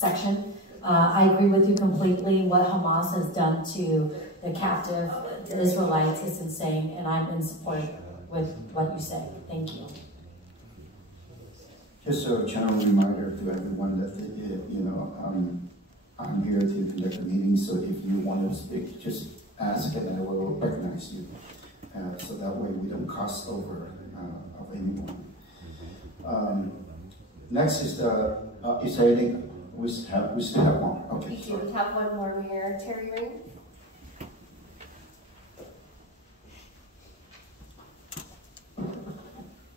section. I agree with you completely. What Hamas has done to the captive Israelites is insane, and I'm in support with what you say. Thank you. Just a general reminder to everyone that, I'm here to conduct a meeting, so if you want to speak, just ask and I will recognize you. So that way we don't cross over of anyone. Next is the, is there any, we still have one. Okay. We do have one more, Mayor. Terry Ring.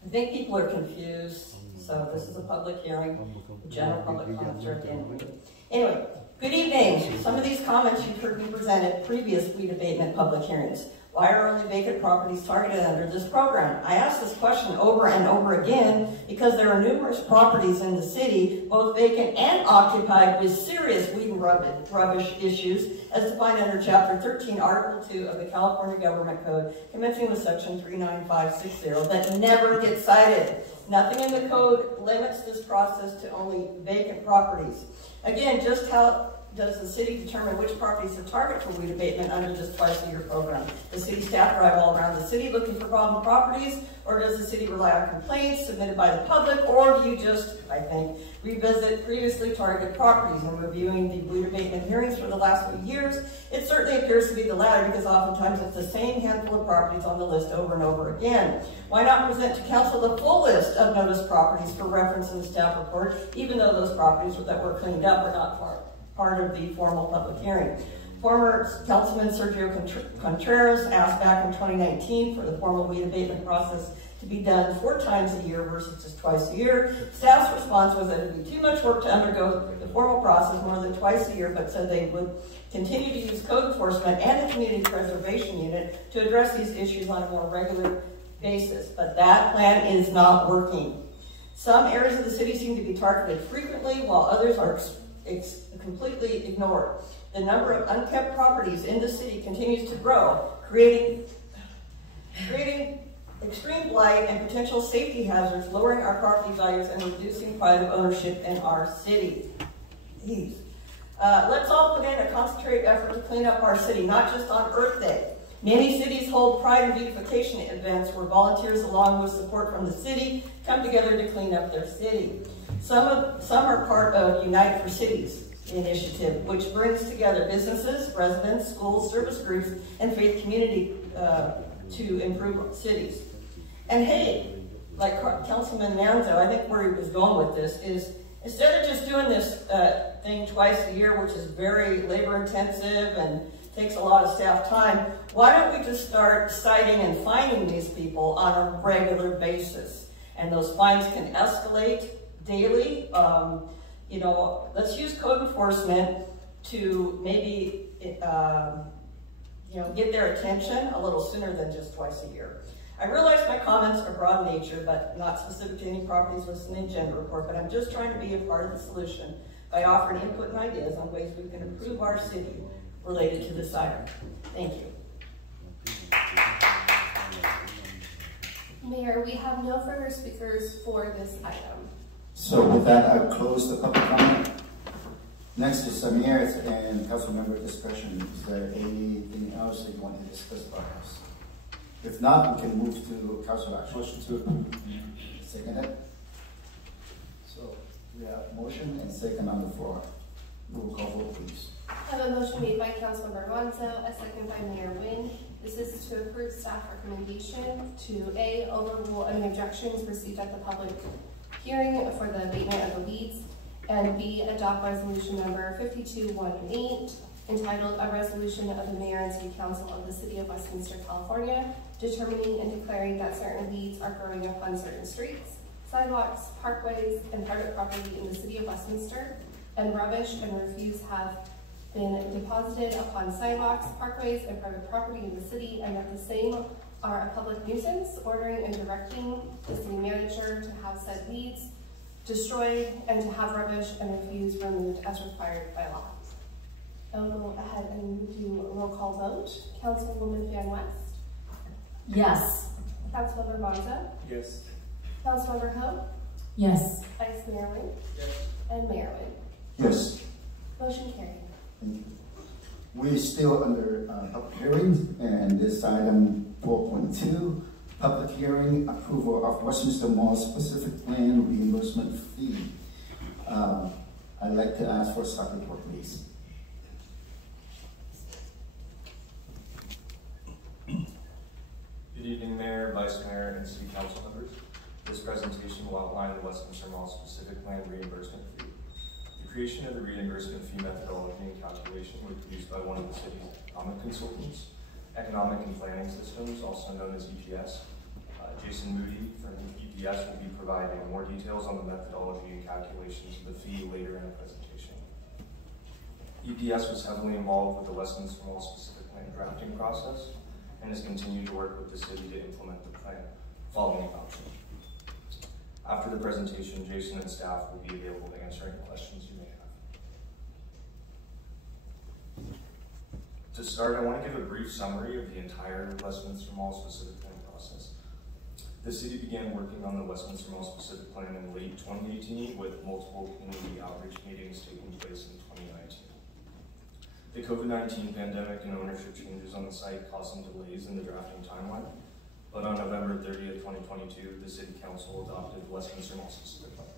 I think people are confused, so this is a public hearing. The general public comments are at the end of the meeting. Anyway, good evening. Some of these comments you've heard me present at previous weed abatement public hearings. Why are only vacant properties targeted under this program? I ask this question over and over again because there are numerous properties in the city, both vacant and occupied, with serious weed and rubbish issues as defined under Chapter 13, Article 2 of the California Government Code, commencing with Section 39560, that never gets cited. Nothing in the code limits this process to only vacant properties. Again, just how does the city determine which properties to target for weed abatement under this twice-a-year program? Does city staff drive all around the city looking for problem properties, or does the city rely on complaints submitted by the public, or do you just, I think, revisit previously targeted properties? And reviewing the weed abatement hearings for the last few years, it certainly appears to be the latter, because oftentimes it's the same handful of properties on the list over and over again. Why not present to council the full list of noticed properties for reference in the staff report, even though those properties that were cleaned up were not part of the formal public hearing? Former Councilman Sergio Contreras asked back in 2019 for the formal weed abatement process to be done 4 times a year versus just twice a year. Staff's response was that it would be too much work to undergo the formal process more than twice a year, but said they would continue to use code enforcement and the community preservation unit to address these issues on a more regular basis. But that plan is not working. Some areas of the city seem to be targeted frequently, while others are completely ignored. The number of unkept properties in the city continues to grow, creating extreme blight and potential safety hazards, lowering our property values and reducing pride of ownership in our city. Let's all put in a concentrated effort to clean up our city, not just on Earth Day. Many cities hold pride and beautification events where volunteers, along with support from the city, come together to clean up their city. Some are part of Unite for Cities initiative, which brings together businesses, residents, schools, service groups, and faith community to improve cities. And hey, like Councilman Manzo, I think where he was going with this is, instead of just doing this thing twice a year, which is very labor intensive and takes a lot of staff time, why don't we just start citing and fining these people on a regular basis? And those fines can escalate daily. Let's use code enforcement to maybe, get their attention a little sooner than just twice a year. I realize my comments are broad in nature, but not specific to any properties listed in the agenda report, but I'm just trying to be a part of the solution by offering input and ideas on ways we can improve our city related to this item. Thank you. Mayor, we have no further speakers for this item. So with that, I'll close the public comment. Next is mayor's and council member discussion. Is there anything else that you want to discuss perhaps? If not, we can move to council action. Motion to approve. Second it. So we have motion and second on the floor. Roll call vote, please. I have a motion made by Councilmember Gonzo, a second by Mayor Nguyen. This is to approve staff recommendation to A, overrule any objections received at the public hearing for the abatement of the weeds, and B, adopt resolution number 5218, entitled A Resolution of the Mayor and City Council of the City of Westminster, California, determining and declaring that certain weeds are growing upon certain streets, sidewalks, parkways, and private property in the City of Westminster, and rubbish and refuse have been deposited upon sidewalks, parkways, and private property in the city, and that the same are a public nuisance, ordering and directing the city manager to have said weeds destroyed and to have rubbish and refuse removed as required by law. I'll go ahead and do a roll call vote. Councilwoman Van West? Yes. Councilmember Monza? Yes. Councilmember Ho? Yes. Vice Mayor Nguyen? Yes. And Mayor Nguyen. Yes. Motion carried. Thank you. We're still under public hearings, and this item 4.2, public hearing approval of Westminster Mall specific plan reimbursement fee. I'd like to ask for a staff report, please. Good evening, Mayor, Vice Mayor, and City Council members. This presentation will outline the Westminster Mall specific plan reimbursement fee. The creation of the reimbursement fee methodology and calculation was produced by one of the city's economic consultants, Economic and Planning Systems, also known as EPS. Jason Moody from EPS will be providing more details on the methodology and calculations of the fee later in the presentation. EPS was heavily involved with the Westminster Mall specific plan drafting process and has continued to work with the city to implement the plan following adoption. After the presentation, Jason and staff will be available to answer any questions you may have. To start, I want to give a brief summary of the entire Westminster Mall specific plan process. The city began working on the Westminster Mall specific plan in late 2018 with multiple community outreach meetings taking place in 2019. The COVID-19 pandemic and ownership changes on the site caused some delays in the drafting timeline, but on November 30th, 2022, the City Council adopted the Westminster Mall specific plan.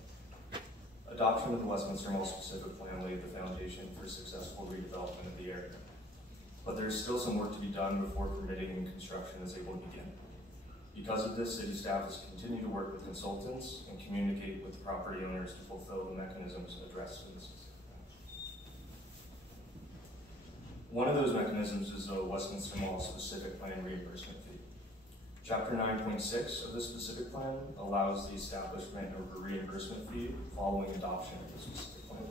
Adoption of the Westminster Mall specific plan laid the foundation for successful redevelopment of the area. But there is still some work to be done before permitting and construction is able to begin. Because of this, city staff has continued to work with consultants and communicate with the property owners to fulfill the mechanisms addressed in the specific plan. One of those mechanisms is the Westminster Mall specific plan reimbursement fee. Chapter 9.6 of the specific plan allows the establishment of a reimbursement fee following adoption of the specific plan.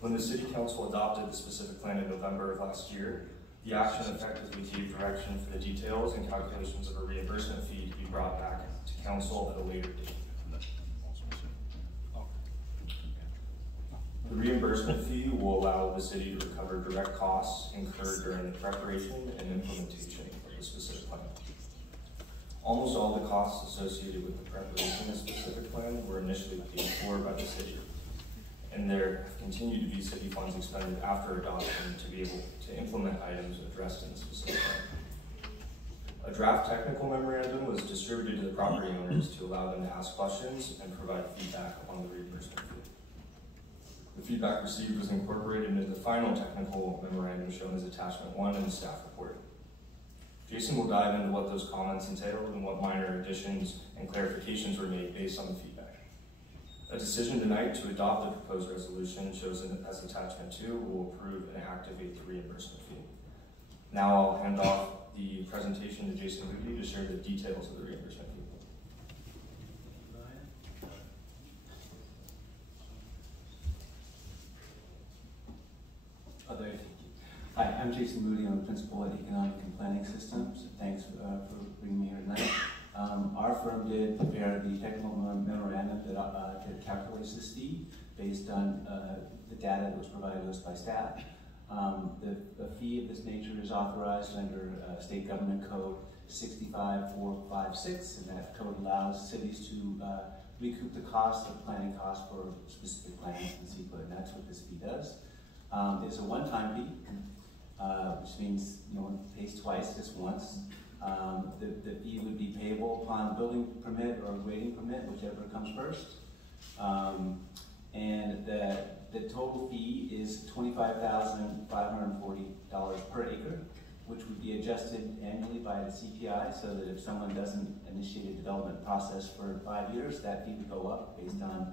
When the City Council adopted the specific plan in November of last year, the action effectively gave direction for the details and calculations of a reimbursement fee to be brought back to Council at a later date. The reimbursement fee will allow the city to recover direct costs incurred during the preparation and implementation of the specific plan. Almost all the costs associated with the preparation of the specific plan were initially paid for by the city, and there continue to be city funds expended after adoption to be able to implement items addressed in the specific plan. A draft technical memorandum was distributed to the property owners to allow them to ask questions and provide feedback on the reimbursement fee. The feedback received was incorporated into the final technical memorandum shown as attachment 1 in the staff report. Jason will dive into what those comments entailed and what minor additions and clarifications were made based on the feedback. A decision tonight to adopt the proposed resolution chosen as attachment 2 will approve and activate the reimbursement fee. Now I'll hand off the presentation to Jason Moody to share the details of the reimbursement fee. Hi, I'm Jason Moody. I'm a principal at Economic and Planning Systems. Thanks for bringing me here tonight. Our firm did prepare the technical memorandum that calculates this fee based on the data that was provided to us by staff. The fee of this nature is authorized under State Government Code 65456, and that code allows cities to recoup the cost of planning costs for specific plans and CEQA, and that's what this fee does. It's a one-time fee, which means no one pays twice, just once. The fee would be payable upon building permit or grading permit, whichever comes first. And the total fee is $25,540 per acre, which would be adjusted annually by the CPI, so that if someone doesn't initiate a development process for 5 years, that fee would go up based on,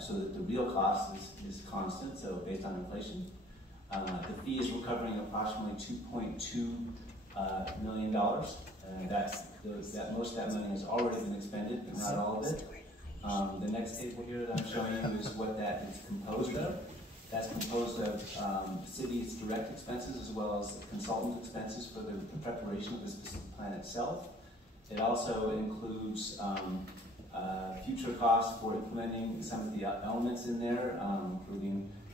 so that the real cost is constant, so based on inflation. The fee is recovering approximately $2.2 million. Most of that money has already been expended, but not all of it. The next table here that I'm showing you is what that is composed of. That's composed of the city's direct expenses as well as consultant expenses for the preparation of the specific plan itself. It also includes future costs for implementing some of the elements in there,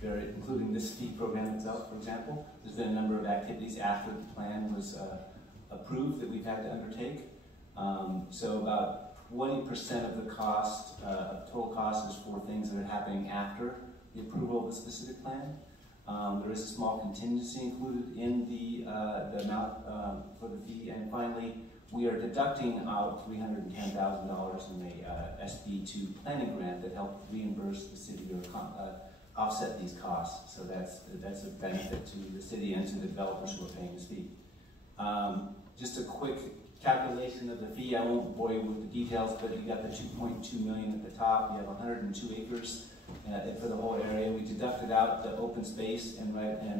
including this fee program itself, for example. There's been a number of activities after the plan was approved that we've had to undertake. So about 20% of the cost, of total cost, is for things that are happening after the approval of a specific plan. There is a small contingency included in the amount for the fee. And finally, we are deducting out $310,000 in the SB2 planning grant that helped reimburse the city or offset these costs. So that's a benefit to the city and to the developers who are paying this fee. Just a quick calculation of the fee. I won't bore you with the details, but you got the 2.2 million at the top. You have 102 acres for the whole area. We deducted out the open space and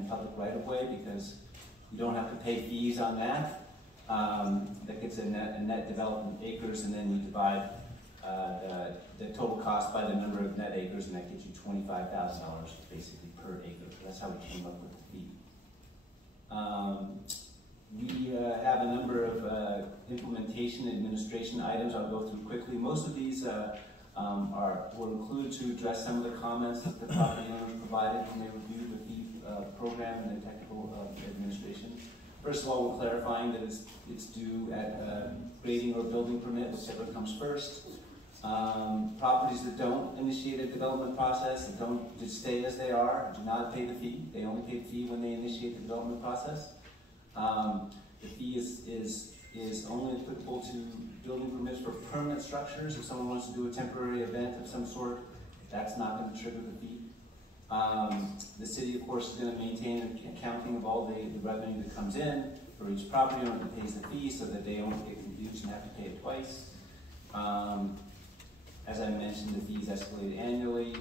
public right-of-way because you don't have to pay fees on that. That gets a net development acres, and then you divide the total cost by the number of net acres, and that gets you $25,000 basically per acre. That's how we came up with the fee. We have a number of implementation administration items I'll go through quickly. Most of these were included to address some of the comments that the property owners provided when they reviewed the fee program and the technical administration. First of all, we're clarifying that it's due at grading or building permit, whichever comes first. Properties that don't initiate a development process, that don't just stay as they are, do not pay the fee. They only pay the fee when they initiate the development process. The fee is only applicable to building permits for permanent structures. If someone wants to do a temporary event of some sort, that's not going to trigger the fee. The city, of course, is going to maintain an accounting of all the revenue that comes in for each property owner that pays the fee so that they don't get confused and have to pay it twice. As I mentioned, the fees escalate annually.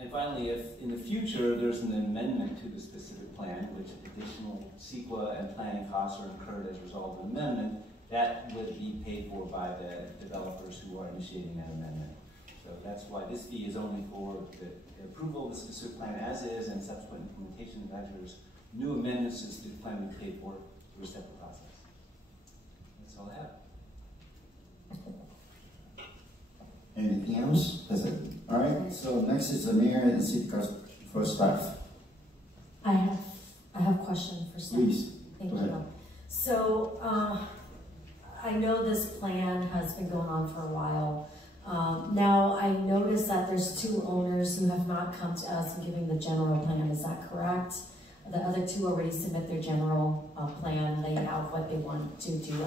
And finally, if in the future there's an amendment to the specific plan, which additional CEQA and planning costs are incurred as a result of the amendment, that would be paid for by the developers who are initiating that amendment. So that's why this fee is only for the approval of the specific plan as is and subsequent implementation. That there's new amendments to the specific plan we paid for through a separate process. That's all I have. Anything else? That's it. All right. So next is the mayor and the city council for staff. I have a question for staff. Please. Thank Go you. ahead. So I know this plan has been going on for a while. Now I noticed that there's 2 owners who have not come to us and giving the general plan. Is that correct? The other 2 already submit their general plan, laying out what they want to do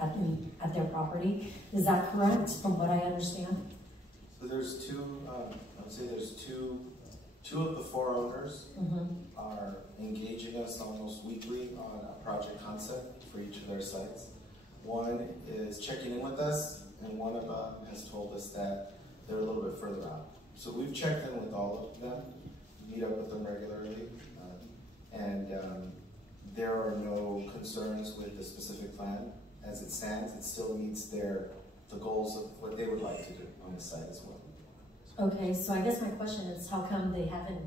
at their property. Is that correct, from what I understand? So there's 2, I would say there's two of the 4 owners are engaging us almost weekly on a project concept for each of their sites. One is checking in with us, and one of them has told us that they're a little bit further out. So we've checked in with all of them, meet up with them regularly, and there are no concerns with the specific plan. As it stands, it still meets the goals of what they would like to do on the site as well. Okay, so I guess my question is, how come they haven't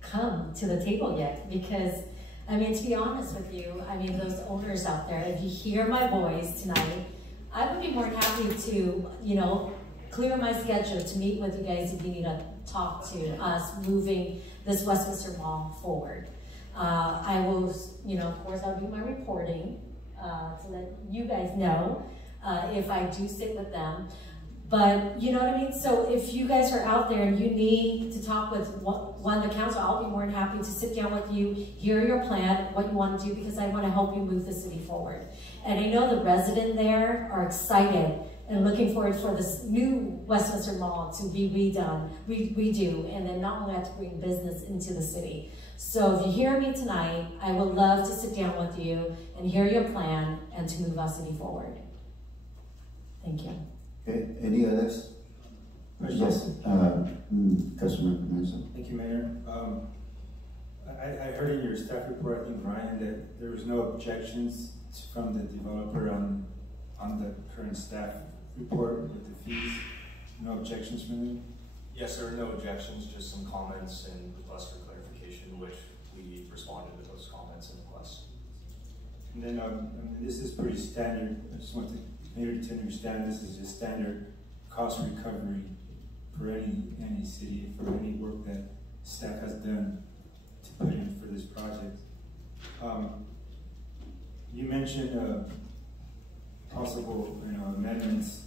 come to the table yet? Because, I mean, to be honest with you, I mean, those owners out there, if you hear my voice tonight, I would be more than happy to, clear my schedule to meet with you guys if you need to talk to us moving this Westminster Mall forward. I will, of course, I'll do my reporting to let you guys know if I do sit with them. But you know what I mean? So if you guys are out there and you need to talk with one of the council, I'll be more than happy to sit down with you, hear your plan, what you want to do, because I want to help you move the city forward. And I know the residents there are excited and looking forward for this new Westminster Mall to be redo, and then not only have to bring business into the city. So if you hear me tonight, I would love to sit down with you and hear your plan and to move our city forward. Thank you. Okay. Any others? Yes, Councilmember Menzo. Thank you, Mayor. I heard in your staff report, I think, Ryan, that there was no objections from the developer on the current staff report with the fees. No objections from them? Yes, there are no objections, just some comments and requests for clarification, which we responded to those comments and requests. And then, I mean, this is pretty standard. I just want the mayor to understand this is just standard cost recovery for any city, for any work that staff has done to put in for this project. You mentioned possible, amendments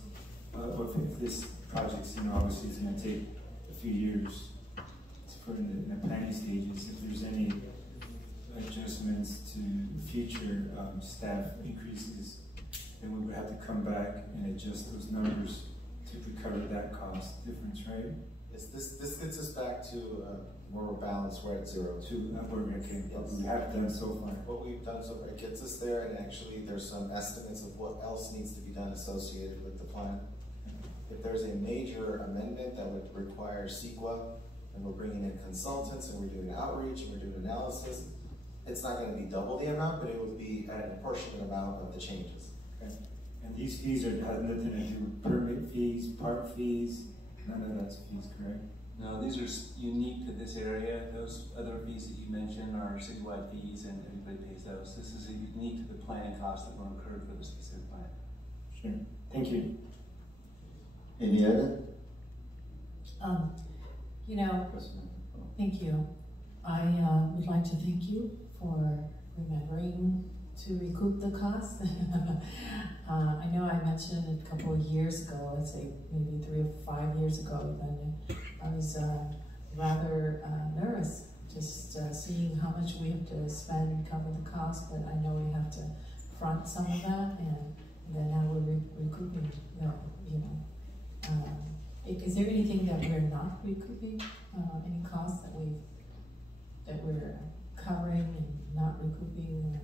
if this project's, obviously it's going to take a few years for in the planning stages. If there's any adjustments to future staff increases, then we would have to come back and adjust those numbers to recover that cost difference, right? Yes, this gets us back to more balanced. We're at 0. To where we came, Yes. we have done so far. What we've done so far, it gets us there, and actually there's some estimates of what else needs to be done associated with the plan. If there's a major amendment that would require CEQA, and we're bringing in consultants, and we're doing outreach, and we're doing analysis, it's not going to be double the amount, but it would be at an apportionate amount of the changes. Okay. And these fees have nothing to do with permit fees, park fees, none of that's fees, correct? No, these are unique to this area. Those other fees that you mentioned are citywide fees and everybody pays those. This is unique to the planning costs that were incurred for the specific plan. Sure. Thank you. Any other? You know, thank you. I would like to thank you for remembering to recoup the cost. I know I mentioned it a couple of years ago, let's say maybe 3 or 5 years ago, and I was rather nervous just seeing how much we have to spend and cover the cost, but I know we have to front some of that, and then now we're recouping, is there anything that we're not recouping? Any costs that we're covering and not recouping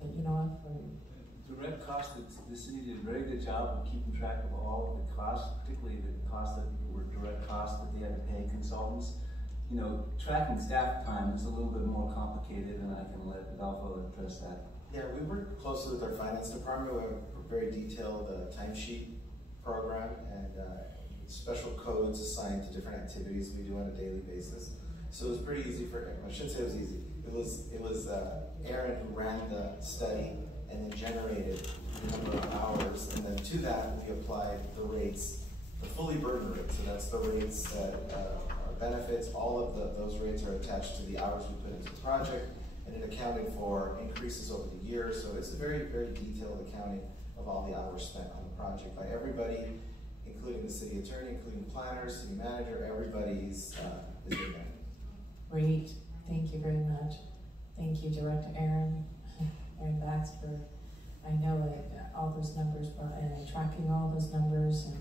that you know of? Direct costs, the city did a very good job of keeping track of all of the costs, particularly the costs that were direct costs that they had to pay consultants. You know, tracking staff time is a little bit more complicated, and I can let Adolfo address that. Yeah, we work closely with our finance department. We have a very detailed timesheet program and special codes assigned to different activities we do on a daily basis. So it was pretty easy for Aaron. I shouldn't say it was easy. It was Aaron who ran the study and then generated the number of hours, and then to that we applied the rates, the fully burdened rate. So that's the rates that are benefits. All of those rates are attached to the hours we put into the project, and it accounted for increases over the years. So it's a very, very detailed accounting of all the hours spent on the project by everybody, including the city attorney, including planners, city manager. Everybody's is in there. Great, thank you very much. Thank you, Director Aaron Baxter. I know all those numbers, and tracking all those numbers and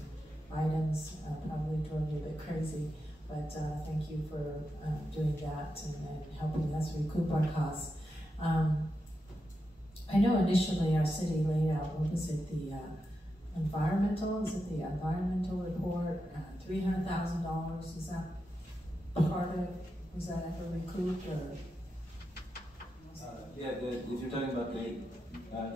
items probably drove you a bit crazy, but thank you for doing that and helping us recoup our costs. I know initially our city laid out, what was it, the environmental report, $300,000, is that part of, was that ever recouped, or? Yeah, if you're talking about the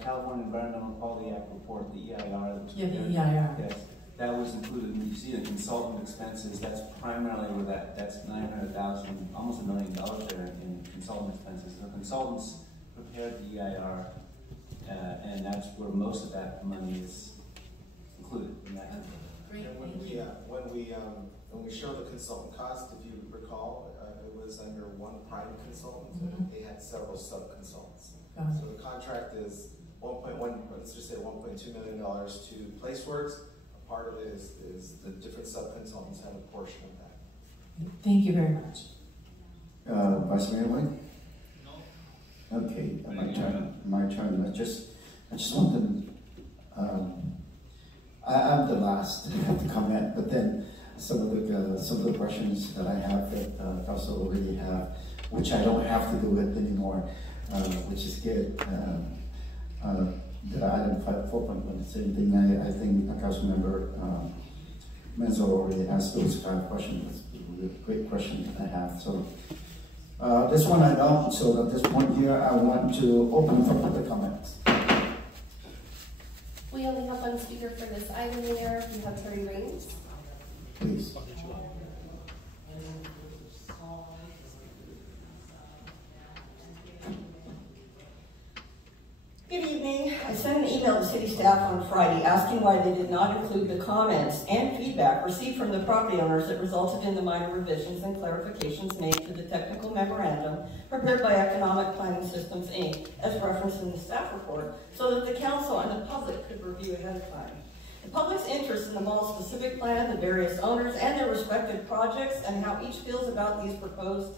California Environmental Quality Act report, the EIR. Yeah, the EIR. Yes, that was included. When you see the consultant expenses, that's primarily where that's $900,000, almost $1 million there in consultant expenses. The consultants prepared the EIR, and that's where most of that money is included in that. Great, when we show the consultant cost, if you recall, it was under one prime consultant, and they had several sub-consultants. So the contract is let's just say $1.2 million to PlaceWorks. A part of it is the different sub-consultants have a portion of that. Thank you very much. Vice Mayor White? No. Okay, my turn. I just want to, I'm the last to have to comment, but then some of the questions that I have that Council already have, which I don't have to do it anymore, which is good. The item 4.1, same thing. I think Councilmember Menzo already asked those kind of questions. It's a great question I have. So this one I don't. So at this point here, I want to open for public comments. We only have one speaker for this item here. We have Terry Raines. Please. Good evening. I sent an email to city staff on Friday asking why they did not include the comments and feedback received from the property owners that resulted in the minor revisions and clarifications made to the technical memorandum prepared by Economic Planning Systems, Inc., as referenced in the staff report, so that the council and the public could review ahead of time. The public's interest in the mall specific plan, the various owners, and their respective projects, and how each feels about these proposed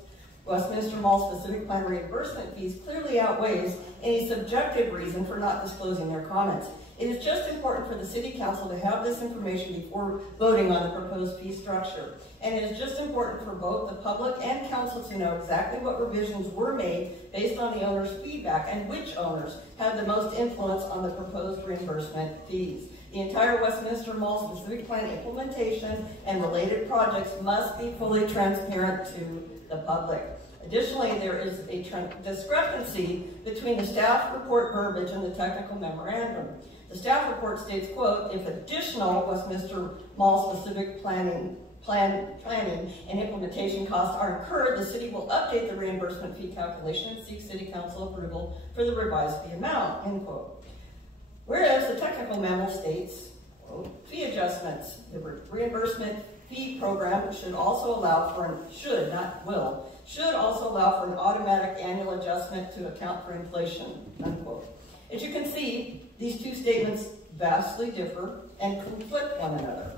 Westminster Mall specific plan reimbursement fees clearly outweighs any subjective reason for not disclosing their comments. It is just important for the City Council to have this information before voting on the proposed fee structure. And it is just important for both the public and council to know exactly what revisions were made based on the owner's feedback and which owners have the most influence on the proposed reimbursement fees. The entire Westminster Mall specific plan implementation and related projects must be fully transparent to the public. Additionally, there is a discrepancy between the staff report verbiage and the technical memorandum. The staff report states, quote, if additional Westminster Mall specific planning and implementation costs are incurred, the city will update the reimbursement fee calculation and seek City Council approval for the revised fee amount, end quote. Whereas the technical memo states, quote, fee adjustments. The reimbursement fee program should also allow for, should also allow for an automatic annual adjustment to account for inflation, unquote. As you can see, these two statements vastly differ and conflict one another.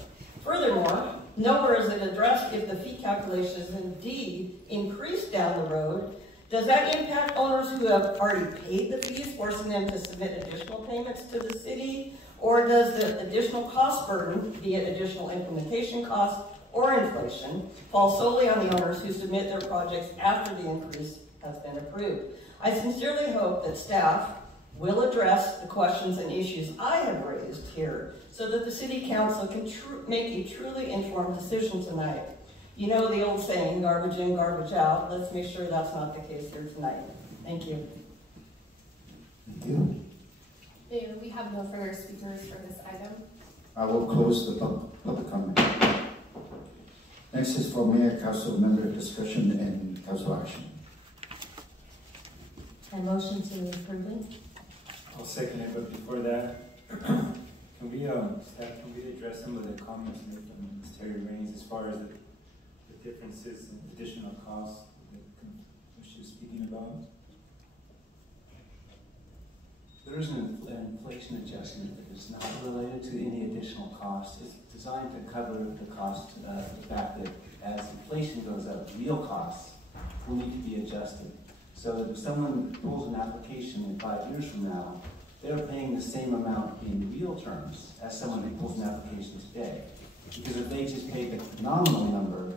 Furthermore, nowhere is it addressed if the fee calculation is indeed increased down the road. Does that impact owners who have already paid the fees, forcing them to submit additional payments to the city? Or does the additional cost burden, be it additional implementation costs or inflation, fall solely on the owners who submit their projects after the increase has been approved? I sincerely hope that staff will address the questions and issues I have raised here so that the City Council can make a truly informed decision tonight. You know the old saying, garbage in, garbage out. Let's make sure that's not the case here tonight. Thank you. Thank you. Mayor, we have no further speakers for this item. I will close the public comment. Next is for Mayor, Council member discussion and council action. A motion to approve it? I'll second it, but before that, can we address some of the comments made from Ms. Terry Raines as far as the differences and additional costs that she was speaking about? There is an inflation adjustment that is not related to any additional cost. It's designed to cover the cost of the fact that as inflation goes up, real costs will need to be adjusted. So that if someone pulls an application in 5 years from now, they're paying the same amount in real terms as someone who pulls an application today. Because if they just paid the nominal number,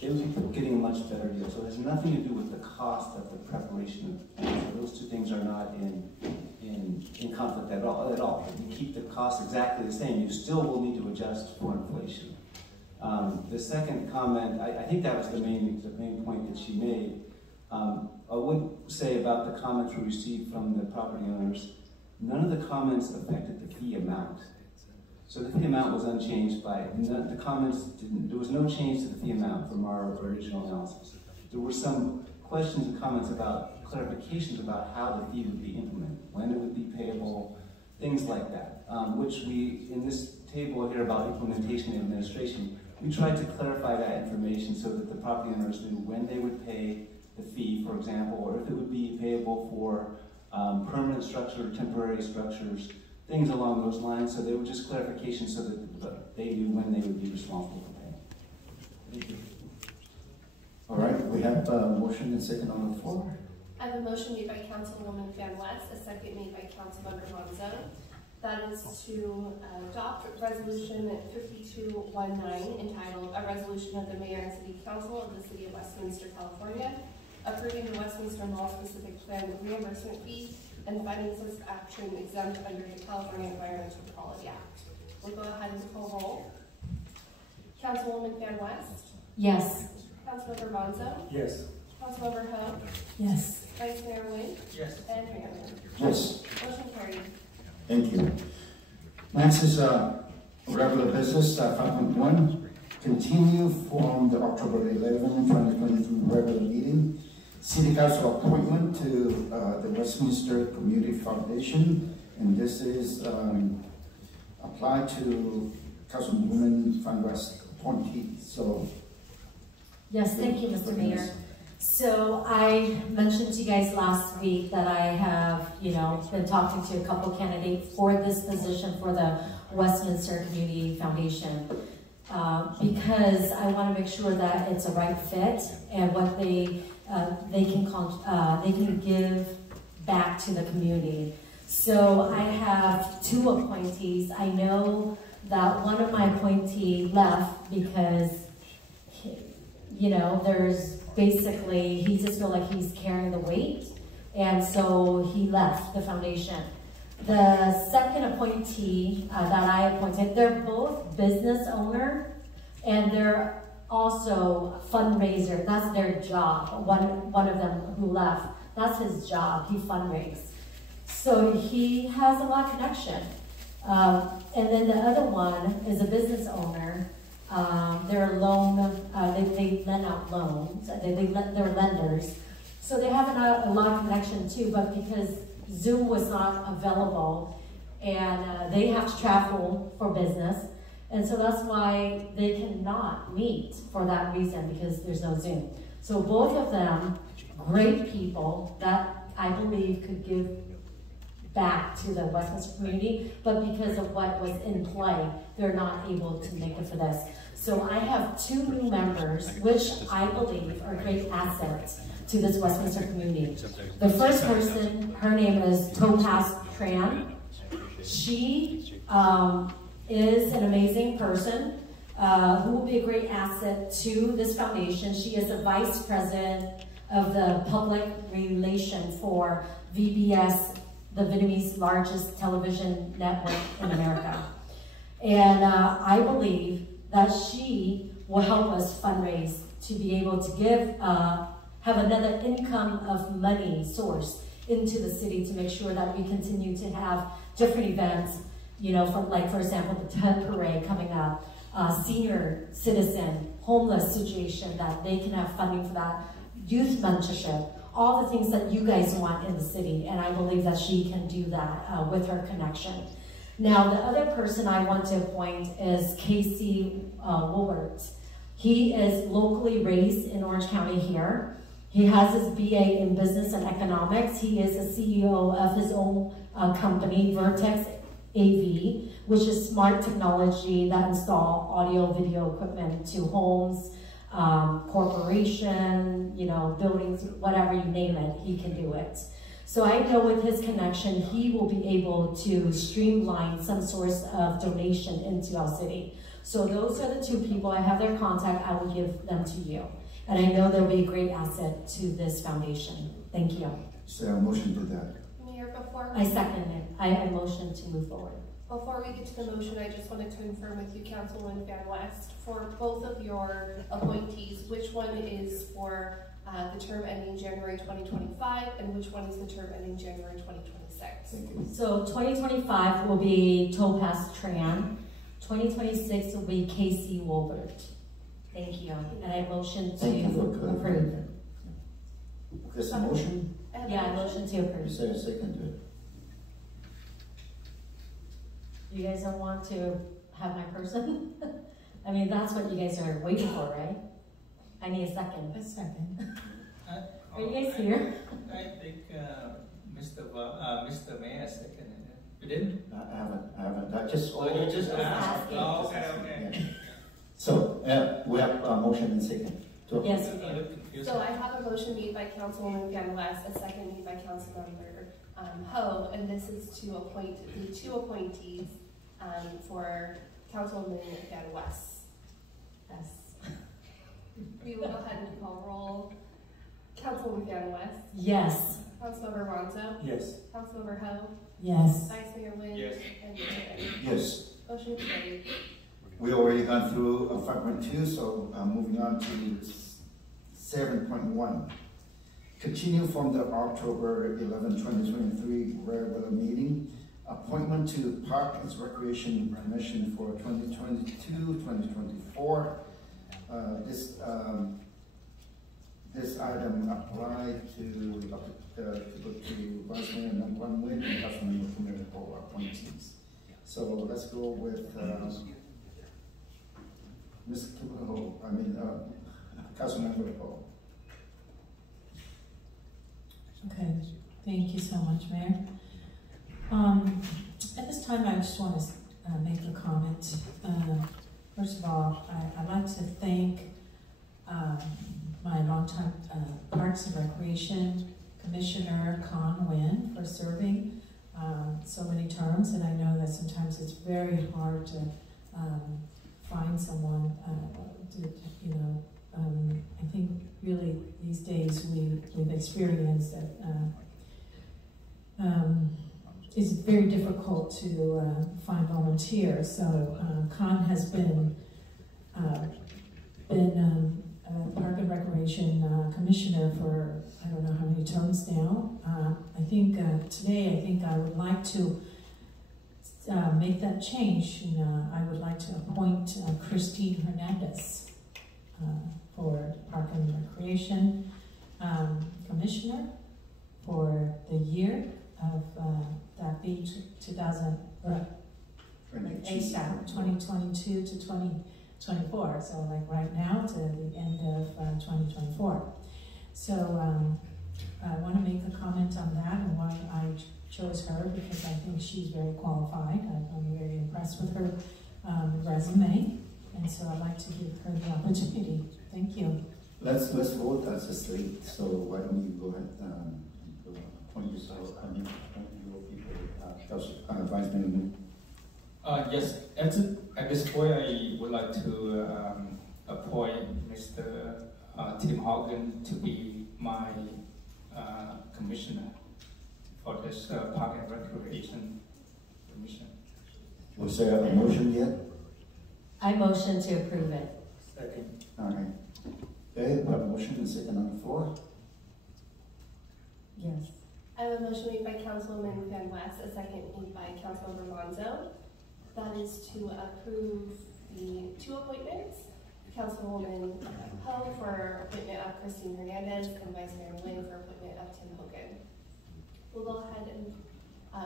they would be getting a much better deal. So it has nothing to do with the cost of the preparation of plans. So those two things are not in conflict at all. If you keep the cost exactly the same, you still will need to adjust for inflation. The second comment, I think that was the main point that she made. I would say about the comments we received from the property owners, none of the comments affected the fee amount. So the fee amount was unchanged there was no change to the fee amount from our original analysis. There were some questions and comments about clarifications about how the fee would be implemented, when it would be payable, things like that, which we, in this table here about implementation and administration, we tried to clarify that information so that the property owners knew when they would pay the fee, for example, or if it would be payable for permanent structure or temporary structures, things along those lines. So they were just clarification so that they knew when they would be responsible for paying. Thank you. All right, we have a motion and second on the floor. I have a motion made by Councilwoman Fan West, a second made by Councilmember Monzo. That is to adopt Resolution 5219, entitled A Resolution of the Mayor and City Council of the City of Westminster, California, approving the Westminster Mall Specific Plan reimbursement fee and finding such action exempt under the California Environmental Quality Act. We'll go ahead and call roll. Councilwoman Fan West? Yes. Councilmember Monzo? Yes. Councilmember Ho? Yes. Vice Mayor Wynn? Yes. And Mayor Wynn. Yes. Motion carried. Thank you. Next is regular business, 5.1. Continue from the October 11, 2023 regular meeting. City Council appointment to the Westminster Community Foundation. And this is applied to Councilwoman Fan West appointee. So, Yes, thank you, Mr. Mayor. So I mentioned to you guys last week that I have, been talking to a couple candidates for this position for the Westminster Community Foundation. Because I want to make sure that it's a right fit and what they can give back to the community. So I have 2 appointees. I know that one of my appointees left because, there's basically, he just feels like he's carrying the weight, and so he left the foundation. The second appointee that I appointed, they're both business owner, and they're also fundraiser. That's their job. One of them who left, that's his job. He fundraises. So he has a lot of connection. And then the other one is a business owner. They're they lend out loans. They're lenders. So they have a lot of connection too, but because Zoom was not available and they have to travel for business, and so that's why they cannot meet for that reason, because there's no Zoom. So both of them, great people that I believe could give back to the Westminster community, but because of what was in play, they're not able to make it for this. So I have 2 new members, which I believe are great assets to this Westminster community. The first person, her name is Topaz Tran. She is an amazing person who will be a great asset to this foundation. She is the vice president of the public relation for VBS, the Vietnamese largest television network in America. And I believe that she will help us fundraise to be able to give, have another income of money source into the city to make sure that we continue to have different events, for example, the TED Parade coming up, senior citizen, homeless situation, that they can have funding for that, youth mentorship, all the things that you guys want in the city, and I believe that she can do that with her connection. Now, the other person I want to appoint is Casey Woolert. He is locally raised in Orange County here. He has his BA in Business and Economics. He is the CEO of his own company, Vertex AV, which is smart technology that install audio video equipment to homes, corporation, buildings, whatever you name it, he can do it. So I know with his connection, he will be able to streamline some source of donation into our city. So those are the 2 people. I have their contact. I will give them to you. And I know they'll be a great asset to this foundation. Thank you. Is there a motion to that? Mayor, before I second it. I motion to move forward. Before we get to the motion, I just wanted to confirm with you, Councilwoman Van West, for both of your appointees, which one is for the term ending January 2025, and which one is the term ending January 2026? Thank you. So 2025 will be Topaz Tran. 2026 will be Casey Wolbert. Thank you. And I motion to Thank you for approve. clarifying. There's a motion? Yeah, I motion to approve. Is there a second to it? You guys don't want to have my person? I mean, that's what you guys are waiting for, right? I need a second. A second. Are you guys here? I think Mr. Mayor seconded it. You didn't? I haven't. I just. Oh, you just asked. Oh, okay. Yeah. So, we have a motion and second. Yes, A we little do. confused. So I have a motion made by Councilwoman Van West, a second made by Councilmember Ho, and this is to appoint the 2 appointees for Councilwoman Van West. Yes. We will go ahead and call roll. Councilwoman Van West. Yes. Councilmember Ronzo. Yes. Councilmember Ho. Yes. Vice Mayor Nguyen. Yes. And Mayor Nguyen. Yes. Motion carried. We already gone through 5.2, so moving on to 7.1. Continue from the October 11, 2023 regular meeting. Appointment to Park and Recreation Commission for 2022-2024. This item applied to Vice Mayor Nguyen and Councilmember Committee for appointees. So let's go with Ms. Ho, Councilmember Ho. Okay, thank you so much, Mayor. At this time, I just want to make a comment. First of all, I'd like to thank my longtime Parks and Recreation Commissioner Con Nguyen for serving so many terms, and I know that sometimes it's very hard to find someone I think really these days we've experienced that it's very difficult to find volunteers. So Con has been Park and Recreation Commissioner for I don't know how many terms now. I think today I would like to make that change. I would like to appoint Christine Hernandez for Park and Recreation Commissioner for the year of that be 2022 to 2024. So like right now to the end of 2024. So I want to make a comment on that and why I chose her, because I think she's very qualified. I'm very impressed with her resume, and so I'd like to give her the opportunity. Thank you. Let's vote as a slate. So why don't you go ahead appoint yourself? Appoint your people. Vice Mayor. Yes. At this point, I would like to appoint Mr. Tim Hogan to be my commissioner for this Park and Recreation Commission. Was there a motion yet? I motion to approve it. Second. All right. Okay, we have a motion and second on the floor. Yes. I have a motion made by Councilwoman Van West, a second made by Councilmember Monzo. That is to approve the two appointments. Councilwoman Ho for appointment of Christine Hernandez and Vice Mayor Nguyen for appointment of Tim Hogan. We'll go ahead and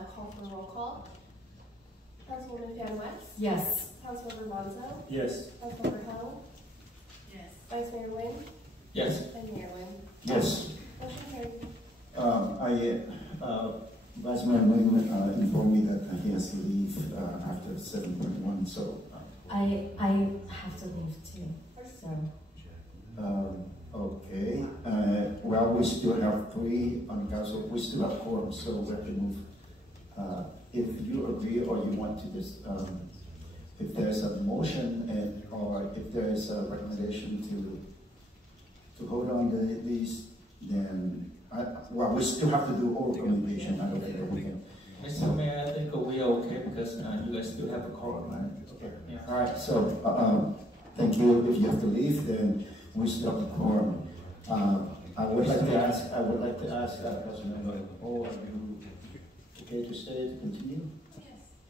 call for a roll call. Councilwoman Van West? Yes. Councilmember Monzo? Yes. Councilmember Ho? Yes. Vice Mayor Nguyen? Yes. And Mayor Nguyen. Yes. Motion carried. Vice Mayor Nguyen informed me that he has to leave after 7.1, so. I have to leave too. So. Okay. Well, we still have 3 on council. We still have quorum, so we have to move. If you agree or you want to just, if there's a motion or if there is a recommendation to hold on to these, then we still have to do oral communication. I don't think that we can. Mr. Mayor, I think we are okay because you guys still have a quorum, right? Okay. Yeah. All right. So thank you. If you have to leave, then we still have the quorum. I would like to ask Councilmember, are you okay to stay to continue?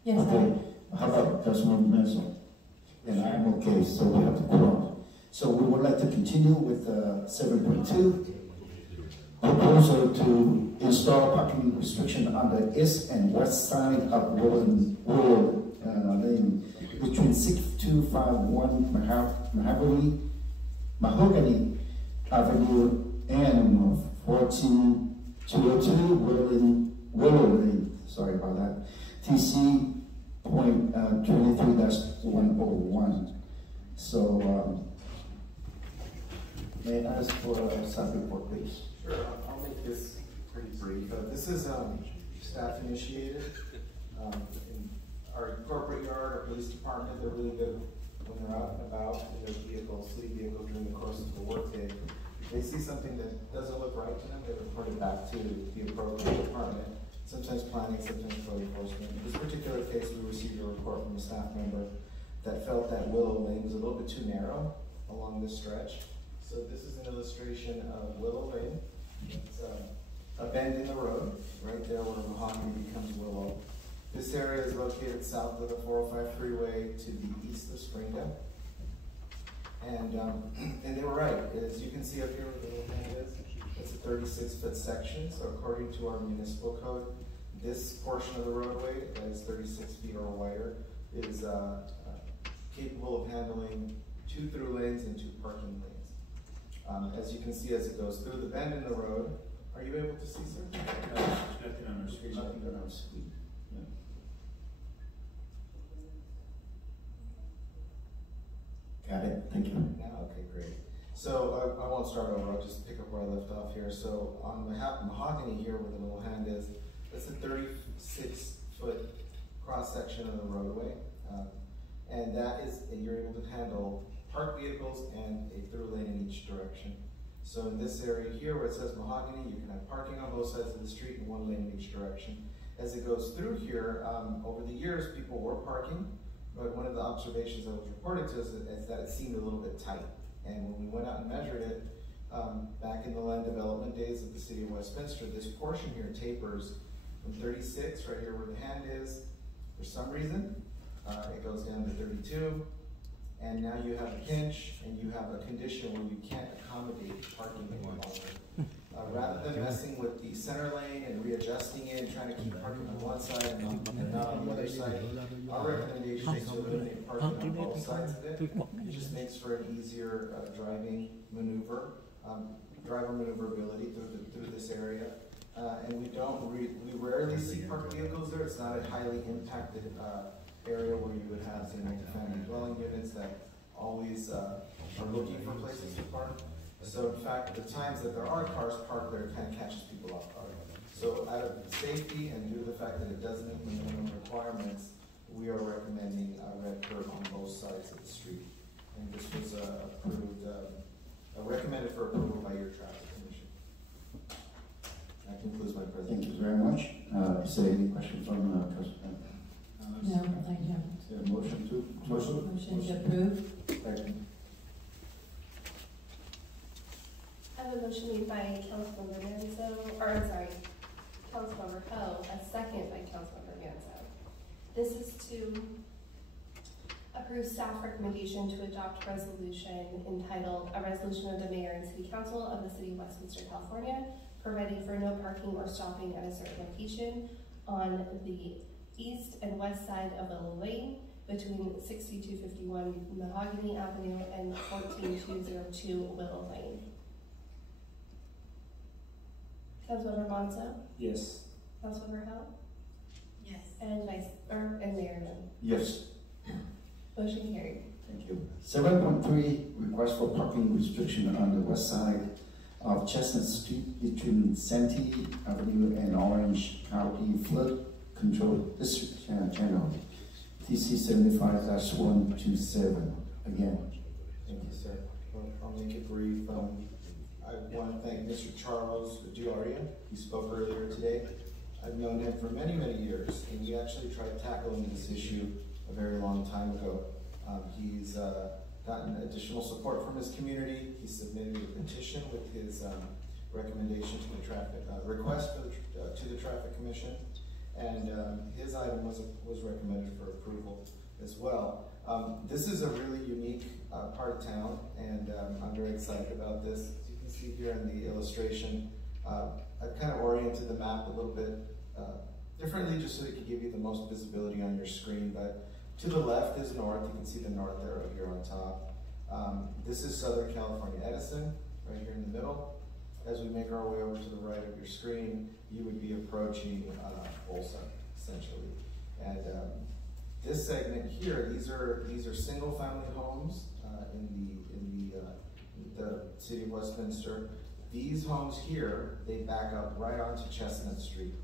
Yes. Okay. How about Councilmember Menzel? And I'm okay. So we have the quorum. So we would like to continue with 7.2. Proposal to install parking restriction on the east and west side of Willow Lane between 6251 Mahogany Avenue and 14202 Willow Lane. Sorry about that. TC point 23-101. So may I ask for a staff report, please? Sure, I'll make this pretty brief. This is staff initiated. In our corporate yard, our police department, they're really good when they're out and about in their vehicle, city vehicle during the course of the workday. If they see something that doesn't look right to them, they report it back to the appropriate department, sometimes planning, sometimes code enforcement. In this particular case, we received a report from a staff member that felt that Willow Lane was a little bit too narrow along this stretch. So this is an illustration of Willow Lane. It's a bend in the road, right there where Mahogany becomes Willow. This area is located south of the 405 freeway to the east of Springdale. And they were right. As you can see up here where the little thing is, it's a 36-foot section. So according to our municipal code, this portion of the roadway that is 36 feet or wider is capable of handling 2 through lanes and 2 parking lanes. As you can see as it goes through the bend in the road, are you able to see, sir? Nothing on our screen. Nothing on our screen. Got it, thank you. Yeah, okay, great. So I won't start over, I'll just pick up where I left off here. So on Mahogany here where the little hand is, it's a 36-foot cross-section of the roadway. And that is, you're able to handle parked vehicles and a through lane in each direction. So in this area here where it says Mahogany, you can have parking on both sides of the street and one lane in each direction. As it goes through here, over the years, people were parking, but one of the observations that was reported to us is that it seemed a little bit tight. And when we went out and measured it, back in the land development days of the city of Westminster, this portion here tapers from 36, right here where the hand is. For some reason, it goes down to 32. And now you have a pinch and you have a condition where you can't accommodate parking any longer. Rather than messing with the center lane and readjusting it and trying to keep parking on one side and not on the other side, our recommendation is to eliminate parking on both sides of it. It just makes for an easier driving maneuver, driver maneuverability through this area. And we rarely see parked vehicles there. It's not a highly impacted area where you would have, say, multifamily dwelling units that always are looking for places to park. So in fact, the times that there are cars parked there, it kind of catches people off guard. So out of safety and due to the fact that it doesn't meet the minimum requirements, we are recommending a red curb on both sides of the street. And this was approved, recommended for approval by your traffic commission. That concludes my presentation. Thank you very much. Is there any question from Councilman? No, thank you. Is there a motion to? Motion to approve. Second. I have a motion made by Councilmember Manzo, or I'm sorry, Councilmember Ho, a second by Councilmember Manzo. This is to approve staff recommendation to adopt resolution entitled A Resolution of the Mayor and City Council of the City of Westminster, California, providing for no parking or stopping at a certain location on the east and west side of Willow Lane between 6251 Mahogany Avenue and 14202 Willow Lane. Councilmember Manzo? Yes. Councilmember Ho? Yes. And Mayor Nguyen. Yes. Motion carried. Thank you. 7.3, request for parking restriction on the west side of Chestnut Street between Santee Avenue and Orange County Flood Control District Channel, TC 75-127. Again. Thank you, sir. I'll make it brief. I want to thank Mr. Charles Diaria. He spoke earlier today. I've known him for many, many years, and we actually tried tackling this issue a very long time ago. He's gotten additional support from his community. He submitted a petition with his recommendation to the traffic, request for to the Traffic Commission, and his item was recommended for approval as well. This is a really unique part of town, and I'm very excited about this. As you can see here in the illustration, I've kind of oriented the map a little bit differently just so it can give you the most visibility on your screen. But to the left is north. You can see the north arrow here on top. This is Southern California Edison, right here in the middle. As we make our way over to the right of your screen, you would be approaching Olsa, essentially. And this segment here, these are single-family homes in the city of Westminster. These homes here, they back up right onto Chestnut Street.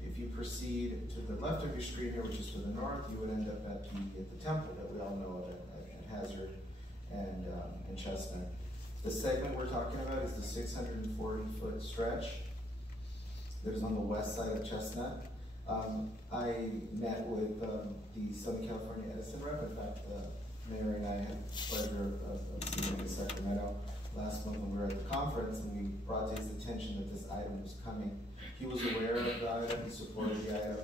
If you proceed to the left of your screen here, which is to the north, you would end up at the temple that we all know of at Hazard and Chestnut. The segment we're talking about is the 640-foot stretch that is on the west side of Chestnut. I met with the Southern California Edison rep. In fact, the mayor and I had the pleasure of seeing him in Sacramento last month when we were at the conference, and we brought to his attention that this item was coming. He was aware of the item, he supported the item.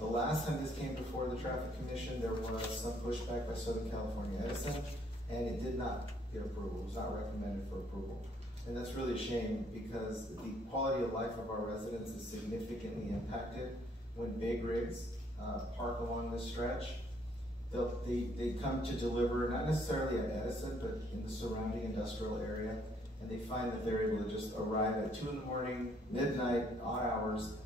The last time this came before the Traffic Commission, there was some pushback by Southern California Edison, and it did not get approval. It was not recommended for approval. And that's really a shame because the quality of life of our residents is significantly impacted when big rigs park along this stretch. They come to deliver, not necessarily at Edison, but in the surrounding industrial area, and they find that they're able to just arrive at 2 in the morning, midnight, odd hours.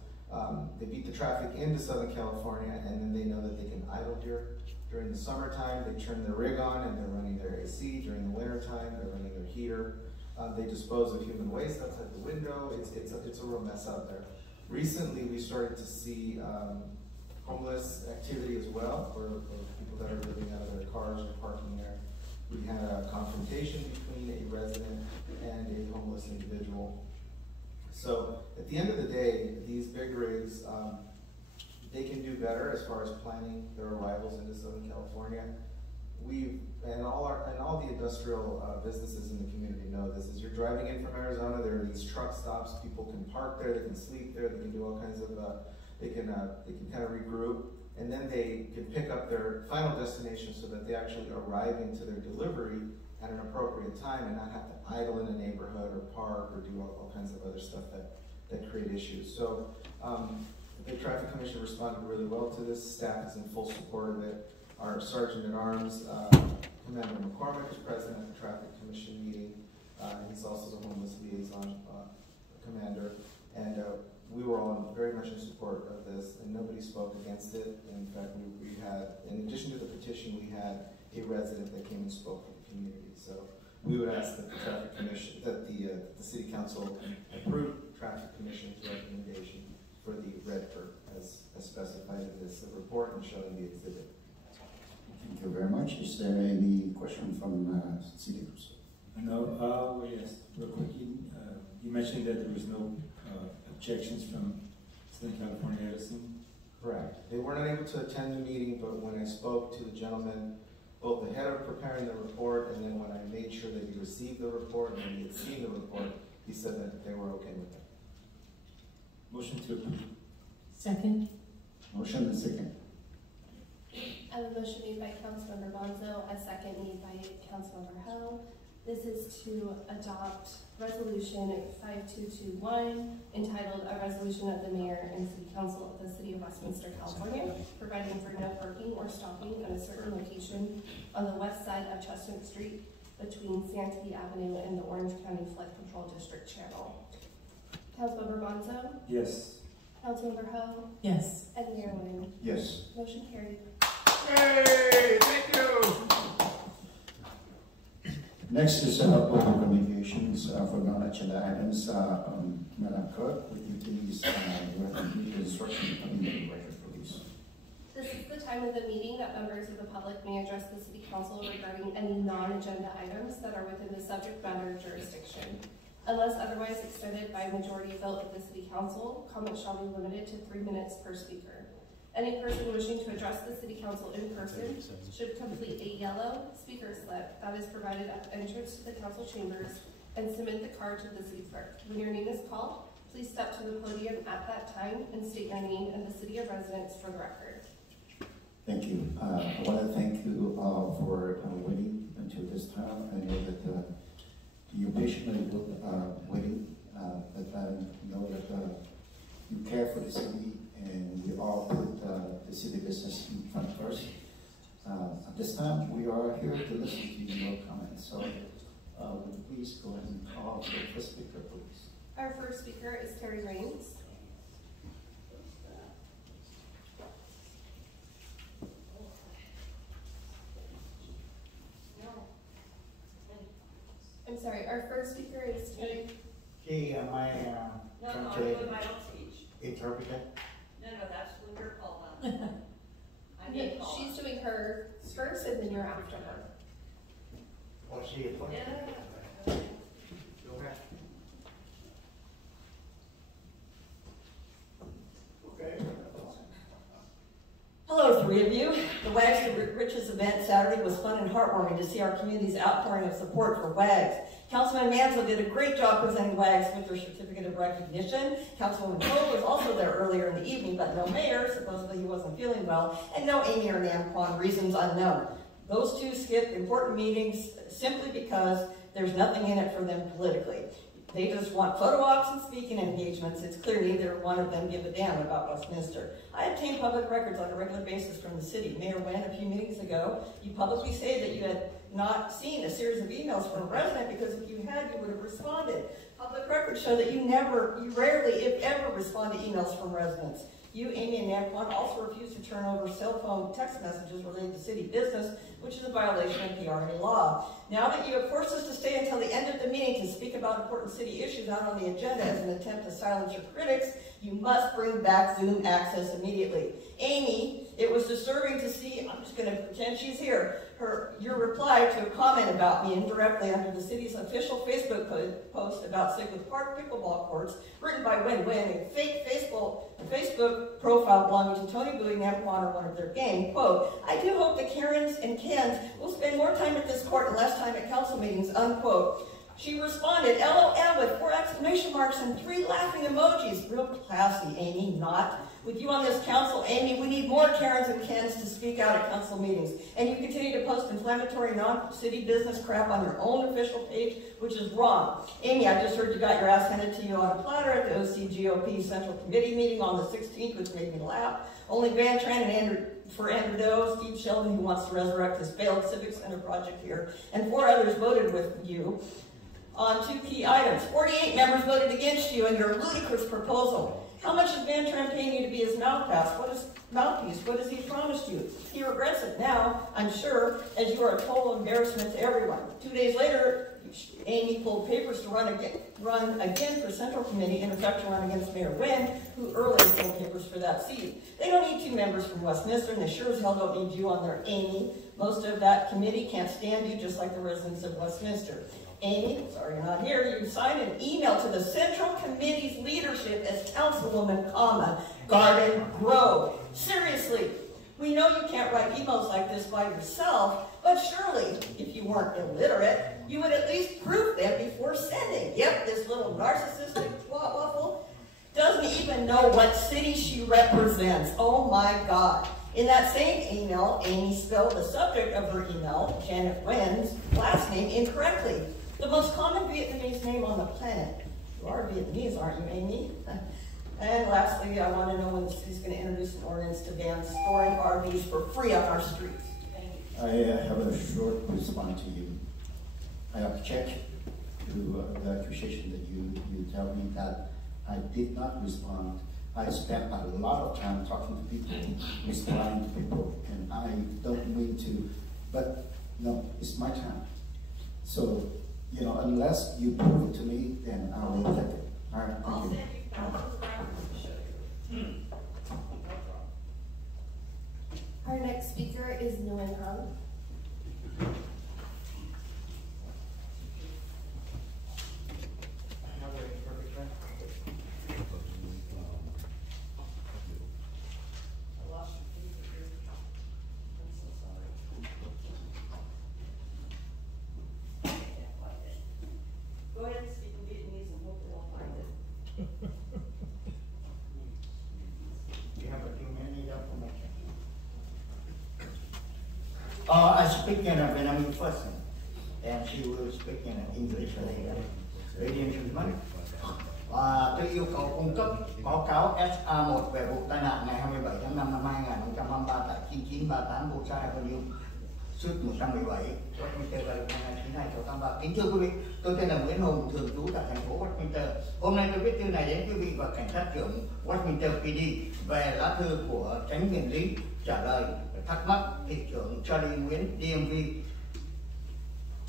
They beat the traffic into Southern California, and then they know that they can idle here, During the summertime, they turn their rig on and they're running their AC. During the wintertime, they're running their heater. They dispose of human waste outside the window. It's a real mess out there. Recently, we started to see homeless activity as well, for people that are living out of their cars or parking there. We had a confrontation between a resident and a homeless individual. So at the end of the day, these big rigs, they can do better as far as planning their arrivals into Southern California. And all the industrial businesses in the community know this. As you're driving in from Arizona, there are these truck stops. People can park there, they can sleep there, they can do all kinds of, they can kind of regroup, and then they can pick up their final destination so that they actually arrive into their delivery at an appropriate time and not have to idle in a neighborhood or park or do all kinds of other stuff that create issues. So the Traffic Commission responded really well to this. Staff is in full support of it. Our Sergeant at Arms, Commander McCormick, is present at the Traffic Commission meeting. He's also the homeless liaison commander. And we were all very much in support of this, and nobody spoke against it. In fact, we had, in addition to the petition, we had a resident that came and spoke for the community. So we would ask that the Traffic Commission, that the City Council approve Traffic Commission's recommendation for the Redford as specified in this report and showing the exhibit. Thank you very much. Is there any question from City Council? No, yes, real quick. You mentioned that there was no objections from Southern California Edison. Correct. They were not able to attend the meeting, but when I spoke to the gentleman, both ahead of preparing the report and then when I made sure that he received the report and he had seen the report, he said that they were okay with that. Motion to approve. Second. Motion and second. I have a motion made by Councilmember Bonzo, a second made by Councilmember Ho. This is to adopt Resolution 5221, entitled A Resolution of the Mayor and City Council of the City of Westminster, California, providing for no parking or stopping at a certain location on the west side of Chestnut Street between Santee Avenue and the Orange County Flood Control District Channel. Councilmember Bonzo? Yes. Councilmember Ho? Yes. And Mayor Wynn? Yes. Motion carried. Yay! Thank you! Next is open communications for non-agenda items. Madam Clerk, would you please read the instruction coming in the record, please? This is the time of the meeting that members of the public may address the City Council regarding any non-agenda items that are within the subject matter jurisdiction. Unless otherwise extended by a majority vote of the City Council, comments shall be limited to 3 minutes per speaker. Any person wishing to address the City Council in person should complete a yellow speaker slip that is provided at the entrance to the council chambers and submit the card to the city clerk. When your name is called, please step to the podium at that time and state your name and the city of residence for the record. Thank you. I want to thank you for waiting until this time. I know that you patiently waiting, but I know that you care for the city, and we all put the city business in front first. At this time, we are here to listen to your comments. So, would you please go ahead and call for the first speaker, please? Our first speaker is Terry Raines. I'm sorry, our first speaker is Terry. Hey, am I No, I'm doing my own speech. interpreter? No, that's when you're called on. I need called She's doing hers first and then you're after her. Oh, she is. Yeah. Okay. Hello, three of you. The WAGs to Riches event Saturday was fun and heartwarming to see our community's outpouring of support for WAGs. Councilman Manzo did a great job presenting WAGs with their certificate of recognition. Councilwoman Cole was also there earlier in the evening, but no mayor, supposedly he wasn't feeling well, and no Amy or Nam Kwan, reasons unknown. Those two skipped important meetings simply because there's nothing in it for them politically. They just want photo ops and speaking engagements. It's clear neither one of them give a damn about Westminster. I obtain public records on a regular basis from the city. Mayor Wen, a few meetings ago, you publicly say that you had not seen a series of emails from a resident because if you had, you would have responded. Public records show that you rarely, if ever, respond to emails from residents. You, Amy, and Naquan also refused to turn over cell phone text messages related to city business, which is a violation of PRA law. Now that you have forced us to stay until the end of the meeting to speak about important city issues not on the agenda as an attempt to silence your critics, you must bring back Zoom access immediately. Amy, it was disturbing to see, I'm just going to pretend she's here, your reply to a comment about me indirectly under the city's official Facebook post about Sigwood Park pickleball courts, written by Win-Win, a fake Facebook profile belonging to Tony Bowie and Naquan or one of their gang. Quote, I do hope the Karens and Kens will spend more time at this court and less time at council meetings, unquote. She responded, LOL, with 4 exclamation marks and 3 laughing emojis. Real classy, Amy, not. With you on this council, Amy, we need more Karens and Kens to speak out at council meetings. And you continue to post inflammatory non-city business crap on your own official page, which is wrong. Amy, I just heard you got your ass handed to you on a platter at the OCGOP Central Committee meeting on the 16th, which made me laugh. Only Van Tran and Andrew Doe, Steve Sheldon, who wants to resurrect his failed Civic Center project here, and 4 others voted with you on 2 key items. 48 members voted against you and your ludicrous proposal. How much is Van Tran paying you to be his mouthpiece? What has he promised you? He regrets it now, I'm sure, as you are a total embarrassment to everyone. 2 days later, Amy pulled papers to run again for Central Committee, in effect to run against Mayor Wynn, who earlier pulled papers for that seat. They don't need 2 members from Westminster, and they sure as hell don't need you on their Amy. Most of that committee can't stand you, just like the residents of Westminster. Amy, sorry you're not here, you signed an email to the Central Committee's leadership as Councilwoman, Garden Grove. Seriously, we know you can't write emails like this by yourself, but surely, if you weren't illiterate, you would at least proof them before sending. Yep, this little narcissistic waffle doesn't even know what city she represents. Oh my God. In that same email, Amy spelled the subject of her email, Janet Wynn's last name, incorrectly. The most common Vietnamese name on the planet. You are Vietnamese, aren't you, Amy? And lastly, I want to know when the city's going to introduce an ordinance to ban storing RVs for free on our streets. I have a short response to you. I object to the accusation that you tell me that I did not respond. I spent a lot of time talking to people, responding to people, and I don't mean to, but no, it's my time. So, you know, unless you prove it to me, then I will take it. All right, thank you. Our next speaker is Nguyen Hung. I speak in a Vietnamese first, and she will speak in English later. Ladies and gentlemen, tôi yêu cầu cung cấp báo cáo SA1 về vụ tai nạn ngày 27 tháng 5 năm 2023 tại 9938 Busan Avenue, Suite 117, Westminster, California 92683. Kính thưa quý vị, tôi tên là Nguyễn Hùng, thường trú tại thành phố Westminster. Hôm nay tôi viết thư này đến quý vị và cảnh sát trưởng Westminster PD về lá thư của Chánh Viện lý trả lời thắc mắc thị trưởng Charlie Nguyễn DMV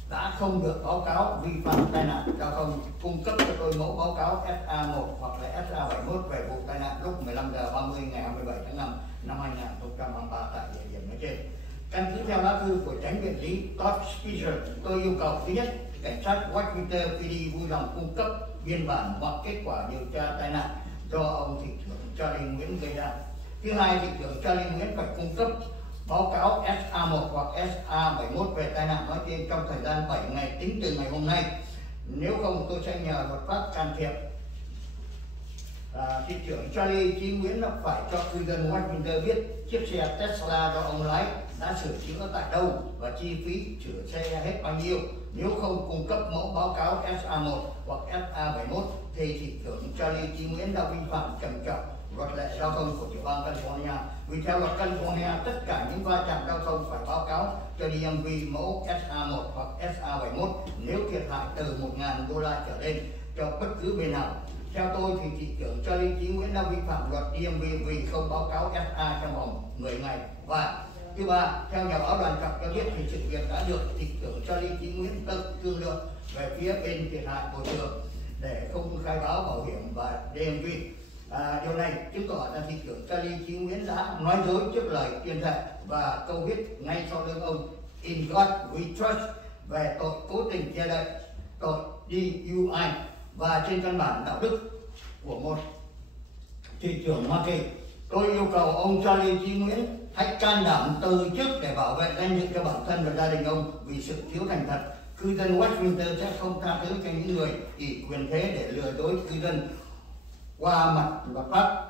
đã không được báo cáo vi phạm tai nạn giao thông, cung cấp cho tôi mẫu báo cáo SA1 hoặc là SA71 về vụ tai nạn lúc 15 giờ 30 ngày 27 tháng 5 năm 2023 tại địa điểm nói trên. Căn cứ theo lá thư của Chánh Viện lý Todd Spicer, tôi yêu cầu thứ nhất, cảnh sát Westminster PD vui lòng cung cấp biên bản hoặc kết quả điều tra tai nạn do ông thị trưởng Charlie Nguyễn gây ra. Thứ hai, thị trưởng Charlie Nguyễn phải cung cấp báo cáo SA1 hoặc SA71 về tai nạn nói trên trong thời gian 7 ngày tính từ ngày hôm nay. Nếu không, tôi sẽ nhờ luật pháp can thiệp. Thị trưởng Charlie Chí Nguyễn đã phải cho cư dân Westminster biết chiếc xe Tesla do ông lái đã sửa chữa tại đâu và chi phí sửa xe hết bao nhiêu. Nếu không cung cấp mẫu báo cáo SA1 hoặc SA71 thì thị trưởng Charlie Chí Nguyễn đã vi phạm trầm trọng luật lệ giao thông của tiểu bang California. Vì theo luật California, tất cả những va chạm giao thông phải báo cáo cho DMV mẫu SA1 hoặc SA71 nếu thiệt hại từ $1,000 trở lên cho bất cứ bên nào. Theo tôi thì thị trưởng Charlie Chí Nguyễn đã vi phạm luật DMV vì không báo cáo FA trong vòng 10 ngày. Và thứ ba, theo nhà báo Đoàn Trọng cho biết thì sự việc đã được thị trưởng Charlie Chí Nguyễn tự thương lượng về phía bên thiệt hại bồi thường để không khai báo bảo hiểm và DMV. Điều này chứng tỏ là thị trưởng Charlie Chí Nguyễn đã nói dối trước lời tuyên thệ và câu viết ngay sau lưng ông In God We Trust về tội cố tình che đậy, tội DUI và trên căn bản đạo đức của một thị trưởng Hoa Kỳ. Tôi yêu cầu ông Charlie Chí Nguyễn hãy can đảm từ chức để bảo vệ danh dự cho bản thân và gia đình ông vì sự thiếu thành thật. Cư dân Westminster sẽ không tha thứ cho những người ỷ quyền thế để lừa dối cư dân qua mặt luật pháp.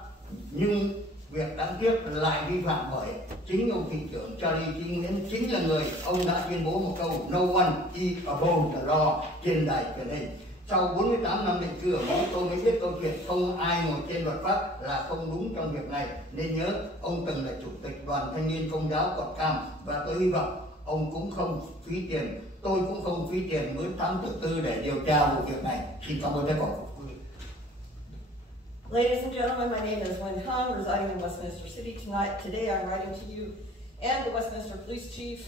Nhưng việc đáng tiếc lại vi phạm bởi chính ông thị trưởng Charlie Chí Nguyễn, chính là người ông đã tuyên bố một câu "No one is above the law" trên đài truyền hình. Sau 48 năm định cư ở Mỹ, tôi mới biết câu chuyện không ai ngồi trên luật pháp là không đúng trong việc này. Nên nhớ, ông từng là chủ tịch đoàn thanh niên công giáo Quận Cam và tôi hy vọng ông cũng không phí tiền, tôi cũng không phí tiền mướn thám tử tư để điều tra vụ việc này. Xin cảm ơn tất cả. Ladies and gentlemen, my name is Lynn Hung, residing in Westminster City tonight. Today I'm writing to you and the Westminster Police Chief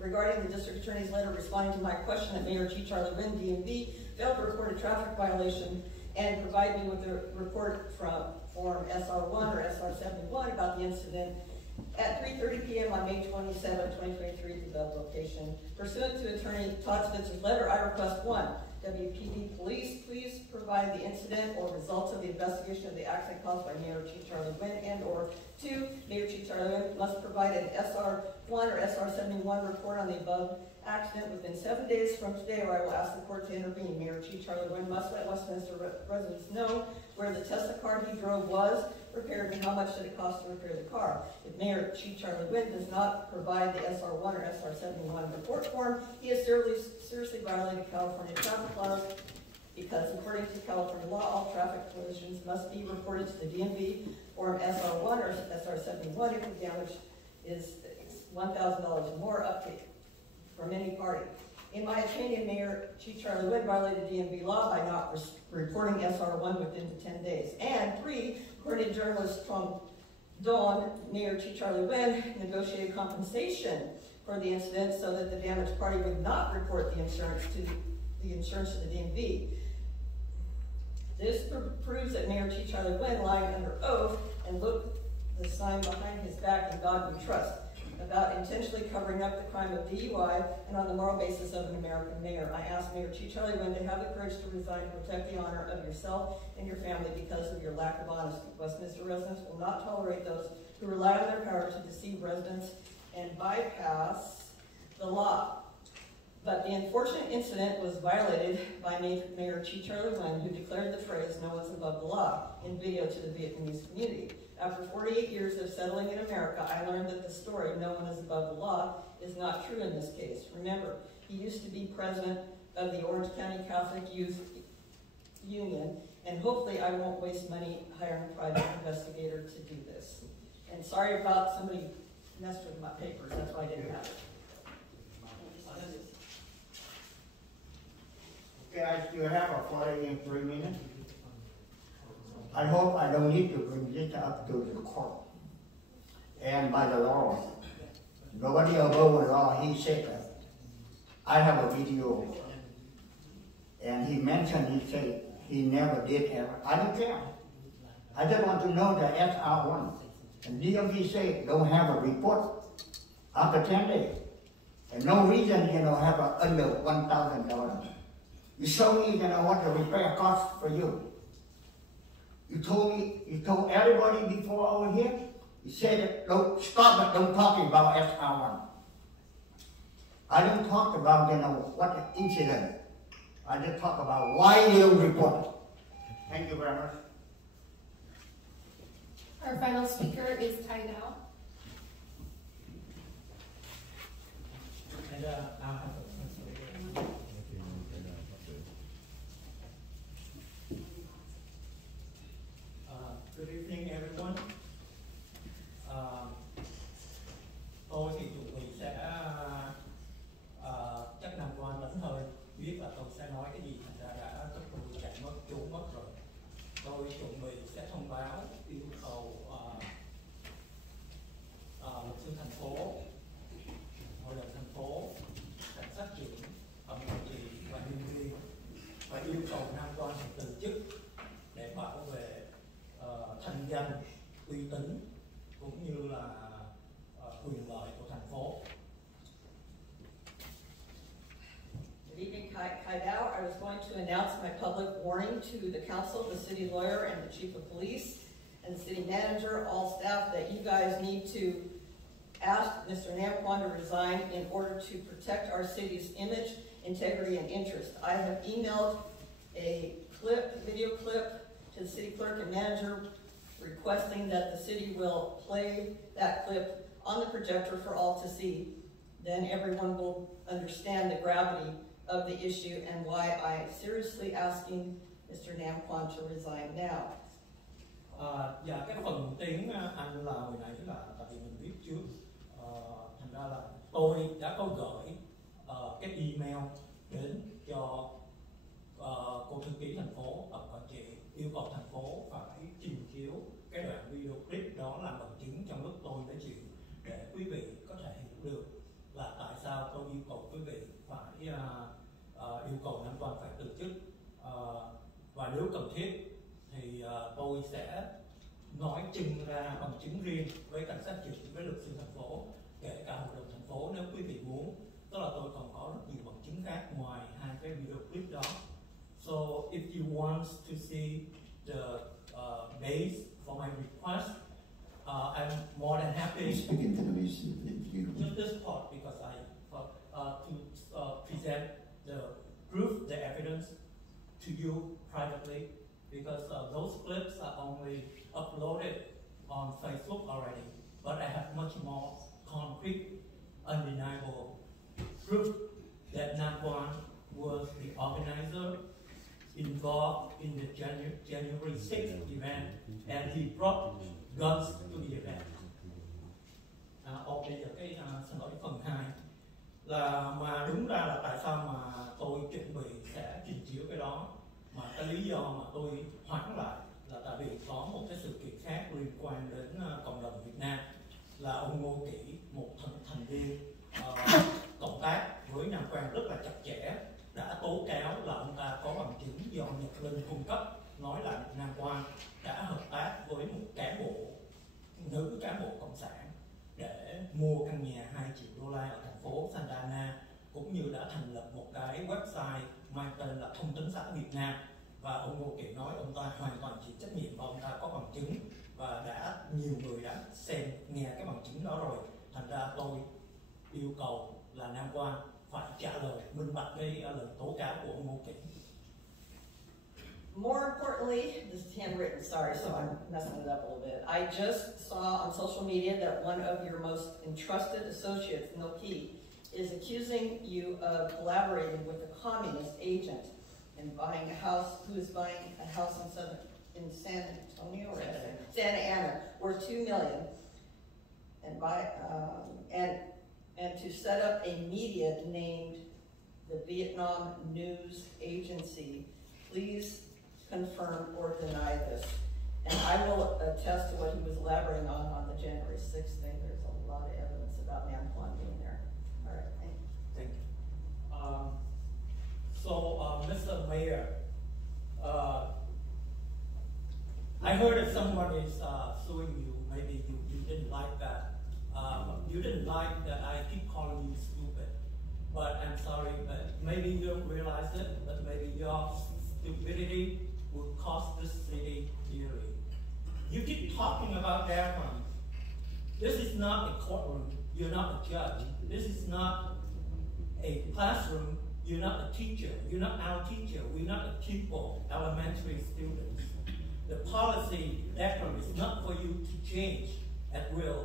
regarding the District Attorney's letter responding to my question that Mayor G. Charlie Wynn, DMV, failed to report a traffic violation and provide me with a report from Form SR1 or SR71 about the incident at 3:30 p.m. on May 27, 2023 at the above location. Pursuant to Attorney Todd Spitzer's letter, I request 1. WPD Police, please provide the incident or results of the investigation of the accident caused by Mayor Chief Charlie Wynn, and or 2, Mayor Chief Charlie Wynn must provide an SR1 or SR71 report on the above accident within 7 days from today, or I will ask the court to intervene. Mayor Chief Charlie Wynn must let Westminster residents know where the Tesla car he drove was repaired and how much did it cost to repair the car. If Mayor Chief Charlie Wynn does not provide the SR1 or SR71 report form, he has seriously violated California traffic laws, because according to California law, all traffic collisions must be reported to the DMV Form SR1 or SR71 if the damage is $1,000 or more up to from any party. In my opinion, Mayor Chief Charlie Wynn violated DMV law by not reporting SR1 within 10 days. And 3, according to journalist Tom Dawn, Mayor Chief Charlie Wynn negotiated compensation for the incident so that the damaged party would not report the insurance to the DMV. This proves that Mayor Chief Charlie Wynn lied under oath and looked the sign behind his back in God We Trust about intentionally covering up the crime of DUI and on the moral basis of an American mayor. I ask Mayor Chief Charlie Wynn to have the courage to resign to protect the honor of yourself and your family because of your lack of honesty. Westminster residents will not tolerate those who rely on their power to deceive residents and bypass the law. But the unfortunate incident was violated by Mayor Chief Charlie Wynn, who declared the phrase "no one's above the law" in video to the Vietnamese community. After 48 years of settling in America, I learned that the story "no one is above the law" is not true in this case. Remember, he used to be president of the Orange County Catholic Youth Union, and hopefully I won't waste money hiring a private investigator to do this. And sorry about somebody messed with my papers, that's why I didn't have it. Okay, I still have a 3 minutes. I hope I don't need to bring this up to the court. And by the law, nobody above the law, he said that. I have a video. And he mentioned, he said he never did have, I don't care. I just want to know the SR1. And DMV said don't have a report after 10 days. And no reason, have a under $1,000. You show me, what the repair cost for you. You told everybody before over here, you said, don't stop it, don't talk about SR1. I don't talk about, what the incident. I just talk about why you report it. Thank you very much. Our final speaker is Ty Now. Good evening, everyone. Tôi thì chủ mình sẽ chắc nằm quan vẫn hơi biết là tôi sẽ nói cái gì, thành ra đã chạy mất trốn mất rồi. thông báo yêu cầu luật sư thành phố, hội đồng thành phố, cảnh sát trưởng, tổng quản trị và nhân viên và yêu cầu Nam Quan phải từ chức để bảo vệ thanh danh, uy tín cũng như là quyền lợi của thành phố. Good evening, Kai Dao. I was going to announce my public warning to the council, the city lawyer, and the chief of police, and the city manager, all staff, that you guys need to ask Mr. Nam Quan to resign in order to protect our city's image, integrity, and interest. I have emailed a video clip to the city clerk and manager requesting that the city will play that clip on the projector for all to see. Then everyone will understand the gravity of the issue and why I'm seriously asking Mr. Nam Quan to resign now. Và cái phần tiếng Anh là hồi nãy là tại vì mình viết trước, thành ra là tôi đã có gửi cái email đến cho cô thư ký thành phố, tổng quản trị, yêu cầu thành phố phải trình chiếu cái đoạn video clip đó làm bằng chứng trong lúc tôi nói chuyện, để quý vị có thể hiểu được là tại sao tôi yêu cầu quý vị phải yêu cầu Nam Quan phải từ chức, và nếu cần thiết thì tôi sẽ nói chừng ra bằng chứng riêng với cảnh sát trưởng, với luật sư thành phố, kể cả hội đồng thành phố nếu quý vị muốn. Tức là tôi còn có rất nhiều bằng chứng khác ngoài hai cái video clip đó. So if you want to see the base for my request, I'm more than happy. Speak in Vietnamese if you. Just this part, because I to present the proof, the evidence to you privately, because those clips are only uploaded on Facebook already, but I have much more concrete, undeniable proof that Nam Quan was the organizer involved in the January 6th event, and he brought guns to the event. Bây giờ xin lỗi phần 2 là mà đúng ra là tại sao mà tôi chuẩn bị sẽ trình chiếu cái đó, mà cái lý do mà tôi hoãn lại là tại vì có một cái sự kiện khác liên quan đến cộng đồng Việt Nam, là ông Ngô Kỷ, một thành viên cộng tác với Nam Quan rất là chặt chẽ, đã tố cáo là ông ta có bằng chứng do Nhật Linh cung cấp, nói là Nam Quan đã hợp tác với một nữ cán bộ cộng sản để mua căn nhà 2 triệu đô la ở thành phố Santa Ana, cũng như đã thành lập một cái website mang tên là Thông tấn xã Việt Nam. Và ông Ngô Kỷ nói ông ta hoàn toàn chịu trách nhiệm và ông ta có bằng chứng, và nhiều người đã xem nghe cái bằng chứng đó rồi. Thành ra tôi yêu cầu là Nam Quan phải trả lời minh bạch cái lời tố cáo của ông Ngô Kỷ. More importantly, this is handwritten, sorry, so I'm messing it up a little bit. I just saw on social media that one of your most entrusted associates, Noki, is accusing you of collaborating with a communist agent and buying a house, who is buying a house in San Antonio or Santa Ana, worth $2 million, and to set up a media named the Vietnam News Agency. Please confirm or deny this. And I will attest to what he was elaborating on the January 6th thing. There's a lot of evidence about Nam Quan being there. All right, thank you. Thank you. Mr. Mayor, I heard that someone is suing you. Maybe you didn't like that. You didn't like that I keep calling you stupid. But I'm sorry, but maybe you don't realize it, but maybe your stupidity will cost this city dearly. You keep talking about Darwin. This is not a courtroom. You're not a judge. This is not a classroom. You're not a teacher. You're not our teacher. We're not a pupil, elementary students. The policy Darwin is not for you to change at will.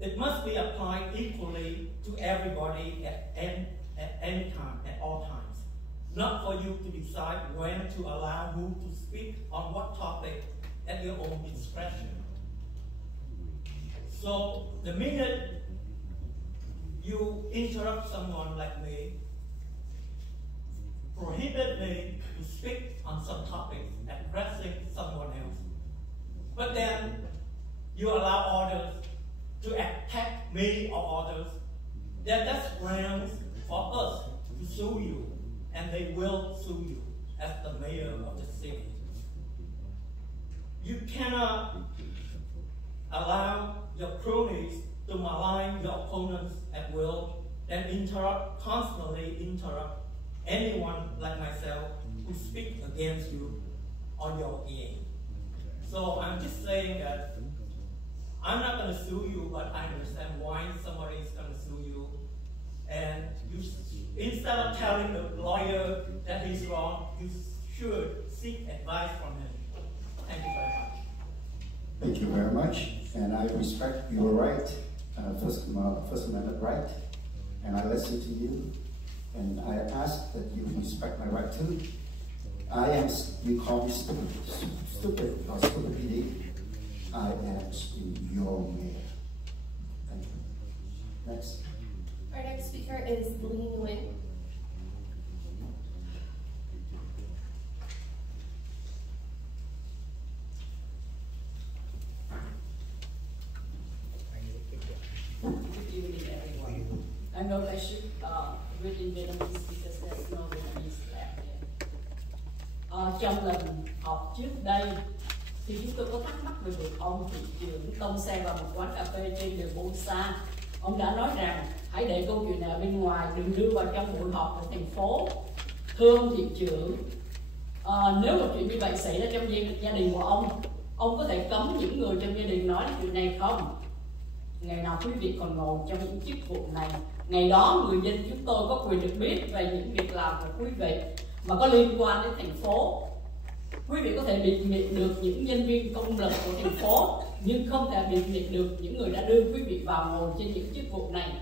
It must be applied equally to everybody at any time, at all times. Not for you to decide when to allow who to speak on what topic at your own discretion. So the minute you interrupt someone like me, prohibit me to speak on some topic addressing someone else, you allow others to attack me or others, that's grounds for us to sue you, and they will sue you as the mayor of the city. You cannot allow your cronies to malign your opponents at will and constantly interrupt anyone like myself who speaks against you on your end. So I'm just saying that I'm not going to sue you, but I understand why somebody is going to sue you. And you, instead of telling the lawyer that he's wrong, you should seek advice from him. Thank you very much. Thank you very much, and I respect your right, First Amendment right, and I listen to you, and I ask that you respect my right too. You call me stupid or stupidity. I am your mayor. Thank you. Next. Our next speaker is Lean Nguyen. Good evening, everyone. I know I should read in Vietnamese because there's no Vietnamese left here. Trong lần họp trước đây thì chúng tôi có thắc mắc về việc ông thị trưởng tông xe vào một quán cà phê trên đường Bôn Sa. Ông đã nói rằng hãy để câu chuyện này ở bên ngoài, đừng đưa vào trong buổi họp của thành phố. Thưa ông thị trưởng, nếu một chuyện như vậy xảy ra trong gia đình của ông có thể cấm những người trong gia đình nói chuyện này không? Ngày nào quý vị còn ngồi trong những chức vụ này, ngày đó người dân chúng tôi có quyền được biết về những việc làm của quý vị mà có liên quan đến thành phố. Quý vị có thể biệt miệng được những nhân viên công lực của thành phố, nhưng không thể biệt miệng được những người đã đưa quý vị vào ngồi trên những chức vụ này.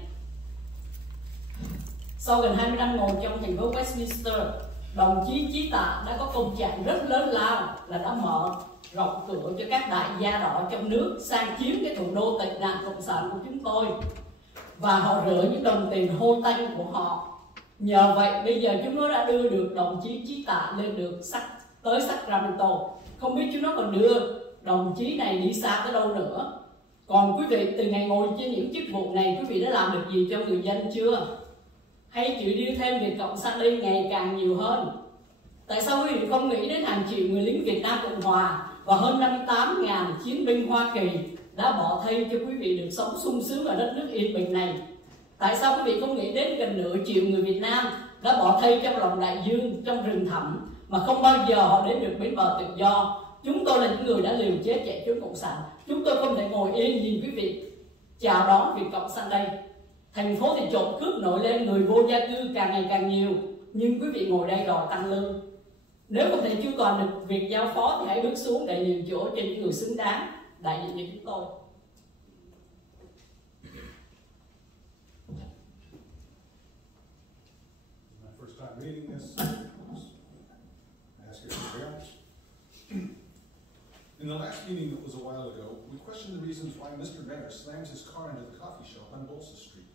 Sau gần 20 năm ngồi trong thành phố Westminster, đồng chí Chí Tạ đã có công trạng rất lớn lao là đã mở rộng cửa cho các đại gia đỏ trong nước sang chiếm cái thủ đô tị nạn cộng sản của chúng tôi, và họ rửa những đồng tiền hôi tanh của họ. Nhờ vậy bây giờ chúng nó đã đưa được đồng chí Chí Tạ lên được tới Sacramento. Không biết chúng nó còn đưa đồng chí này đi xa tới đâu nữa. Còn quý vị, từ ngày ngồi trên những chức vụ này, quý vị đã làm được gì cho người dân chưa? Hay chỉ đưa thêm việc cộng sản đi ngày càng nhiều hơn? Tại sao quý vị không nghĩ đến hàng triệu người lính Việt Nam Cộng Hòa và hơn 58.000 chiến binh Hoa Kỳ đã bỏ thay cho quý vị được sống sung sướng ở đất nước yên bình này? Tại sao quý vị không nghĩ đến gần nửa triệu người Việt Nam đã bỏ thay trong lòng đại dương, trong rừng thẳm mà không bao giờ họ đến được bến bờ tự do? Chúng tôi là những người đã liều chết chạy trốn cộng sản. Chúng tôi không thể ngồi yên nhìn quý vị chào đón việc cộng sản đây. Thành phố thì trộm cướp nổi lên, người vô gia cư càng ngày càng nhiều, nhưng quý vị ngồi đây đòi tăng lương. Nếu không thể chu toàn được việc giao phó thì hãy bước xuống để nhường chỗ cho những người xứng đáng đại diện cho chúng tôi. First time reading this, ask your forbearance. In the last meeting that was a while ago, we questioned the reasons why Mr. Mayor slams his car into the coffee shop on Bolsa Street.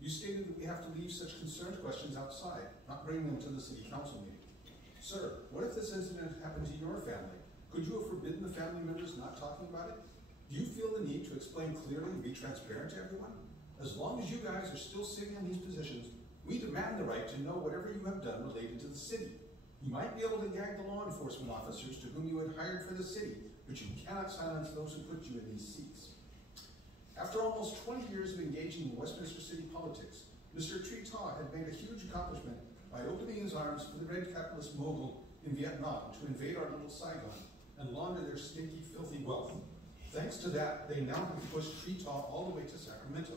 You stated that we have to leave such concerned questions outside, not bring them to the city council meeting. Sir, what if this incident happened to your family? Could you have forbidden the family members not talking about it? Do you feel the need to explain clearly and be transparent to everyone? As long as you guys are still sitting in these positions, we demand the right to know whatever you have done related to the city. You might be able to gag the law enforcement officers to whom you had hired for the city, but you cannot silence those who put you in these seats. After almost 20 years of engaging in Westminster city politics, Mr. Tree Taw had made a huge accomplishment by opening his arms for the red capitalist mogul in Vietnam to invade our little Saigon and launder their stinky, filthy wealth. Thanks to that, they now have pushed Tree Taw all the way to Sacramento.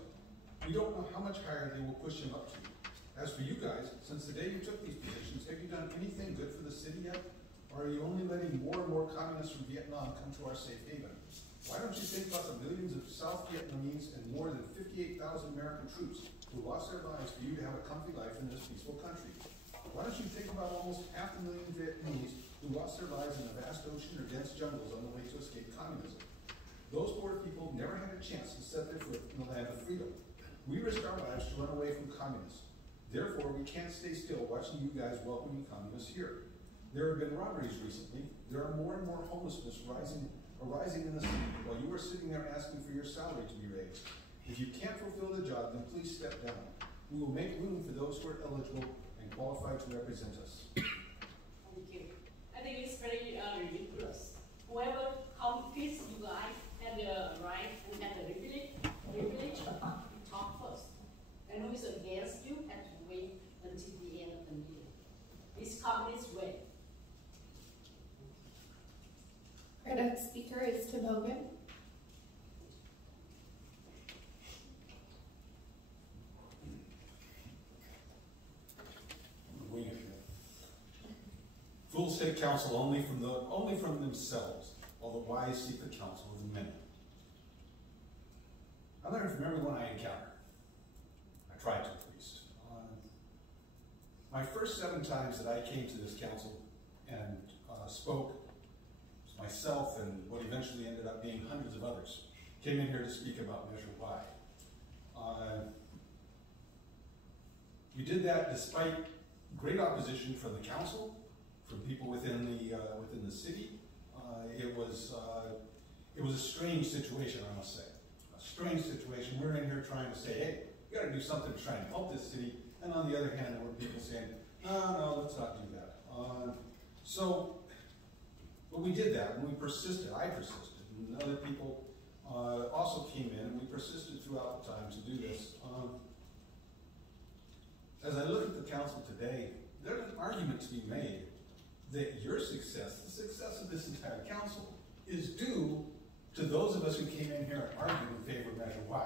We don't know how much higher they will push him up to. As for you guys, since the day you took these positions, have you done anything good for the city yet? Or are you only letting more and more communists from Vietnam come to our safe haven? Why don't you think about the millions of South Vietnamese and more than 58,000 American troops who lost their lives for you to have a comfy life in this peaceful country? Why don't you think about almost 500,000 Vietnamese who lost their lives in the vast ocean or dense jungles on the way to escape communism? Those poor people never had a chance to set their foot in the land of freedom. We risk our lives to run away from communists. Therefore, we can't stay still watching you guys welcoming communists here. There have been robberies recently. There are more and more homelessness rising arising in the city while you are sitting there asking for your salary to be raised. If you can't fulfill the job, then please step down. We will make room for those who are eligible and qualified to represent us. Thank you. I think it's very ridiculous. Whoever competes you guys have the right and have the privilege to talk first. And who is against you have to wait until the end of the meeting. This company's way. Our next speaker is Tim Hogan. Fools take counsel only from themselves, while the wise seek the counsel of many. I learned from everyone I encountered. I tried to, at least. My first 7 times that I came to this council and spoke, myself and what eventually ended up being hundreds of others, came in here to speak about Measure Y. We did that despite great opposition from the council, from people within the city. It was a strange situation, I must say. A strange situation. We're in here trying to say, hey, we got to do something to try and help this city. And on the other hand, there were people saying, no, let's not do that. But we did that, and we persisted. I persisted, and other people also came in, and we persisted throughout the time to do this. As I look at the council today, there's an argument to be made that your success, the success of this entire council, is due to those of us who came in here and argued in favor of Measure Y.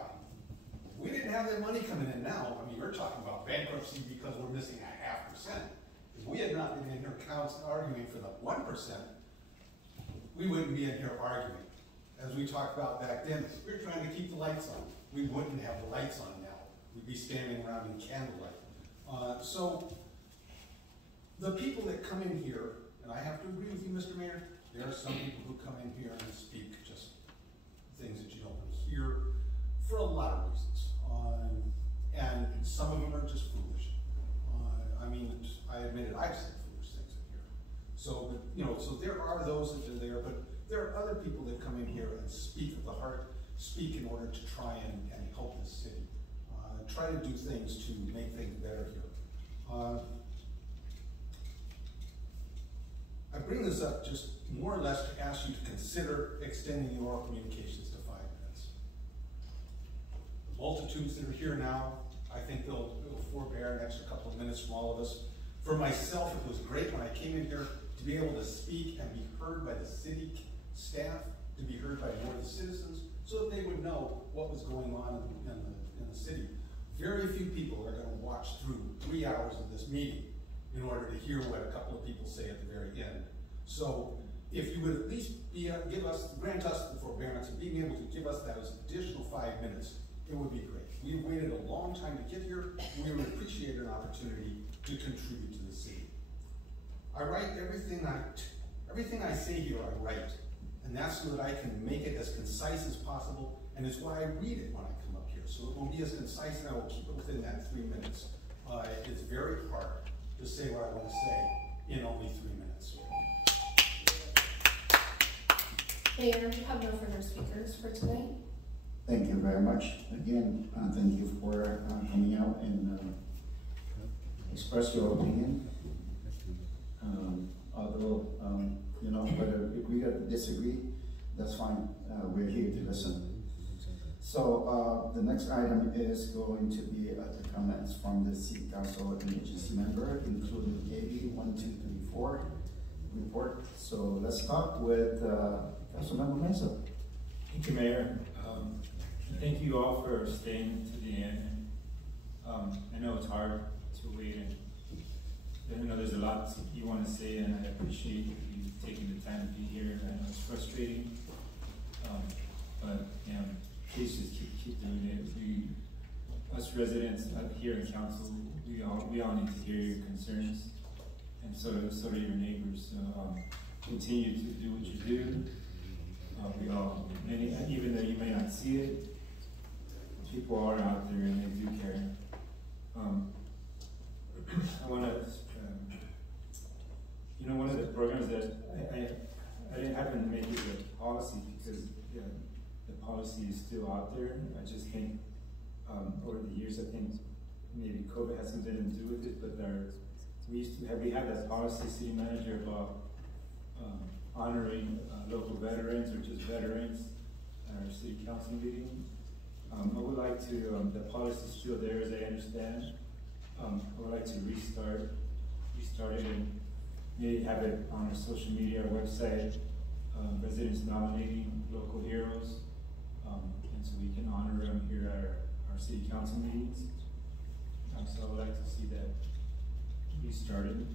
If we didn't have that money coming in now, I mean, you're talking about bankruptcy because we're missing a 0.5%. If we had not been in here arguing for the 1%, we wouldn't be in here arguing. As we talked about back then, we were trying to keep the lights on. We wouldn't have the lights on now. We'd be standing around in candlelight. So the people that come in here, and I have to agree with you, Mr. Mayor, there are some people who come in here and speak just things that you don't want to hear for a lot of reasons. And some of them are just foolish. I mean, I admit it, I've said foolish things in here. So, so there are those that are there, but there are other people that come in here and speak with the heart, speak in order to try and help this city. Try to do things to make things better here. I bring this up just more or less to ask you to consider extending the oral communications to 5 minutes. The multitudes that are here now, I think they'll forbear an extra couple of minutes from all of us. For myself, it was great when I came in here to be able to speak and be heard by the city staff, to be heard by more of the citizens, so that they would know what was going on in the city. Very few people are going to watch through 3 hours of this meeting in order to hear what a couple of people say at the very end. So if you would at least grant us the forbearance of being able to give us those additional 5 minutes, it would be great. We've waited a long time to get here. We would appreciate an opportunity to contribute to the city. I write everything I say here, I write. And that's so that I can make it as concise as possible, and it's why I read it when I come up here. So it will be as concise, and I will keep it within that 3 minutes. It's very hard to say what I want to say in only 3 minutes. Mayor, we have no further speakers for tonight. Thank you very much. Again, thank you for coming out and express your opinion. Although, whether we agree or disagree, that's fine. We're here to listen. So the next item is going to be the comments from the City Council and agency member, including AB 1234 report. So let's start with Councilmember Mesa. Thank you, Mayor. Thank you all for staying to the end. I know it's hard to wait, and there's a lot you want to say, and I appreciate you taking the time to be here. I know it's frustrating, but please just keep doing it. Us residents here in council, we all need to hear your concerns, and so do your neighbors. So continue to do what you do. Even though you may not see it, people are out there and they do care. I want to, one of the programs that I didn't happen to make it to policy, because the policy is still out there. I just think over the years, I think maybe COVID has something to do with it, but we had that policy, city manager, about honoring local veterans or just veterans at our city council meeting. I would like to, the policy is still there as I understand. I would like to restart it and maybe have it on our social media, our website, residents nominating local heroes, and so we can honor them here at our city council meetings. So I would like to see that restarted.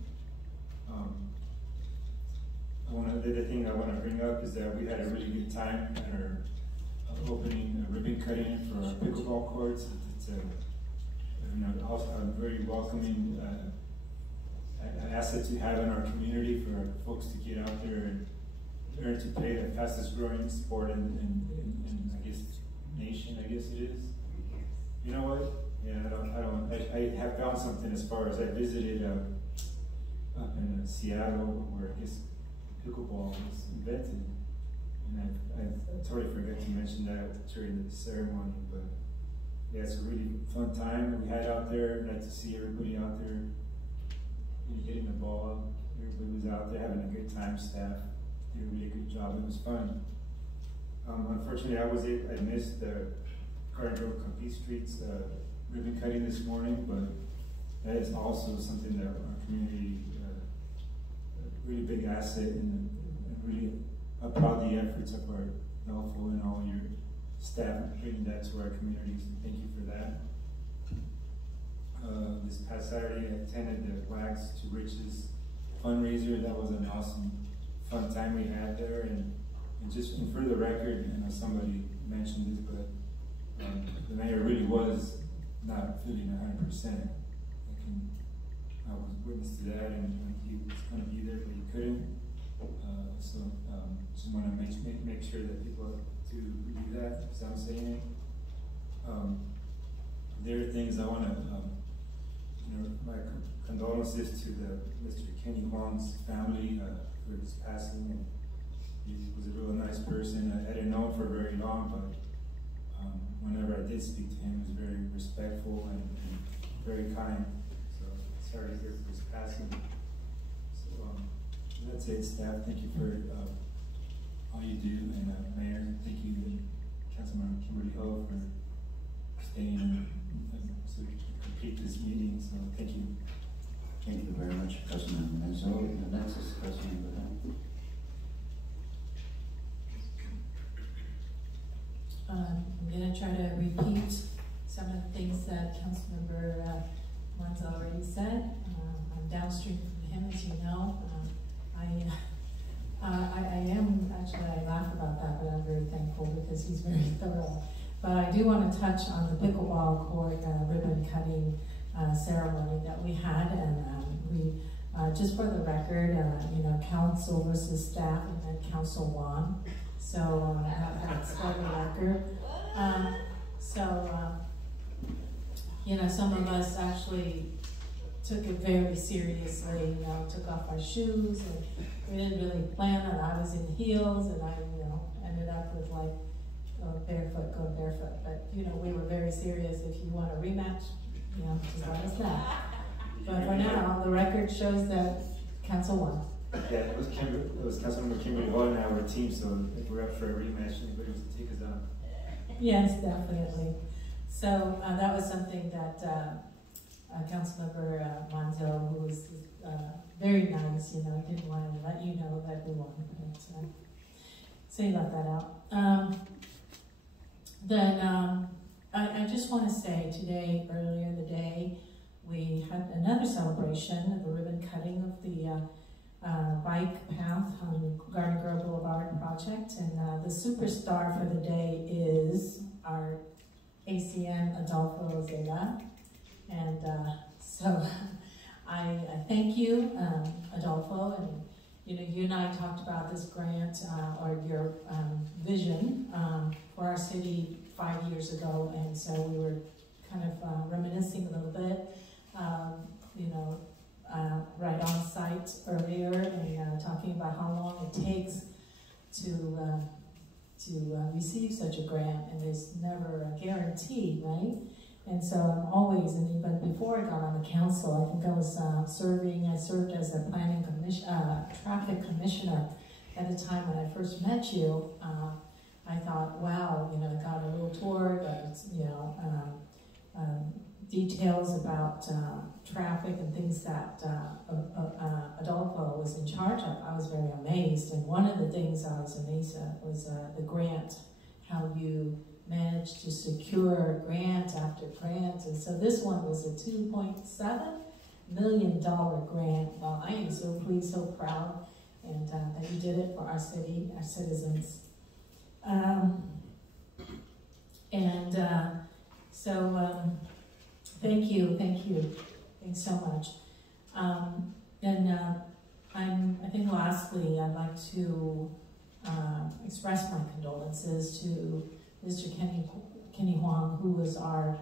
The other thing I want to bring up is that we had a really good time at our opening ribbon cutting for our pickleball courts. It's also a very welcoming asset to have in our community for folks to get out there and learn to play the fastest growing sport in I guess nation. I guess it is. You know what? Yeah, I have found something as far as I visited up in Seattle, where I guess pickleball was invented, and I totally forgot to mention that during the ceremony. But yeah, it's a really fun time we had out there. I'd like to see everybody out there hitting the ball. Everybody was out there having a good time. Staff did a really good job. It was fun. Unfortunately, I missed the Garden Grove Compete Streets ribbon cutting this morning, but that is also something that our community, a really big asset, and really applaud the efforts of our Adolfo and all your staff bringing that to our communities. And thank you for that. This past Saturday, I attended the Wags to Riches fundraiser. That was an awesome, fun time we had there. And just for the record, somebody mentioned this, but the mayor really was not feeling 100%. I was witness to that, and he was going to be there, but he couldn't. Just want to make sure that people do that, as I'm saying it. There are things I want to, my condolences to Mr. Kenny Huang's family for his passing. And he was a real nice person. I didn't know him for very long, but whenever I did speak to him, he was very respectful and very kind. So sorry to hear for his passing. So that's it, staff. Thank you for all you do, and Mayor, thank you, Councilmember Kimberly Ho, for staying and so we can complete this meeting. So thank you. Thank you very much, Councilmember Menzo. The next is Councilmember Hunt. I'm going to try to repeat some of the things that Councilmember Manzo already said. I'm downstream from him, as you know. I am, actually, I laugh about that, but I'm very thankful because he's very thorough. But I do want to touch on the pickleball court ribbon cutting ceremony that we had, and we, just for the record, council versus staff, and then Council won. So that's for the record. Some of us actually took it very seriously. Took off our shoes, and we didn't really plan on. I was in heels, and I, ended up with like go barefoot. But we were very serious. If you want a rematch, just let us know. But for now, the record shows that council won. Yeah, it was Councilmember Kimberly Ho and our team, so if we're up for a rematch, anybody wants to take us on. Yes, definitely. So that was something that Councilmember Manzo, who was very nice, didn't want to let you know that we won. But, so you left that out. I just want to say today, earlier in the day, we had another celebration of the ribbon cutting of the bike path on Garden Grove Boulevard project, and the superstar for the day is our ACM Adolfo Zela, and so I thank you, Adolfo, and you and I talked about this grant or your vision for our city 5 years ago, and so we were kind of reminiscing a little bit, right on site earlier, and talking about how long it takes receive such a grant, and there's never a guarantee, right? And so I'm always, and even before I got on the council, I think I was I served as a traffic commissioner at the time when I first met you. I thought, wow, you know, I got a little tour, got, you know, details about traffic and things that Adolfo was in charge of. I was very amazed, and one of the things I was amazed at was the grant, how you managed to secure grant after grant. And so this one was a $2.7 million grant. Well, I am so pleased, so proud, and that you did it for our city, our citizens. Thank you, thanks so much. I think lastly, I'd like to express my condolences to Mr. Kenny Huang, who was our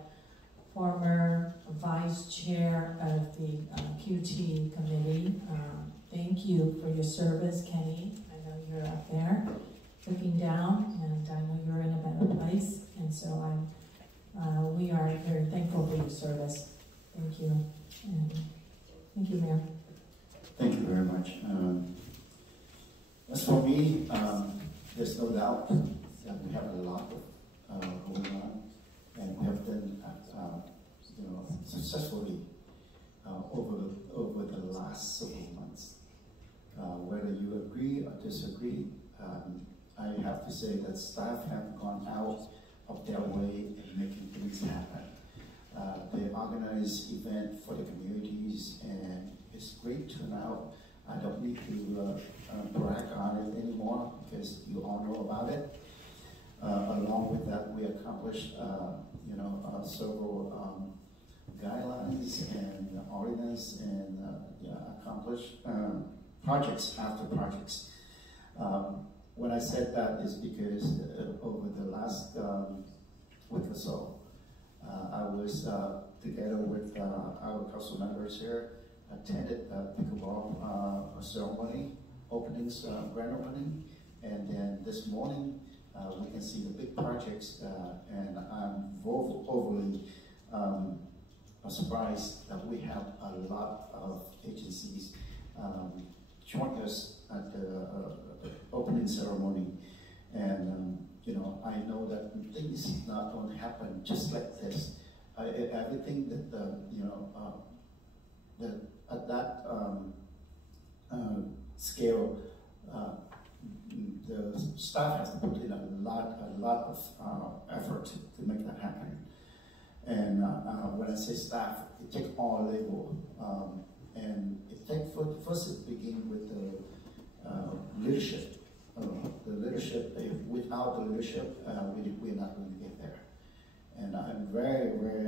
former vice chair of the QT committee. Thank you for your service, Kenny. I know you're up there looking down, and I know you're in a better place, and so we are very thankful for your service. Thank you. And thank you, Mayor. Thank you very much. As for me, there's no doubt that we have a lot going on, and we have done successfully over the last several months. Whether you agree or disagree, I have to say that staff have gone out of their way in making things happen. They organize events for the communities, and it's great turnout. I don't need to brag on it anymore because you all know about it. Along with that, we accomplished several guidelines and ordinance, and accomplished projects after projects. When I said that is because over the last week or so, I was together with our council members here, attended a pickleball ceremony, grand opening, and then this morning we can see the big projects, and I'm overly surprised that we have a lot of agencies join us at the opening ceremony. And I know that things not going to happen just like this. Everything that that at that scale, the staff has to put in a lot of effort to make that happen. And when I say staff, it takes all level, and it takes first it begins with the leadership. The leadership, without the leadership, we're not going to get there. And I'm very, very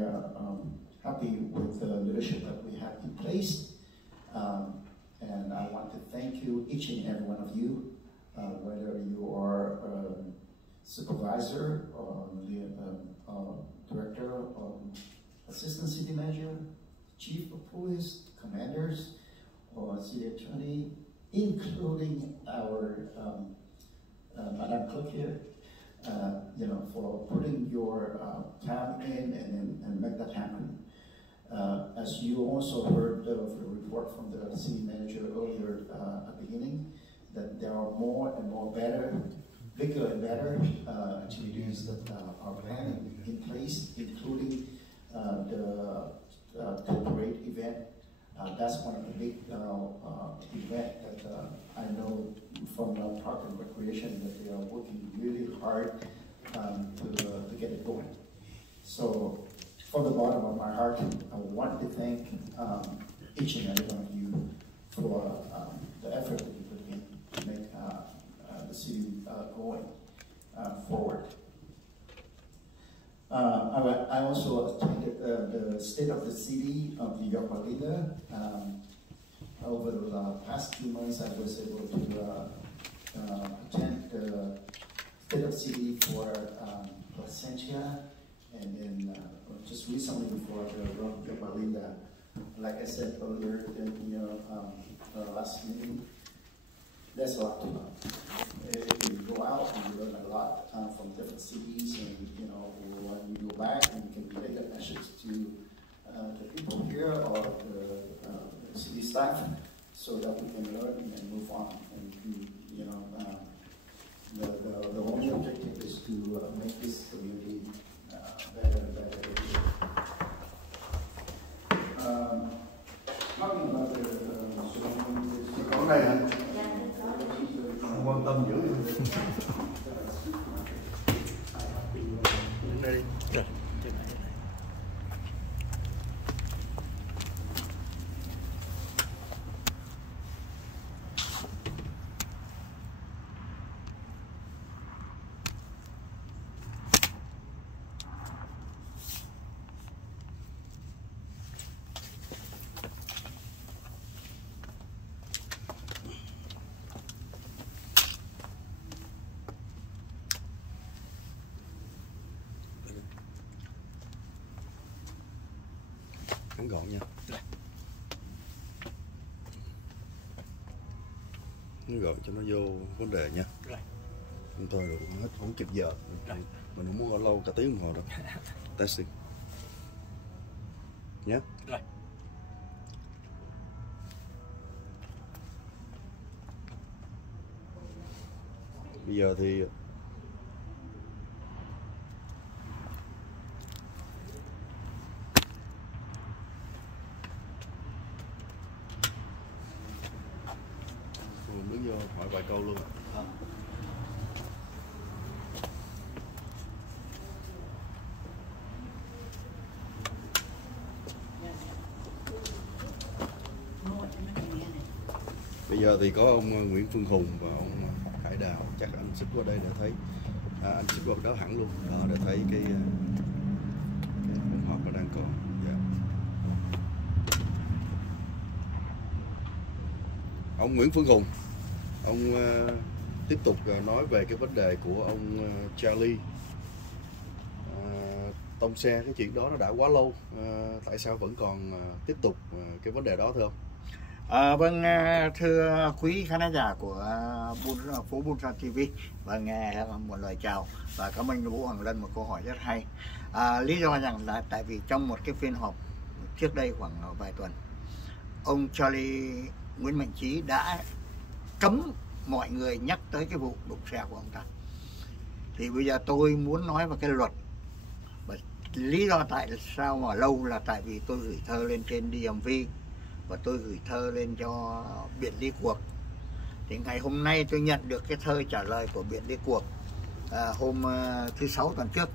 happy with the leadership that we have in place. And I want to thank you, each and every one of you, whether you are a supervisor, or the director, or assistant city manager, chief of police, commanders, or city attorney, including our Madam Clerk here, for putting your time in and make that happen. As you also heard the report from the city manager earlier at the beginning, that there are more and more bigger and better activities that are planning in place, including the parade event. That's one of the big events that I know from Park and Recreation that they are working really hard to get it going. So, from the bottom of my heart, I want to thank each and every one of you for the effort that you put in to make the city going forward. I also attended the State of the City of Yorba Linda. Over the past few months, I was able to attend the State of the City for Placentia, and then just recently for the Yorba Linda. Like I said earlier in the last meeting, there's a lot to learn. you go out and you learn a lot from different cities, and when you go back and you can relay that message to the people here or the city staff, so that we can learn and move on. And the only objective is to make this community better and better every year. Talking about the Còn này hả? Quan tâm dữ. Đây đi. Ngắn gọn nha. Ngắn gọn cho nó vô vấn đề nha. Chúng tôi đủ hết, không kịp giờ. Mình không muốn ở lâu cả tiếng đồng hồ đâu. Testing. Nhé. Bây giờ thì đứng vô hỏi vài câu luôn. Bây giờ thì có ông Nguyễn Phương Hùng và ông Hải Đào, chắc anh xích qua đây để thấy, anh xích qua đó hẳn luôn đó để thấy cái cuộc họp nó đang có. Ông Nguyễn Phương Hùng, ông tiếp tục nói về cái vấn đề của ông Charlie tông xe. Cái chuyện đó nó đã quá lâu, tại sao vẫn còn tiếp tục cái vấn đề đó thưa ông? Vâng, thưa quý khán giả của phố Busan TV, và nghe một lời chào và cảm ơn Vũ Hoàng Lân một câu hỏi rất hay. Lý do rằng là tại vì trong một cái phiên họp trước đây khoảng vài tuần, ông Charlie Nguyễn Mạnh Trí đã cấm mọi người nhắc tới cái vụ đụng xe của ông ta. Thì bây giờ tôi muốn nói về cái luật. Lý do tại sao mà lâu là tại vì tôi gửi thơ lên trên DMV và tôi gửi thơ lên cho Biện Lý Cuộc. Thì ngày hôm nay tôi nhận được cái thơ trả lời của Biện Lý Cuộc hôm thứ Sáu tuần trước.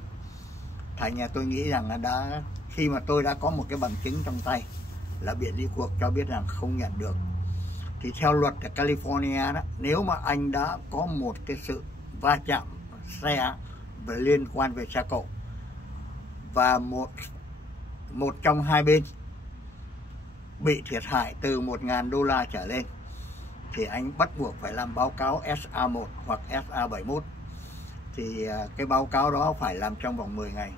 Thành nhà tôi nghĩ rằng là khi mà tôi đã có một cái bằng chứng trong tay là Biện Lý Cuộc cho biết rằng không nhận được. Thì theo luật ở California đó, nếu mà anh đã có một cái sự va chạm xe và liên quan về xe cộ và một trong hai bên bị thiệt hại từ $1.000 trở lên, thì anh bắt buộc phải làm báo cáo SA1 hoặc SA71. Thì cái báo cáo đó phải làm trong vòng 10 ngày.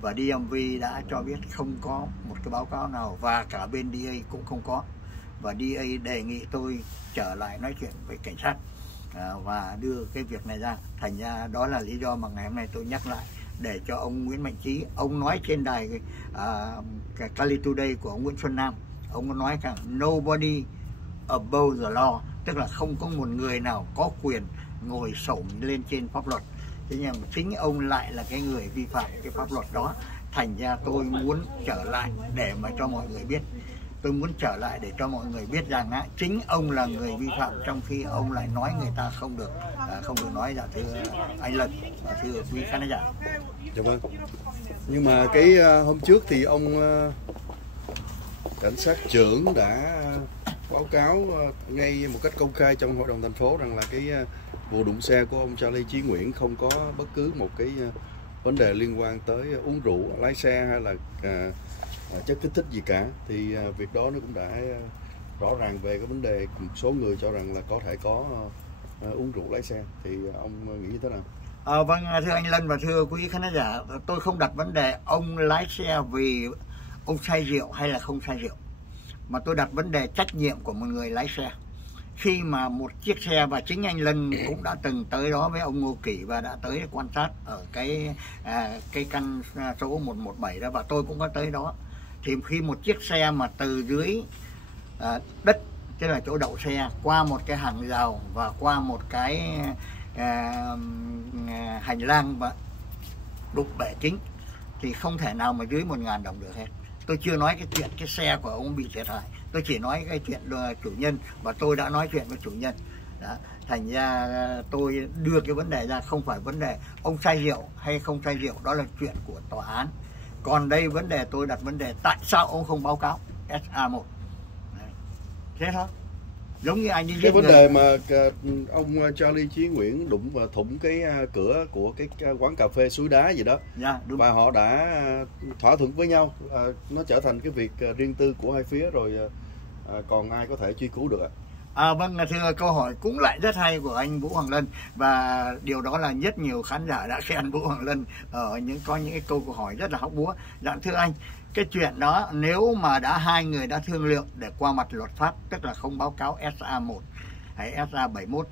Và DMV đã cho biết không có một cái báo cáo nào, và cả bên DA cũng không có. Và DA đề nghị tôi trở lại nói chuyện với cảnh sát và đưa cái việc này ra. Thành ra đó là lý do mà ngày hôm nay tôi nhắc lại để cho ông Nguyễn Mạnh Trí. Ông nói trên đài cái Cali Today của ông Nguyễn Xuân Nam, ông có nói rằng nobody above the law, tức là không có một người nào có quyền ngồi xổm lên trên pháp luật. Thế nhưng mà chính ông lại là cái người vi phạm cái pháp luật đó. Thành ra tôi muốn trở lại để mà cho mọi người biết. Tôi muốn trở lại để cho mọi người biết rằng chính ông là người vi phạm, trong khi ông lại nói người ta không được nói. Dạ thưa anh Lân và thưa quý khán giả. Dạ vâng. Nhưng mà cái hôm trước thì ông cảnh sát trưởng đã báo cáo ngay một cách công khai trong hội đồng thành phố rằng là cái vụ đụng xe của ông Charlie Chí Nguyễn không có bất cứ một cái vấn đề liên quan tới uống rượu lái xe hay là chất kích thích gì cả. Thì việc đó nó cũng đã rõ ràng về cái vấn đề một số người cho rằng là có thể có uống rượu lái xe. Thì ông nghĩ như thế nào? Vâng, thưa anh Lân và thưa quý khán giả, tôi không đặt vấn đề ông lái xe vì ông say rượu hay là không say rượu, mà tôi đặt vấn đề trách nhiệm của một người lái xe. khi mà một chiếc xe, và chính anh Lân cũng đã từng tới đó với ông Ngô Kỷ và đã tới quan sát ở cái căn số 117 đó, và tôi cũng có tới đó. Thì khi một chiếc xe mà từ dưới đất, tức là chỗ đậu xe, qua một cái hàng rào và qua một cái hành lang và đục bể chính, thì không thể nào mà dưới 1.000 đồng được hết. Tôi chưa nói cái chuyện cái xe của ông bị thiệt hại, tôi chỉ nói cái chuyện chủ nhân, và tôi đã nói chuyện với chủ nhân. Đó. Thành ra tôi đưa cái vấn đề ra, không phải vấn đề ông say rượu hay không say rượu, đó là chuyện của tòa án. Còn đây vấn đề tôi đặt vấn đề tại sao ông không báo cáo SA1. Đấy. Thế thôi. Giống như anh đi cái vấn đề mà ông Charlie Chí Nguyễn đụng và thủng cái cửa của cái quán cà phê Suối Đá gì đó, và họ đã thỏa thuận với nhau, nó trở thành cái việc riêng tư của hai phía rồi, còn ai có thể truy cứu được ạ? Vâng, thưa, câu hỏi cũng lại rất hay của anh Vũ Hoàng Lân, và điều đó là rất nhiều khán giả đã khen Vũ Hoàng Lân ở có những cái câu hỏi rất là hóc búa. Dạ thưa anh, cái chuyện đó nếu mà hai người đã thương lượng để qua mặt luật pháp, tức là không báo cáo SA1 hay SA71.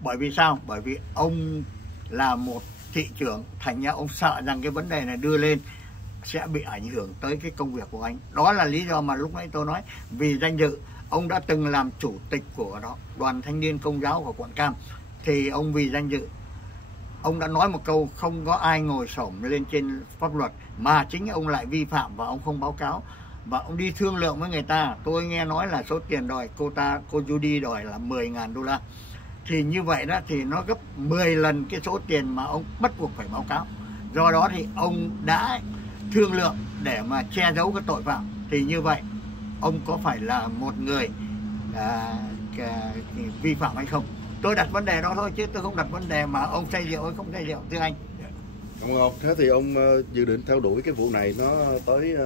Bởi vì sao? Bởi vì ông là một thị trưởng, thành ra ông sợ rằng cái vấn đề này đưa lên sẽ bị ảnh hưởng tới cái công việc của anh. Đó là lý do mà lúc nãy tôi nói, vì danh dự. Ông đã từng làm chủ tịch của đoàn thanh niên công giáo của quận Cam, thì ông vì danh dự, ông đã nói một câu không có ai ngồi xổm lên trên pháp luật, mà chính ông lại vi phạm và ông không báo cáo. Và ông đi thương lượng với người ta, tôi nghe nói là số tiền đòi cô Judy đòi là 10.000 đô la. Thì như vậy đó thì nó gấp 10 lần cái số tiền mà ông bắt buộc phải báo cáo. Do đó thì ông đã thương lượng để mà che giấu cái tội phạm. Thì như vậy ông có phải là một người vi phạm hay không? Tôi đặt vấn đề đó thôi, chứ tôi không đặt vấn đề mà ông say rượu hay không say rượu, thưa anh. Cảm ơn ông. Thế thì ông dự định theo đuổi cái vụ này nó tới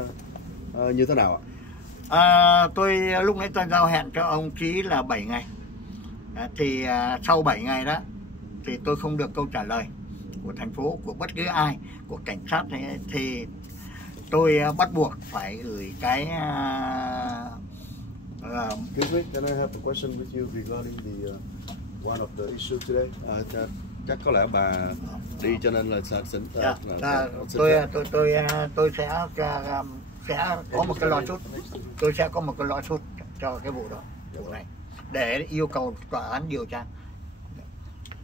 như thế nào ạ? Tôi lúc nãy tôi giao hẹn cho ông Trí là 7 ngày. Thì sau 7 ngày đó thì tôi không được câu trả lời của thành phố, của bất cứ ai, của cảnh sát, thì tôi bắt buộc phải gửi cái Can I have a question with you regarding the one of the issue today? Chắc có lẽ bà đi cho nên là tôi sẽ có một cái lo chốt, tôi sẽ có một cái lo chốt cho cái vụ này để yêu cầu tòa án điều tra.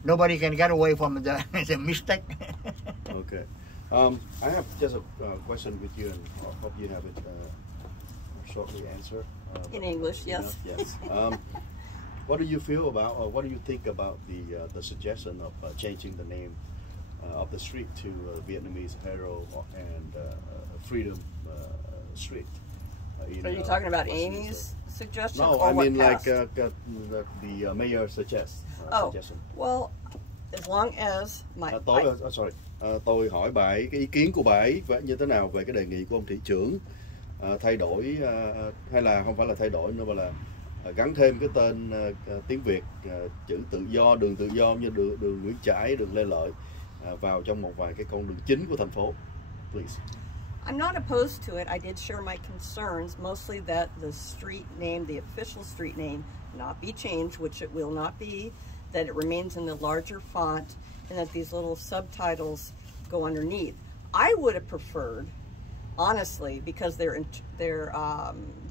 Nobody can get away from the mistake. Okay. I have just a question with you, and I hope you have it shortly answer. In English, yes. Yes. What do you feel about, or what do you think about the suggestion of changing the name of the street to Vietnamese Hero and Freedom Street? Are you talking about Amy's suggestion? No, or I mean what like the mayor suggests. Suggestion. Well, as long as my... Tôi hỏi bà ấy cái ý kiến của bà ấy như thế nào về cái đề nghị của ông thị trưởng thay đổi, hay là không phải là thay đổi nữa mà là gắn thêm cái tên tiếng Việt, chữ tự do, đường tự do như đường Nguyễn Trãi, đường Lê Lợi vào trong một vài cái con đường chính của thành phố. Please. I'm not opposed to it. I did share my concerns, mostly that the street name, the official street name, not be changed, which it will not be, that it remains in the larger font, and that these little subtitles go underneath. I would have preferred, honestly, because they're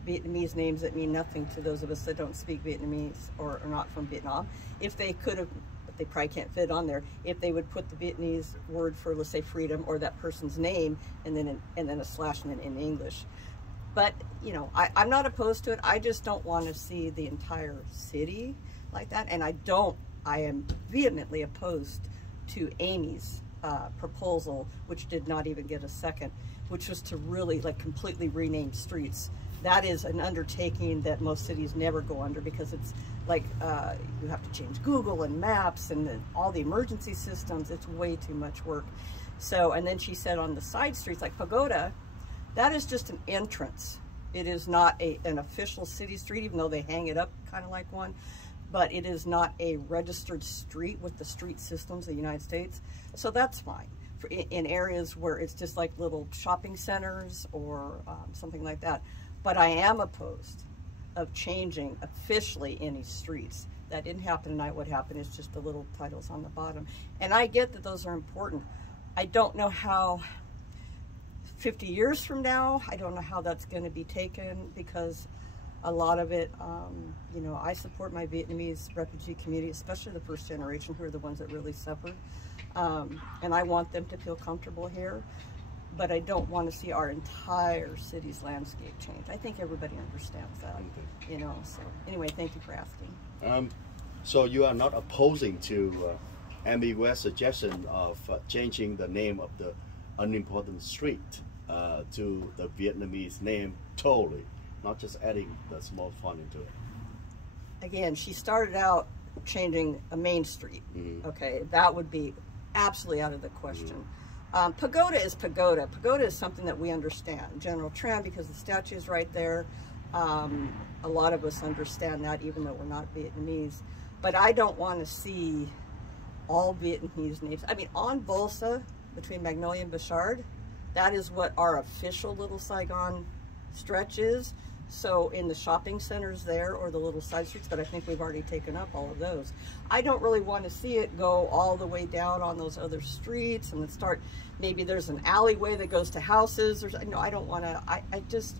Vietnamese names that mean nothing to those of us that don't speak Vietnamese or are not from Vietnam, if they could have, they probably can't fit on there, if they would put the Vietnamese word for, let's say, freedom, or that person's name, and then a slash and then in English. But, you know, I'm not opposed to it. I just don't want to see the entire city like that. And I am vehemently opposed to Amy's proposal, which did not even get a second, which was to really like completely rename streets. That is an undertaking that most cities never go under, because it's like you have to change Google and Maps and all the emergency systems. It's way too much work. So, and then she said on the side streets like Pagoda, that is just an entrance. It is not an official city street, even though they hang it up kind of like one. But it is not a registered street with the street systems of the United States. So that's fine in areas where it's just like little shopping centers or something like that. But I am opposed of changing officially any streets. that didn't happen tonight. What happened is just the little titles on the bottom. And I get that those are important. I don't know how 50 years from now, I don't know how that's going to be taken, because a lot of it, you know, I support my Vietnamese refugee community, especially the first generation, who are the ones that really suffered. And I want them to feel comfortable here, but I don't want to see our entire city's landscape change. I think everybody understands that, you know. So anyway, thank you for asking. So you are not opposing to Amy West's suggestion of changing the name of the unimportant street to the Vietnamese name totally, not just adding the small font into it? Again, she started out changing a main street. Okay, that would be absolutely out of the question. Pagoda is pagoda. Pagoda is something that we understand. General trend, because the statue is right there. A lot of us understand that, even though we're not Vietnamese. But I don't want to see all Vietnamese names. I mean, on Bolsa, between Magnolia and Bouchard, that is what our official Little Saigon stretch is. So in the shopping centers there, or the little side streets, but I think we've already taken up all of those. I don't really want to see it go all the way down on those other streets and then start, maybe there's an alleyway that goes to houses, or no, I don't want to, I just,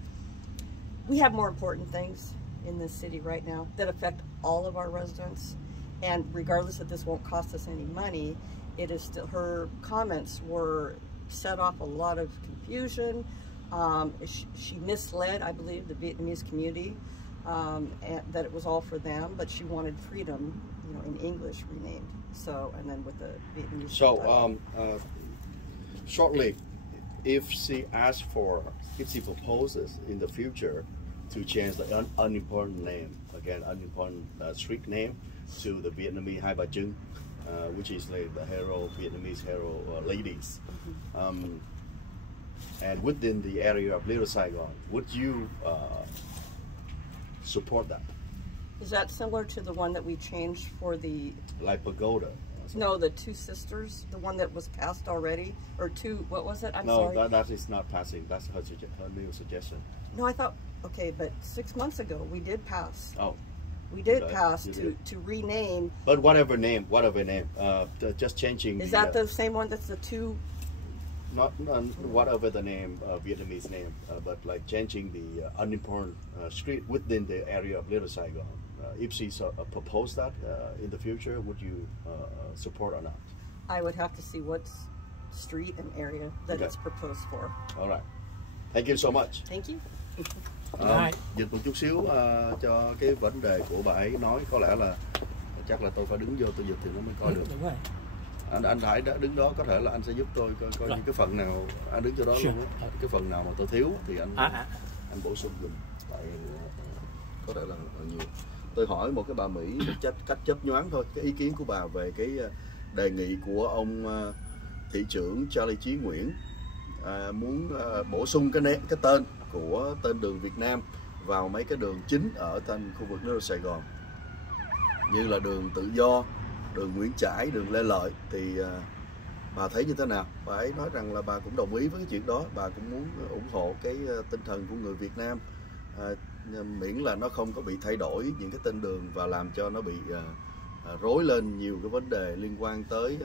we have more important things in this city right now that affect all of our residents. And regardless that this won't cost us any money, it is still, her comments were set off a lot of confusion. She misled, I believe, the Vietnamese community, and that it was all for them, but she wanted freedom, you know, in English renamed. So, and then with the Vietnamese. So, shortly, if she proposes in the future to change the unimportant name, again, unimportant street name, to the Vietnamese Hai Ba Trưng, which is like the hero, Vietnamese hero ladies. And within the area of Little Saigon, would you support that? Is that similar to the one that we changed for the... Like Pagoda? No, the Two Sisters, the one that was passed already? Or two, what was it? I'm sorry. No, that is not passing. That's her new suggestion. No, I thought, okay, but 6 months ago, we did pass. Oh. We did pass to rename. But whatever name, just changing. Is that the same one that's the two? Not whatever the name, Vietnamese name, but like changing the unimportant street within the area of Little Saigon. If she proposed that in the future, would you support or not? I would have to see what street and area that it's proposed for. All right. Thank you so much. Thank you. Dịch một chút xíu cho cái vấn đề của bà ấy nói, có lẽ là chắc là tôi phải đứng vô tôi dịch thì nó mới coi được. Đúng rồi. Anh Hải đã đứng đó, có thể là anh sẽ giúp tôi coi những cái phần nào anh đứng cho đó luôn á, cái phần nào mà tôi thiếu thì anh bổ sung dùm. Tại có thể là nhiều. Tôi hỏi một cái bà Mỹ cách chấp nhoáng thôi, cái ý kiến của bà về cái đề nghị của ông thị trưởng Charlie Chí Nguyễn muốn bổ sung cái tên của tên đường Việt Nam vào mấy cái đường chính ở trên khu vực Little Sài Gòn, như là đường Tự Do, đường Nguyễn Trãi, đường Lê Lợi, thì bà thấy như thế nào? Bà ấy nói rằng là bà cũng đồng ý với cái chuyện đó, bà cũng muốn ủng hộ cái tinh thần của người Việt Nam, miễn là nó không có bị thay đổi những cái tên đường và làm cho nó bị rối lên nhiều cái vấn đề liên quan tới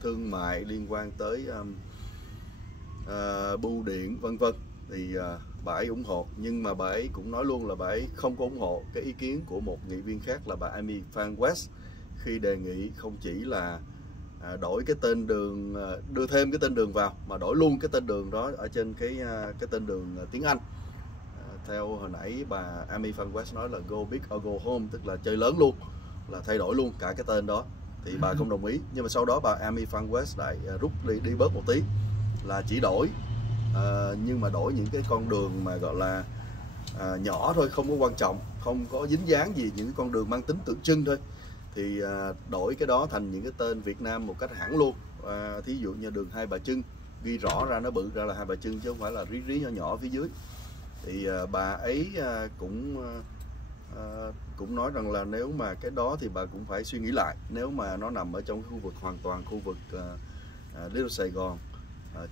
thương mại, liên quan tới bưu điện vân vân, thì bà ấy ủng hộ. Nhưng mà bà ấy cũng nói luôn là bà ấy không có ủng hộ cái ý kiến của một nghị viên khác là bà Amy Phan West, khi đề nghị không chỉ là đổi cái tên đường, đưa thêm cái tên đường vào, mà đổi luôn cái tên đường đó ở trên cái tên đường tiếng Anh. Theo hồi nãy bà Amy Phan West nói là go big or go home, tức là chơi lớn luôn, là thay đổi luôn cả cái tên đó, thì bà không đồng ý. Nhưng mà sau đó bà Amy Phan West lại rút đi bớt một tí, là chỉ đổi nhưng mà đổi những cái con đường mà gọi là nhỏ thôi, không có quan trọng, không có dính dáng gì, những cái con đường mang tính tượng trưng thôi, thì đổi cái đó thành những cái tên Việt Nam một cách hẳn luôn. Thí dụ như đường Hai Bà Trưng, ghi rõ ra, nó bự ra là Hai Bà Trưng chứ không phải là rí nhỏ nhỏ phía dưới. Thì bà ấy cũng nói rằng là nếu mà cái đó thì bà cũng phải suy nghĩ lại, nếu mà nó nằm ở trong khu vực hoàn toàn khu vực Little Sài Gòn,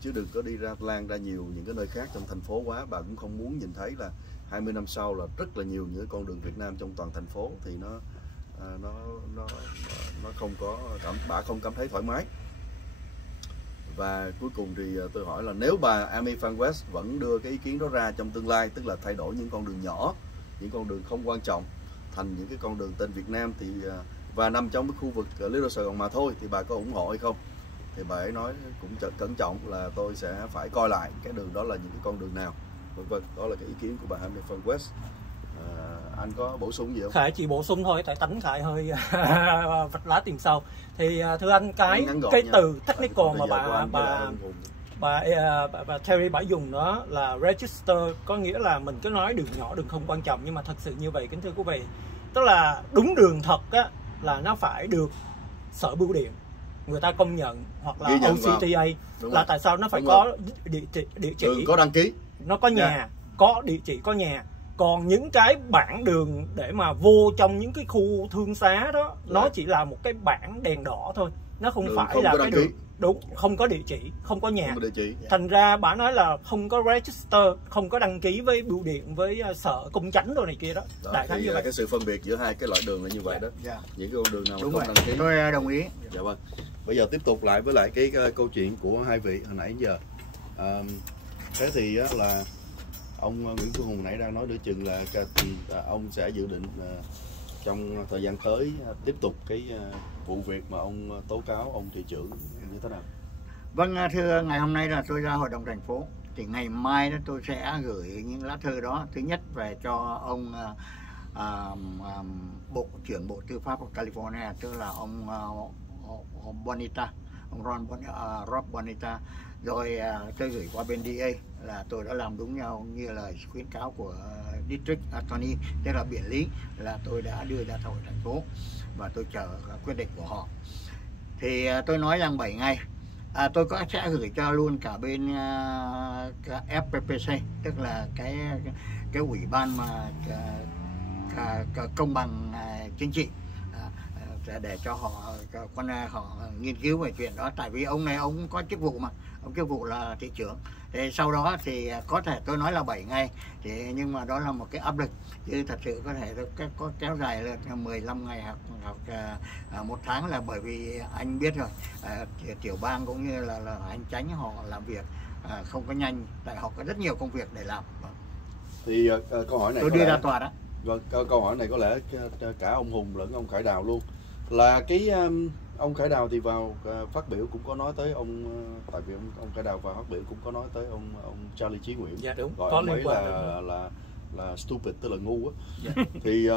chứ đừng có đi lan ra nhiều những cái nơi khác trong thành phố quá. Bà cũng không muốn nhìn thấy là 20 năm sau là rất là nhiều những con đường Việt Nam trong toàn thành phố, thì nó nó không có bà không cảm thấy thoải mái. Và cuối cùng thì tôi hỏi là nếu bà Amy Phan West vẫn đưa cái ý kiến đó ra trong tương lai, tức là thay đổi những con đường nhỏ, những con đường không quan trọng thành những cái con đường tên Việt Nam thì và nằm trong cái khu vực Little Sài Gòn mà thôi, thì bà có ủng hộ hay không? Thì bà ấy nói cũng cẩn trọng là tôi sẽ phải coi lại cái đường đó là những cái con đường nào. Vâng, đó là cái ý kiến của bà Amy Phan West. Anh có bổ sung gì không? Khải chỉ bổ sung thôi, tại tánh Khải hơi vạch lá tìm sâu. Thì thưa anh, cái từ technical mà bà Terry bà dùng đó là register, có nghĩa là mình cứ nói đường nhỏ, đường không quan trọng, nhưng mà thật sự như vậy kính thưa quý vị, tức là đúng đường thật á là nó phải được Sở Bưu điện người ta công nhận, hoặc là OCTA, là tại sao nó phải có địa chỉ, có đăng ký, nó có nhà, có địa chỉ, có nhà. Còn những cái bản đường để mà vô trong những cái khu thương xá đó, nó chỉ là một cái bảng đèn đỏ thôi, nó không phải không là cái đường. Đúng, không có địa chỉ, không có nhà. Thành ra bà nói là không có register, không có đăng ký với bưu điện, với Sở Công Chánh đồ này kia đó. Đại khái như vậy. Cái sự phân biệt giữa hai cái loại đường là như vậy đó. Những cái con đường nào mà không đăng ký. Tôi đồng ý. Dạ vâng. Bây giờ tiếp tục lại với lại cái câu chuyện của hai vị hồi nãy giờ. Thế thì là ông Nguyễn Phương Hùng nãy đang nói nửa chừng là ông sẽ dự định trong thời gian tới tiếp tục cái vụ việc mà ông tố cáo ông thị trưởng như thế nào? Vâng, thưa, ngày hôm nay là tôi ra hội đồng thành phố, thì ngày mai đó tôi sẽ gửi những lá thư đó, thứ nhất về cho ông Bộ trưởng Bộ Tư pháp của California, tức là ông Bonita, ông Rob Bonita. Rồi tôi gửi qua bên DA là tôi đã làm đúng như lời khuyến cáo của District Attorney, tức là biện lý, là tôi đã đưa ra hội thành phố và tôi chờ quyết định của họ. Thì tôi nói rằng 7 ngày tôi sẽ gửi cho luôn cả bên FPPC, tức là cái ủy ban mà công bằng chính trị, để cho họ nghiên cứu về chuyện đó. Tại vì ông này ông có chức vụ mà, ông chức vụ là thị trưởng. Thì sau đó thì có thể tôi nói là 7 ngày thì, nhưng mà đó là một cái áp lực, chứ thật sự có thể có kéo dài lên 15 ngày hoặc 1 tháng, là bởi vì anh biết rồi, tiểu bang cũng như là anh Chánh họ làm việc không có nhanh, tại họ có rất nhiều công việc để làm. Thì câu hỏi này tôi đưa ra tòa đó. Vâng, câu hỏi này có lẽ cả ông Hùng lẫn ông Khải Đào luôn, là cái ông Khải Đào thì vào phát biểu cũng có nói tới ông, tại vì ông Khải Đào vào phát biểu cũng có nói tới ông Charlie Chí Nguyễn. Dạ đúng, gọi ông ấy là stupid, tức là ngu á. Dạ. Thì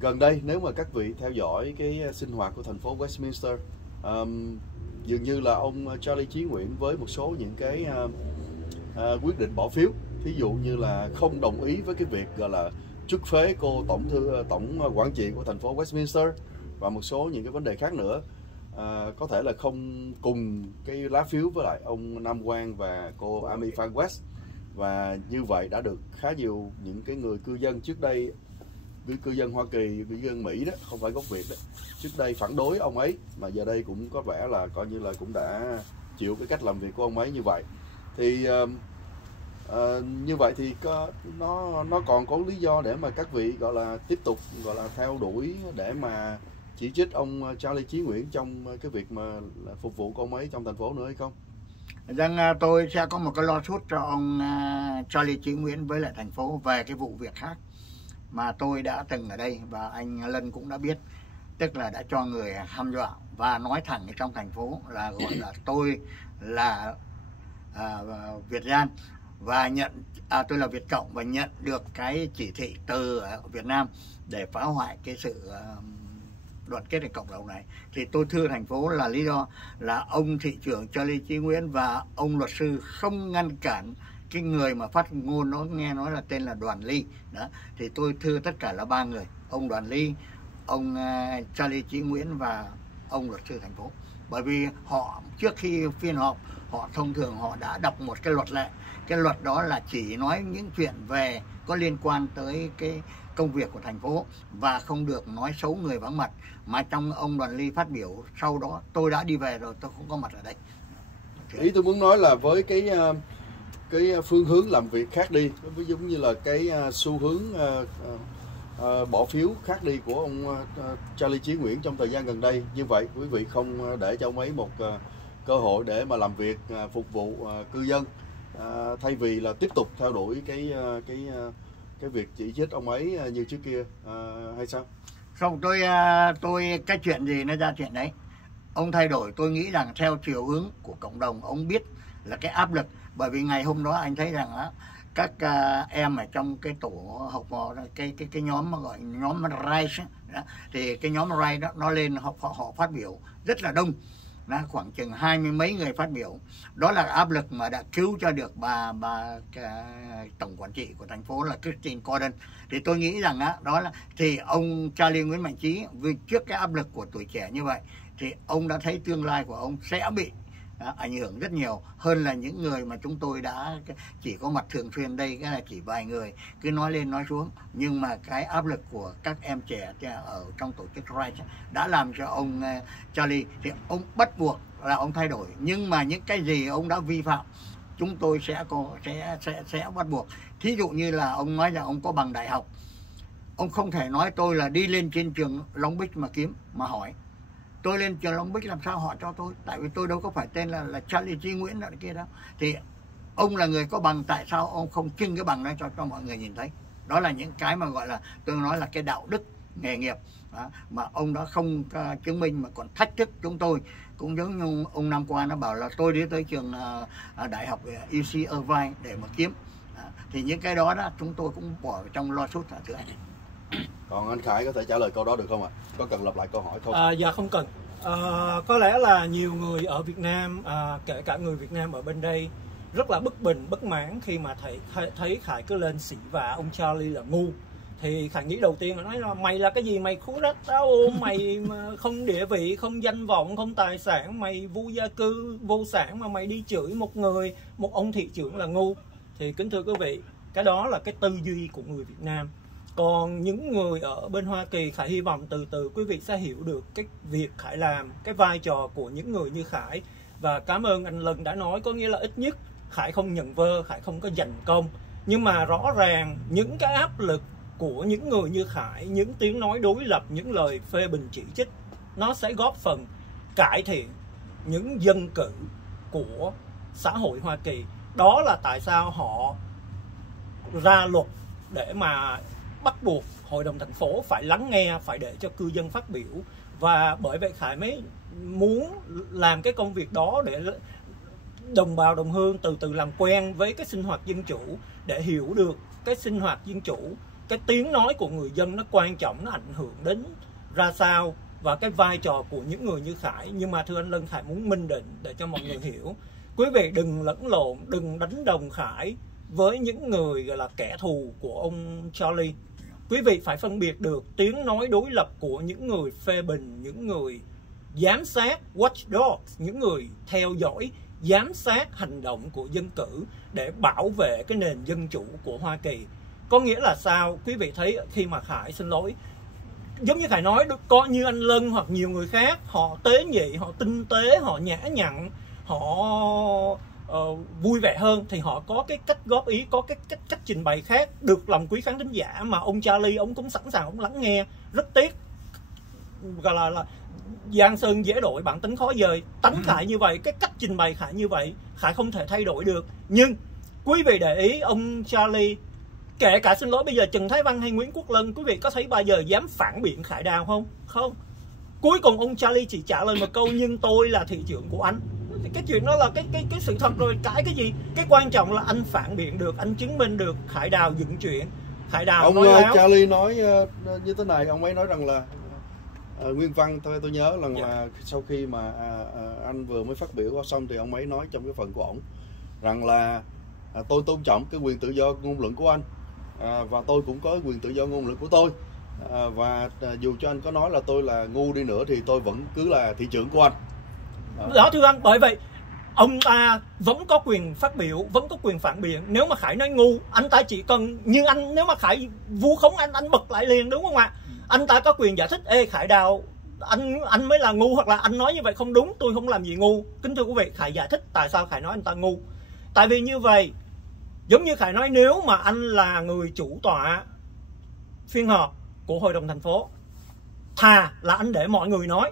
gần đây nếu mà các vị theo dõi cái sinh hoạt của thành phố Westminster, dường như là ông Charlie Chí Nguyễn với một số những cái quyết định bỏ phiếu, thí dụ như là không đồng ý với cái việc gọi là truất phế cô tổng quản trị của thành phố Westminster và một số những cái vấn đề khác nữa, có thể là không cùng cái lá phiếu với lại ông Nam Quang và cô Amy Phan West. Và như vậy đã được khá nhiều những cái người cư dân trước đây, cư dân Hoa Kỳ, cư dân Mỹ đó, không phải gốc Việt đó, trước đây phản đối ông ấy, mà giờ đây cũng có vẻ là coi như là cũng đã chịu cái cách làm việc của ông ấy như vậy. Thì như vậy thì nó còn có lý do để mà các vị gọi là tiếp tục gọi là theo đuổi để mà chỉ trích ông Charlie Chí Nguyễn trong cái việc mà phục vụ của ông ấy trong thành phố nữa hay không? Rằng tôi sẽ có một cái lawsuit cho ông Charlie Chí Nguyễn với lại thành phố về cái vụ việc khác mà tôi đã từng ở đây và anh Lân cũng đã biết, tức là đã cho người hăm dọa và nói thẳng ở trong thành phố là gọi là tôi là Việt Gian và tôi là Việt Cộng và nhận được cái chỉ thị từ Việt Nam để phá hoại cái sự đoàn kếtในcộng đồng này. Thì tôi thưa thành phố là lý do là ông thị trưởng Charlie Chí Nguyễn và ông luật sư không ngăn cản cái người mà phát ngôn, nó nghe nói là tên là Đoàn Ly đó. Thì tôi thưa tất cả là 3 người, ông Đoàn Ly, ông Charlie Chí Nguyễn và ông luật sư thành phố. Bởi vì họ trước khi phiên họp, họ thông thường họ đã đọc một cái luật lệ. Cái luật đó là chỉ nói những chuyện về có liên quan tới cái công việc của thành phố và không được nói xấu người vắng mặt. Mà trong ông Đoàn Ly phát biểu sau đó tôi đã đi về rồi, tôi không có mặt ở đây. Ý tôi muốn nói là với cái phương hướng làm việc khác đi, giống như là cái xu hướng bỏ phiếu khác đi của ông Charlie Chí Nguyễn trong thời gian gần đây. Như vậy quý vị không để cho ông ấy một cơ hội để mà làm việc phục vụ cư dân, thay vì là tiếp tục theo đuổi cái việc chỉ trích ông ấy như trước kia, hay sao? Không, tôi cái chuyện gì nó ra chuyện đấy. Ông thay đổi tôi nghĩ rằng theo chiều hướng của cộng đồng, ông biết là cái áp lực, bởi vì ngày hôm đó anh thấy rằng á, các em ở trong cái tổ học cái nhóm mà gọi nhóm RISE thì cái nhóm RISE đó nó lên họ phát biểu rất là đông, khoảng chừng 20 mấy người phát biểu. Đó là áp lực mà đã cứu cho được bà tổng quản trị của thành phố là Christine Corden. Thì tôi nghĩ rằng đó là thì ông Charlie Nguyễn Mạnh Trí vì trước cái áp lực của tuổi trẻ như vậy thì ông đã thấy tương lai của ông sẽ bị ảnh hưởng rất nhiều hơn là những người mà chúng tôi đã chỉ có mặt thường xuyên đây, cái là chỉ vài người cứ nói lên nói xuống. Nhưng mà cái áp lực của các em trẻ ở trong tổ chức RISE đã làm cho ông Charlie thì ông bắt buộc là ông thay đổi. Nhưng mà những cái gì ông đã vi phạm chúng tôi sẽ bắt buộc. Thí dụ như là ông nói rằng ông có bằng đại học, ông không thể nói tôi là đi lên trên trường Long Beach mà kiếm mà hỏi. Tôi lên trường Long Beach làm sao họ cho tôi? Tại vì tôi đâu có phải tên là Charlie Chí Nguyễn đó kia đâu. Thì ông là người có bằng, tại sao ông không trưng cái bằng đó cho mọi người nhìn thấy? Đó là những cái mà gọi là tôi nói là cái đạo đức nghề nghiệp đó, mà ông đã không chứng minh mà còn thách thức chúng tôi. Cũng giống như ông năm qua nó bảo là tôi đi tới trường đại học UC Irvine để mà kiếm. Thì những cái đó chúng tôi cũng bỏ trong lo suốt thưa anh. Còn anh Khải có thể trả lời câu đó được không ạ? Có cần lặp lại câu hỏi không? Dạ không cần. Có lẽ là nhiều người ở Việt Nam, kể cả người Việt Nam ở bên đây rất là bất bình, bất mãn khi mà thấy Khải cứ lên xỉ vả ông Charlie là ngu. Thì Khải nghĩ đầu tiên là nói là mày là cái gì, mày khú rách áo ôm, mày không địa vị, không danh vọng, không tài sản, mày vô gia cư, vô sản mà mày đi chửi một ông thị trưởng là ngu. Thì kính thưa quý vị, cái đó là cái tư duy của người Việt Nam. Còn những người ở bên Hoa Kỳ, Khải hy vọng từ từ quý vị sẽ hiểu được cái việc Khải làm, cái vai trò của những người như Khải. Và cảm ơn anh Lân đã nói, có nghĩa là ít nhất Khải không nhận vơ, Khải không có giành công. Nhưng mà rõ ràng những cái áp lực của những người như Khải, những tiếng nói đối lập, những lời phê bình chỉ trích, nó sẽ góp phần cải thiện những dân cử của xã hội Hoa Kỳ. Đó là tại sao họ ra luật để mà bắt buộc hội đồng thành phố phải lắng nghe, phải để cho cư dân phát biểu. Và bởi vậy Khải mới muốn làm cái công việc đó để đồng bào đồng hương từ từ làm quen với cái sinh hoạt dân chủ, để hiểu được cái sinh hoạt dân chủ, cái tiếng nói của người dân nó quan trọng, nó ảnh hưởng đến ra sao, và cái vai trò của những người như Khải. Nhưng mà thưa anh Lân, Khải muốn minh định để cho mọi người hiểu. Quý vị đừng lẫn lộn, đừng đánh đồng Khải với những người gọi là kẻ thù của ông Charlie. Quý vị phải phân biệt được tiếng nói đối lập của những người phê bình, những người giám sát, watchdog, những người theo dõi, giám sát hành động của dân cử để bảo vệ cái nền dân chủ của Hoa Kỳ. Có nghĩa là sao? Quý vị thấy khi mà Khải xin lỗi, giống như Khải nói, có như anh Lân hoặc nhiều người khác, họ tế nhị, họ tinh tế, họ nhã nhặn, họ vui vẻ hơn, thì họ có cái cách góp ý, có cái cách trình bày khác được lòng quý khán thính giả. Mà ông Charlie, ông cũng sẵn sàng, ông lắng nghe. Rất tiếc, gọi là giang sơn dễ đổi, bản tính khó dời. Tánh Khải như vậy, cái cách trình bày Khải như vậy, Khải không thể thay đổi được. Nhưng quý vị để ý, ông Charlie, kể cả xin lỗi bây giờ Trần Thái Văn hay Nguyễn Quốc Lân, quý vị có thấy bao giờ dám phản biện Khải Đào không? Không. Cuối cùng ông Charlie chỉ trả lời một câu: nhưng tôi là thị trưởng của anh. Cái chuyện đó là cái sự thật rồi, cái gì? Cái quan trọng là anh phản biện được, anh chứng minh được Khải Đào dựng chuyện, Khải Đào ông nói láo. Charlie nói như thế này, ông ấy nói rằng là nguyên văn thôi, tôi nhớ rằng là sau khi mà anh vừa mới phát biểu xong thì ông ấy nói trong cái phần của ổng rằng là tôi tôn trọng cái quyền tự do ngôn luận của anh, và tôi cũng có quyền tự do ngôn luận của tôi, và dù cho anh có nói là tôi là ngu đi nữa thì tôi vẫn cứ là thị trưởng của anh. Đó thưa anh, bởi vậy ông ta vẫn có quyền phát biểu, vẫn có quyền phản biện. Nếu mà Khải nói ngu, anh ta chỉ cần như anh, nếu mà Khải vu khống anh bật lại liền, đúng không ạ? Anh ta có quyền giải thích: ê Khải Đào, anh mới là ngu, hoặc là anh nói như vậy không đúng, tôi không làm gì ngu. Kính thưa quý vị, Khải giải thích tại sao Khải nói anh ta ngu. Tại vì như vậy, giống như Khải nói, nếu mà anh là người chủ tọa phiên họp của hội đồng thành phố. Thà là anh để mọi người nói,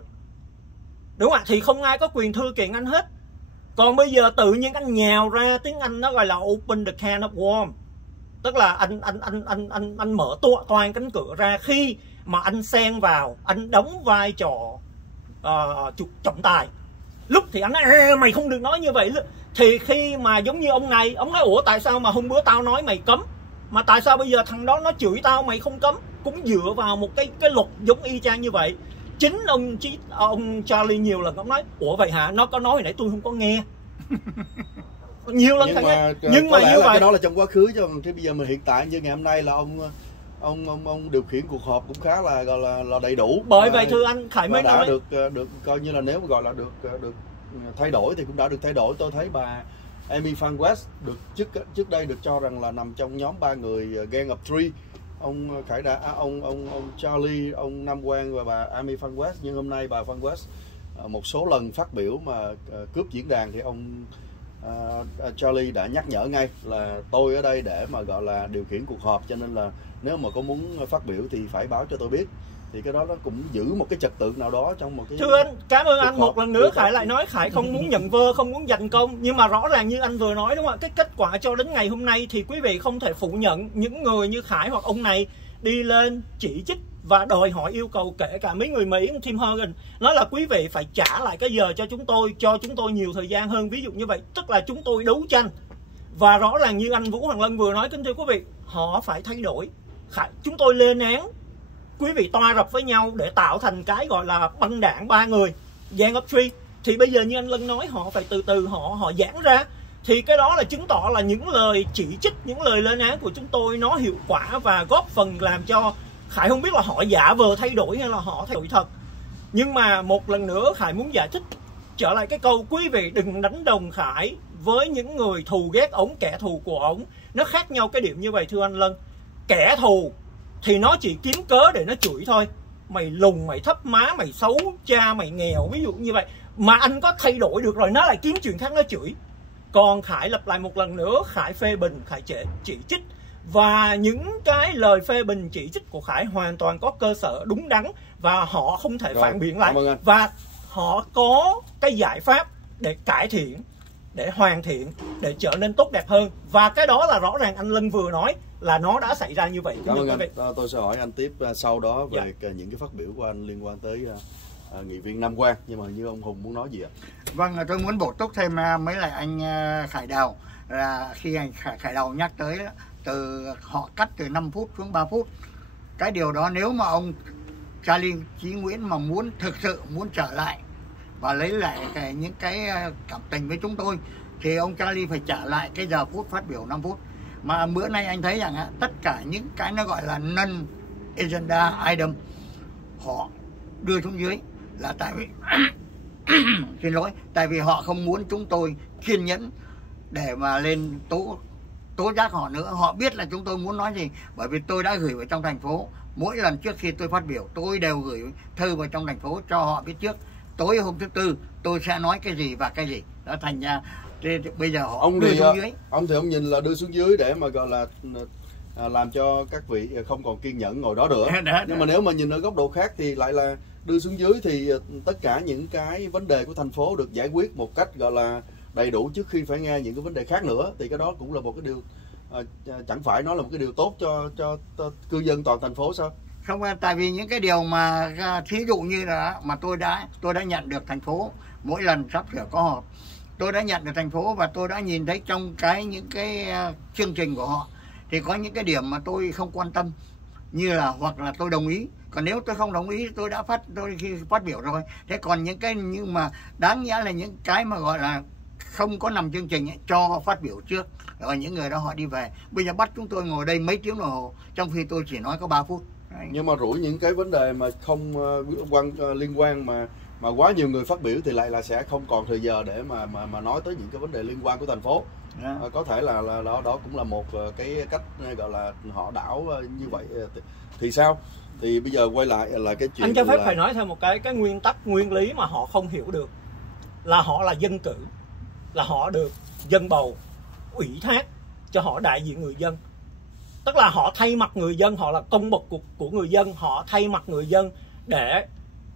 đúng không ạ? Thì không ai có quyền thư kiện anh hết. Còn bây giờ tự nhiên anh nhào ra, tiếng Anh nó gọi là open the can of worms, tức là anh mở toàn cánh cửa ra khi mà anh xen vào, anh đóng vai trò trọng tài. Lúc thì anh nói mày không được nói như vậy, thì khi mà giống như ông này, ông nói ủa tại sao mà hôm bữa tao nói mày cấm, mà tại sao bây giờ thằng đó nó chửi tao mày không cấm? Cũng dựa vào một cái luật giống y chang như vậy. Chính ông Charlie nhiều lần ông nói ủa vậy hả, nó có nói hồi nãy tôi không có nghe. Nhiều lần nhưng mà như vậy cái đó là trong quá khứ, chứ bây giờ mình hiện tại như ngày hôm nay là ông điều khiển cuộc họp cũng khá là gọi là đầy đủ. Bởi vậy thưa anh Khải mới nói được coi như là nếu mà gọi là được thay đổi thì cũng đã được thay đổi. Tôi thấy bà Amy Van West được trước đây được cho rằng là nằm trong nhóm 3 người Gang of Three, ông Khải đã ông Charlie, ông Nam Quang và bà Amy Van West. Nhưng hôm nay bà Van West một số lần phát biểu mà cướp diễn đàn thì ông Charlie đã nhắc nhở ngay là tôi ở đây để mà gọi là điều khiển cuộc họp, cho nên là nếu mà có muốn phát biểu thì phải báo cho tôi biết. Thì cái đó nó cũng giữ một cái trật tự nào đó trong một cái... Thưa anh, cảm ơn anh một lần nữa. Khải lại nói Khải không muốn nhận vơ, không muốn giành công. Nhưng mà rõ ràng như anh vừa nói đúng không ạ, cái kết quả cho đến ngày hôm nay thì quý vị không thể phủ nhận những người như Khải hoặc ông này đi lên chỉ trích và đòi hỏi yêu cầu, kể cả mấy người Mỹ, Tim Hogan nói là quý vị phải trả lại cái giờ cho chúng tôi nhiều thời gian hơn, ví dụ như vậy. Tức là chúng tôi đấu tranh. Và rõ ràng như anh Vũ Hoàng Lân vừa nói, kính thưa quý vị, họ phải thay đổi. Chúng tôi lên án quý vị toa rập với nhau để tạo thành cái gọi là băng đảng 3 người, Gang of Three. Thì bây giờ như anh Lân nói, họ phải từ từ họ giãn ra. Thì cái đó là chứng tỏ là những lời chỉ trích, những lời lên án của chúng tôi nó hiệu quả và góp phần làm cho Khải không biết là họ giả vờ thay đổi hay là họ thay đổi thật. Nhưng mà một lần nữa Khải muốn giải thích trở lại cái câu quý vị đừng đánh đồng Khải với những người thù ghét ổng, kẻ thù của ổng. Nó khác nhau cái điểm như vậy thưa anh Lân. Kẻ thù thì nó chỉ kiếm cớ để nó chửi thôi. Mày lùn, mày thấp má, mày xấu cha, mày nghèo, ví dụ như vậy. Mà anh có thay đổi được rồi, nó lại kiếm chuyện khác nó chửi. Còn Khải lặp lại một lần nữa, Khải phê bình, Khải chỉ trích. Và những cái lời phê bình chỉ trích của Khải hoàn toàn có cơ sở đúng đắn. Và họ không thể phản biện lại. Và họ có cái giải pháp để cải thiện, để hoàn thiện, để trở nên tốt đẹp hơn. Và cái đó là rõ ràng anh Lân vừa nói là nó đã xảy ra như vậy. Cảm ơn anh. Tôi sẽ hỏi anh tiếp sau đó về những cái phát biểu của anh liên quan tới nghị viện Nam Quang. Nhưng mà như ông Hùng muốn nói gì ạ? Vâng, tôi muốn bổ túc thêm mấy lại anh Khải Đào, là khi anh Khải Đào nhắc tới từ họ cắt từ 5 phút xuống 3 phút. Cái điều đó nếu mà ông Charlie Chí Nguyễn mà thực sự muốn trở lại và lấy lại những cái cảm tình với chúng tôi thì ông Charlie phải trả lại cái giờ phút phát biểu 5 phút. Mà bữa nay anh thấy rằng tất cả những cái nó gọi là non-agenda item họ đưa xuống dưới là tại vì xin lỗi, tại vì họ không muốn chúng tôi kiên nhẫn để mà lên tố giác họ nữa. Họ biết là chúng tôi muốn nói gì, bởi vì tôi đã gửi vào trong thành phố. Mỗi lần trước khi tôi phát biểu, tôi đều gửi thư vào trong thành phố cho họ biết trước tối hôm thứ Tư tôi sẽ nói cái gì và cái gì. Đó thành ra bây giờ họ đưa xuống dưới. Ông thì ông nhìn là đưa xuống dưới để mà gọi là làm cho các vị không còn kiên nhẫn ngồi đó nữa. Nhưng mà nếu mà nhìn ở góc độ khác thì lại là đưa xuống dưới thì tất cả những cái vấn đề của thành phố được giải quyết một cách gọi là đầy đủ trước khi phải nghe những cái vấn đề khác nữa. Thì cái đó cũng là một cái điều chẳng phải nó là một cái điều tốt cho cư dân toàn thành phố sao? Không, tại vì những cái điều mà thí dụ như là mà tôi đã nhận được thành phố mỗi lần sắp sửa có họp, tôi đã nhận được thành phố và tôi đã nhìn thấy trong những cái chương trình của họ thì có những cái điểm mà tôi không quan tâm, như là hoặc là tôi đồng ý, còn nếu tôi không đồng ý tôi khi phát biểu rồi. Thế còn những cái nhưng mà đáng nhẽ là những cái mà gọi là không có nằm chương trình ấy, cho phát biểu trước rồi những người đó họ đi về. Bây giờ bắt chúng tôi ngồi đây mấy tiếng đồng hồ trong khi tôi chỉ nói có 3 phút. Nhưng mà rủi những cái vấn đề mà không liên quan mà quá nhiều người phát biểu thì lại là sẽ không còn thời giờ để mà nói tới những cái vấn đề liên quan của thành phố. Có thể là đó cũng là một cái cách gọi là họ đảo như vậy thì sao? Thì bây giờ quay lại là cái chuyện anh cho phép phải nói theo một cái nguyên tắc nguyên lý mà họ không hiểu được, là họ là dân cử, là họ được dân bầu ủy thác cho họ đại diện người dân. Tức là họ thay mặt người dân, họ là công bộc của người dân, họ thay mặt người dân để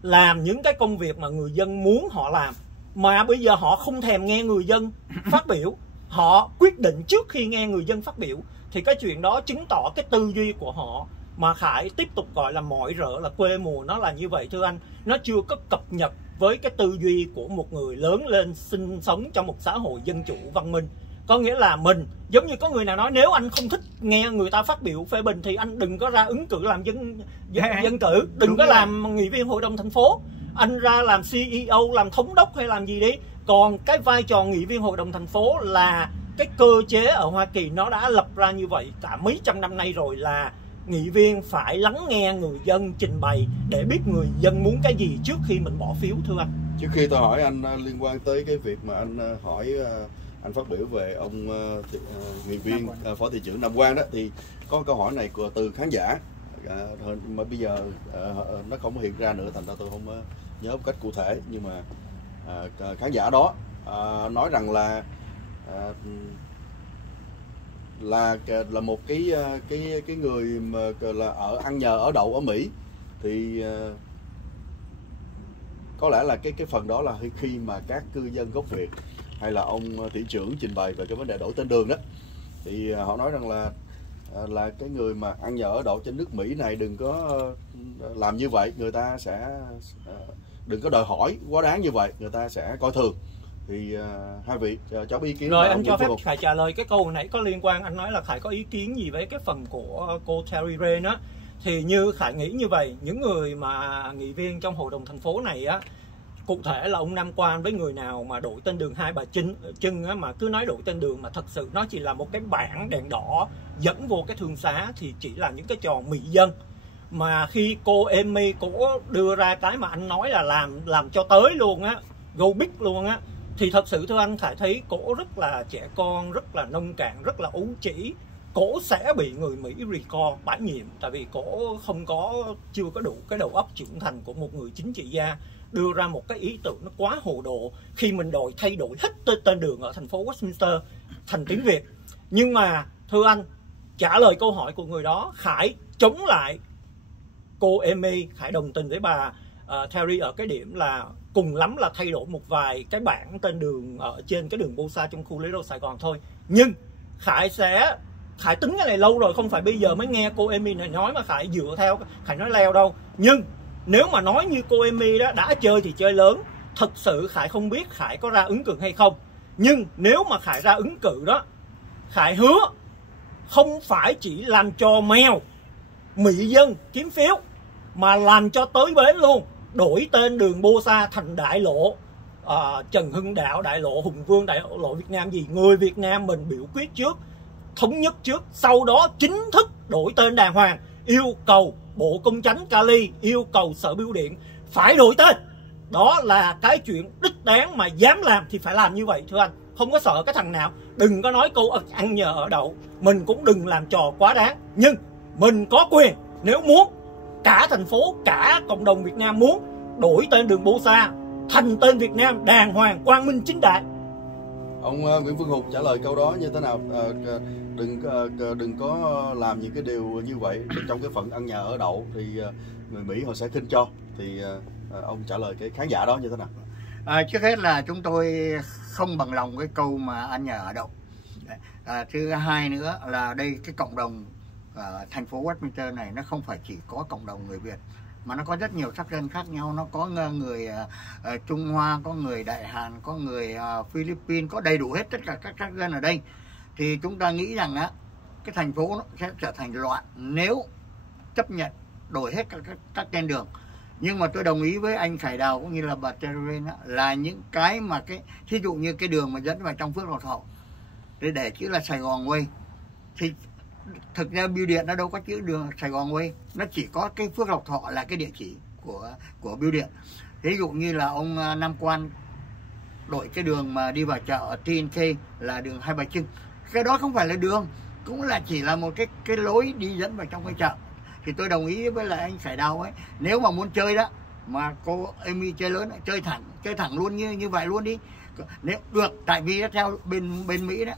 làm những cái công việc mà người dân muốn họ làm. Mà bây giờ họ không thèm nghe người dân phát biểu, họ quyết định trước khi nghe người dân phát biểu, thì cái chuyện đó chứng tỏ cái tư duy của họ mà Khải tiếp tục gọi là mọi rợ là quê mùa, nó là như vậy thưa anh. Nó chưa có cập nhật với cái tư duy của một người lớn lên sinh sống trong một xã hội dân chủ văn minh. Có nghĩa là mình, giống như có người nào nói nếu anh không thích nghe người ta phát biểu phê bình thì anh đừng có ra ứng cử làm dân cử, đừng có làm nghị viên hội đồng thành phố, anh ra làm CEO, làm thống đốc hay làm gì đi. Còn cái vai trò nghị viên hội đồng thành phố là cái cơ chế ở Hoa Kỳ nó đã lập ra như vậy cả mấy trăm năm nay rồi, là nghị viên phải lắng nghe người dân trình bày để biết người dân muốn cái gì trước khi mình bỏ phiếu thưa anh. Trước khi tôi hỏi anh liên quan tới cái việc mà anh hỏi anh phát biểu về ông nghị viên phó thị trưởng Nam Quang đó, thì có câu hỏi này của từ khán giả mà bây giờ nó không hiện ra nữa, thành ra tôi không nhớ một cách cụ thể, nhưng mà khán giả đó nói rằng là một cái người mà là ăn nhờ ở đậu ở Mỹ, thì có lẽ là cái phần đó là khi mà các cư dân gốc Việt hay là ông thị trưởng trình bày về cái vấn đề đổi tên đường đó, thì họ nói rằng là cái người mà ăn nhờ ở đậu trên nước Mỹ này đừng có làm như vậy, người ta sẽ đừng có đòi hỏi quá đáng như vậy, người ta sẽ coi thường. Thì hai vị cho ý kiến. Rồi anh cho phép Khải trả lời cái câu nãy có liên quan, anh nói là Khải có ý kiến gì với cái phần của cô Terry Ray á. Thì như Khải nghĩ như vậy, những người mà nghị viên trong hội đồng thành phố này á, cụ thể là ông Nam Quang với người nào mà đổi tên đường Hai Bà Trưng á, mà cứ nói đổi tên đường mà thật sự nó chỉ là một cái bảng đèn đỏ dẫn vô cái thương xá, thì chỉ là những cái trò mỹ dân. Mà khi cô Amy cổ đưa ra cái mà anh nói là làm cho tới luôn á, go big luôn á, thì thật sự thưa anh, Khải thấy cổ rất là trẻ con, rất là nông cạn, rất là ấu trĩ. Cổ sẽ bị người Mỹ recall bãi nhiệm, tại vì cổ chưa có đủ cái đầu óc trưởng thành của một người chính trị gia đưa ra một cái ý tưởng nó quá hồ đồ khi mình đòi thay đổi hết tên đường ở thành phố Westminster thành tiếng Việt. Nhưng mà thưa anh, trả lời câu hỏi của người đó, Khải chống lại cô Amy, Khải đồng tình với bà Terry ở cái điểm là cùng lắm là thay đổi một vài cái bảng tên đường ở trên cái đường Bosa trong khu Lý Đô Sài Gòn thôi. Nhưng Khải tính cái này lâu rồi, không phải bây giờ mới nghe cô Amy này nói mà Khải dựa theo, Khải nói leo đâu. Nhưng nếu mà nói như cô Amy đó, đã chơi thì chơi lớn. Thật sự Khải không biết Khải có ra ứng cử hay không. Nhưng nếu mà Khải ra ứng cử đó, Khải hứa không phải chỉ làm cho mèo mỹ dân kiếm phiếu, mà làm cho tới bến luôn. Đổi tên đường Bosa thành đại lộ Trần Hưng Đạo, đại lộ Hùng Vương, đại lộ Việt Nam gì. Người Việt Nam mình biểu quyết trước, thống nhất trước, sau đó chính thức đổi tên đàng hoàng. Yêu cầu Bộ Công Chánh Cali, yêu cầu Sở Bưu điện phải đổi tên. Đó là cái chuyện đích đáng, mà dám làm thì phải làm như vậy thưa anh. Không có sợ cái thằng nào. Đừng có nói câu ăn nhờ ở đậu. Mình cũng đừng làm trò quá đáng. Nhưng mình có quyền, nếu muốn, cả thành phố, cả cộng đồng Việt Nam muốn đổi tên đường Bosa thành tên Việt Nam đàng hoàng, quang minh chính đại. Ông Nguyễn Phương Hùng trả lời câu đó như thế nào? Đừng có làm những cái điều như vậy. Trong cái phận ăn nhà ở đậu thì người Mỹ họ sẽ khinh cho. Thì ông trả lời cái khán giả đó như thế nào? Trước hết là chúng tôi không bằng lòng cái câu mà ăn nhà ở đậu. Thứ hai nữa là đây, cái cộng đồng thành phố Westminster này nó không phải chỉ có cộng đồng người Việt, mà nó có rất nhiều sắc dân khác nhau. Nó có người Trung Hoa, có người Đại Hàn, có người Philippines, có đầy đủ hết tất cả các sắc dân ở đây. Thì chúng ta nghĩ rằng á, cái thành phố nó sẽ trở thành loạn nếu chấp nhận đổi hết các tên đường. Nhưng mà tôi đồng ý với anh Khải Đào cũng như là bà Terry là những cái mà thí dụ như cái đường mà dẫn vào trong Phước Lộc Thọ để chữ là Sài Gòn Way, thì thực ra bưu điện nó đâu có chữ đường Sài Gòn Way, nó chỉ có cái Phước Lộc Thọ là cái địa chỉ của bưu điện. Ví dụ như là ông Nam Quan đổi cái đường mà đi vào chợ ở TNK là đường Hai Bà Trưng, cái đó không phải là đường, cũng là chỉ là một cái lối đi dẫn vào trong cái chợ. Thì tôi đồng ý với lại anh Khải Đào ấy, nếu mà muốn chơi đó mà cô Amy chơi lớn, chơi thẳng luôn như vậy luôn đi nếu được. Tại vì theo bên Mỹ đó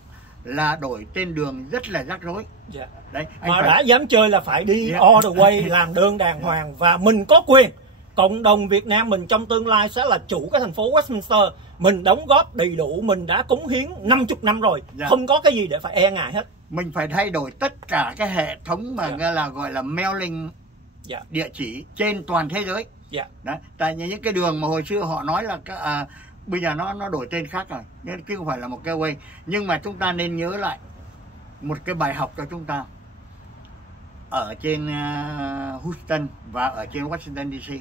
là đổi tên đường rất là rắc rối. Dạ. Đấy, mà đã dám chơi là phải đi all the way, làm đơn đàng hoàng, và mình có quyền. Cộng đồng Việt Nam mình trong tương lai sẽ là chủ cái thành phố Westminster. Mình đóng góp đầy đủ, mình đã cống hiến 50 năm rồi, không có cái gì để phải e ngại hết. Mình phải thay đổi tất cả cái hệ thống mà là gọi là mailing địa chỉ trên toàn thế giới. Đấy, tại những cái đường mà hồi xưa họ nói là bây giờ nó đổi tên khác rồi, chứ không phải là một cái way. Nhưng mà chúng ta nên nhớ lại một cái bài học cho chúng ta ở trên Houston và ở trên Washington DC.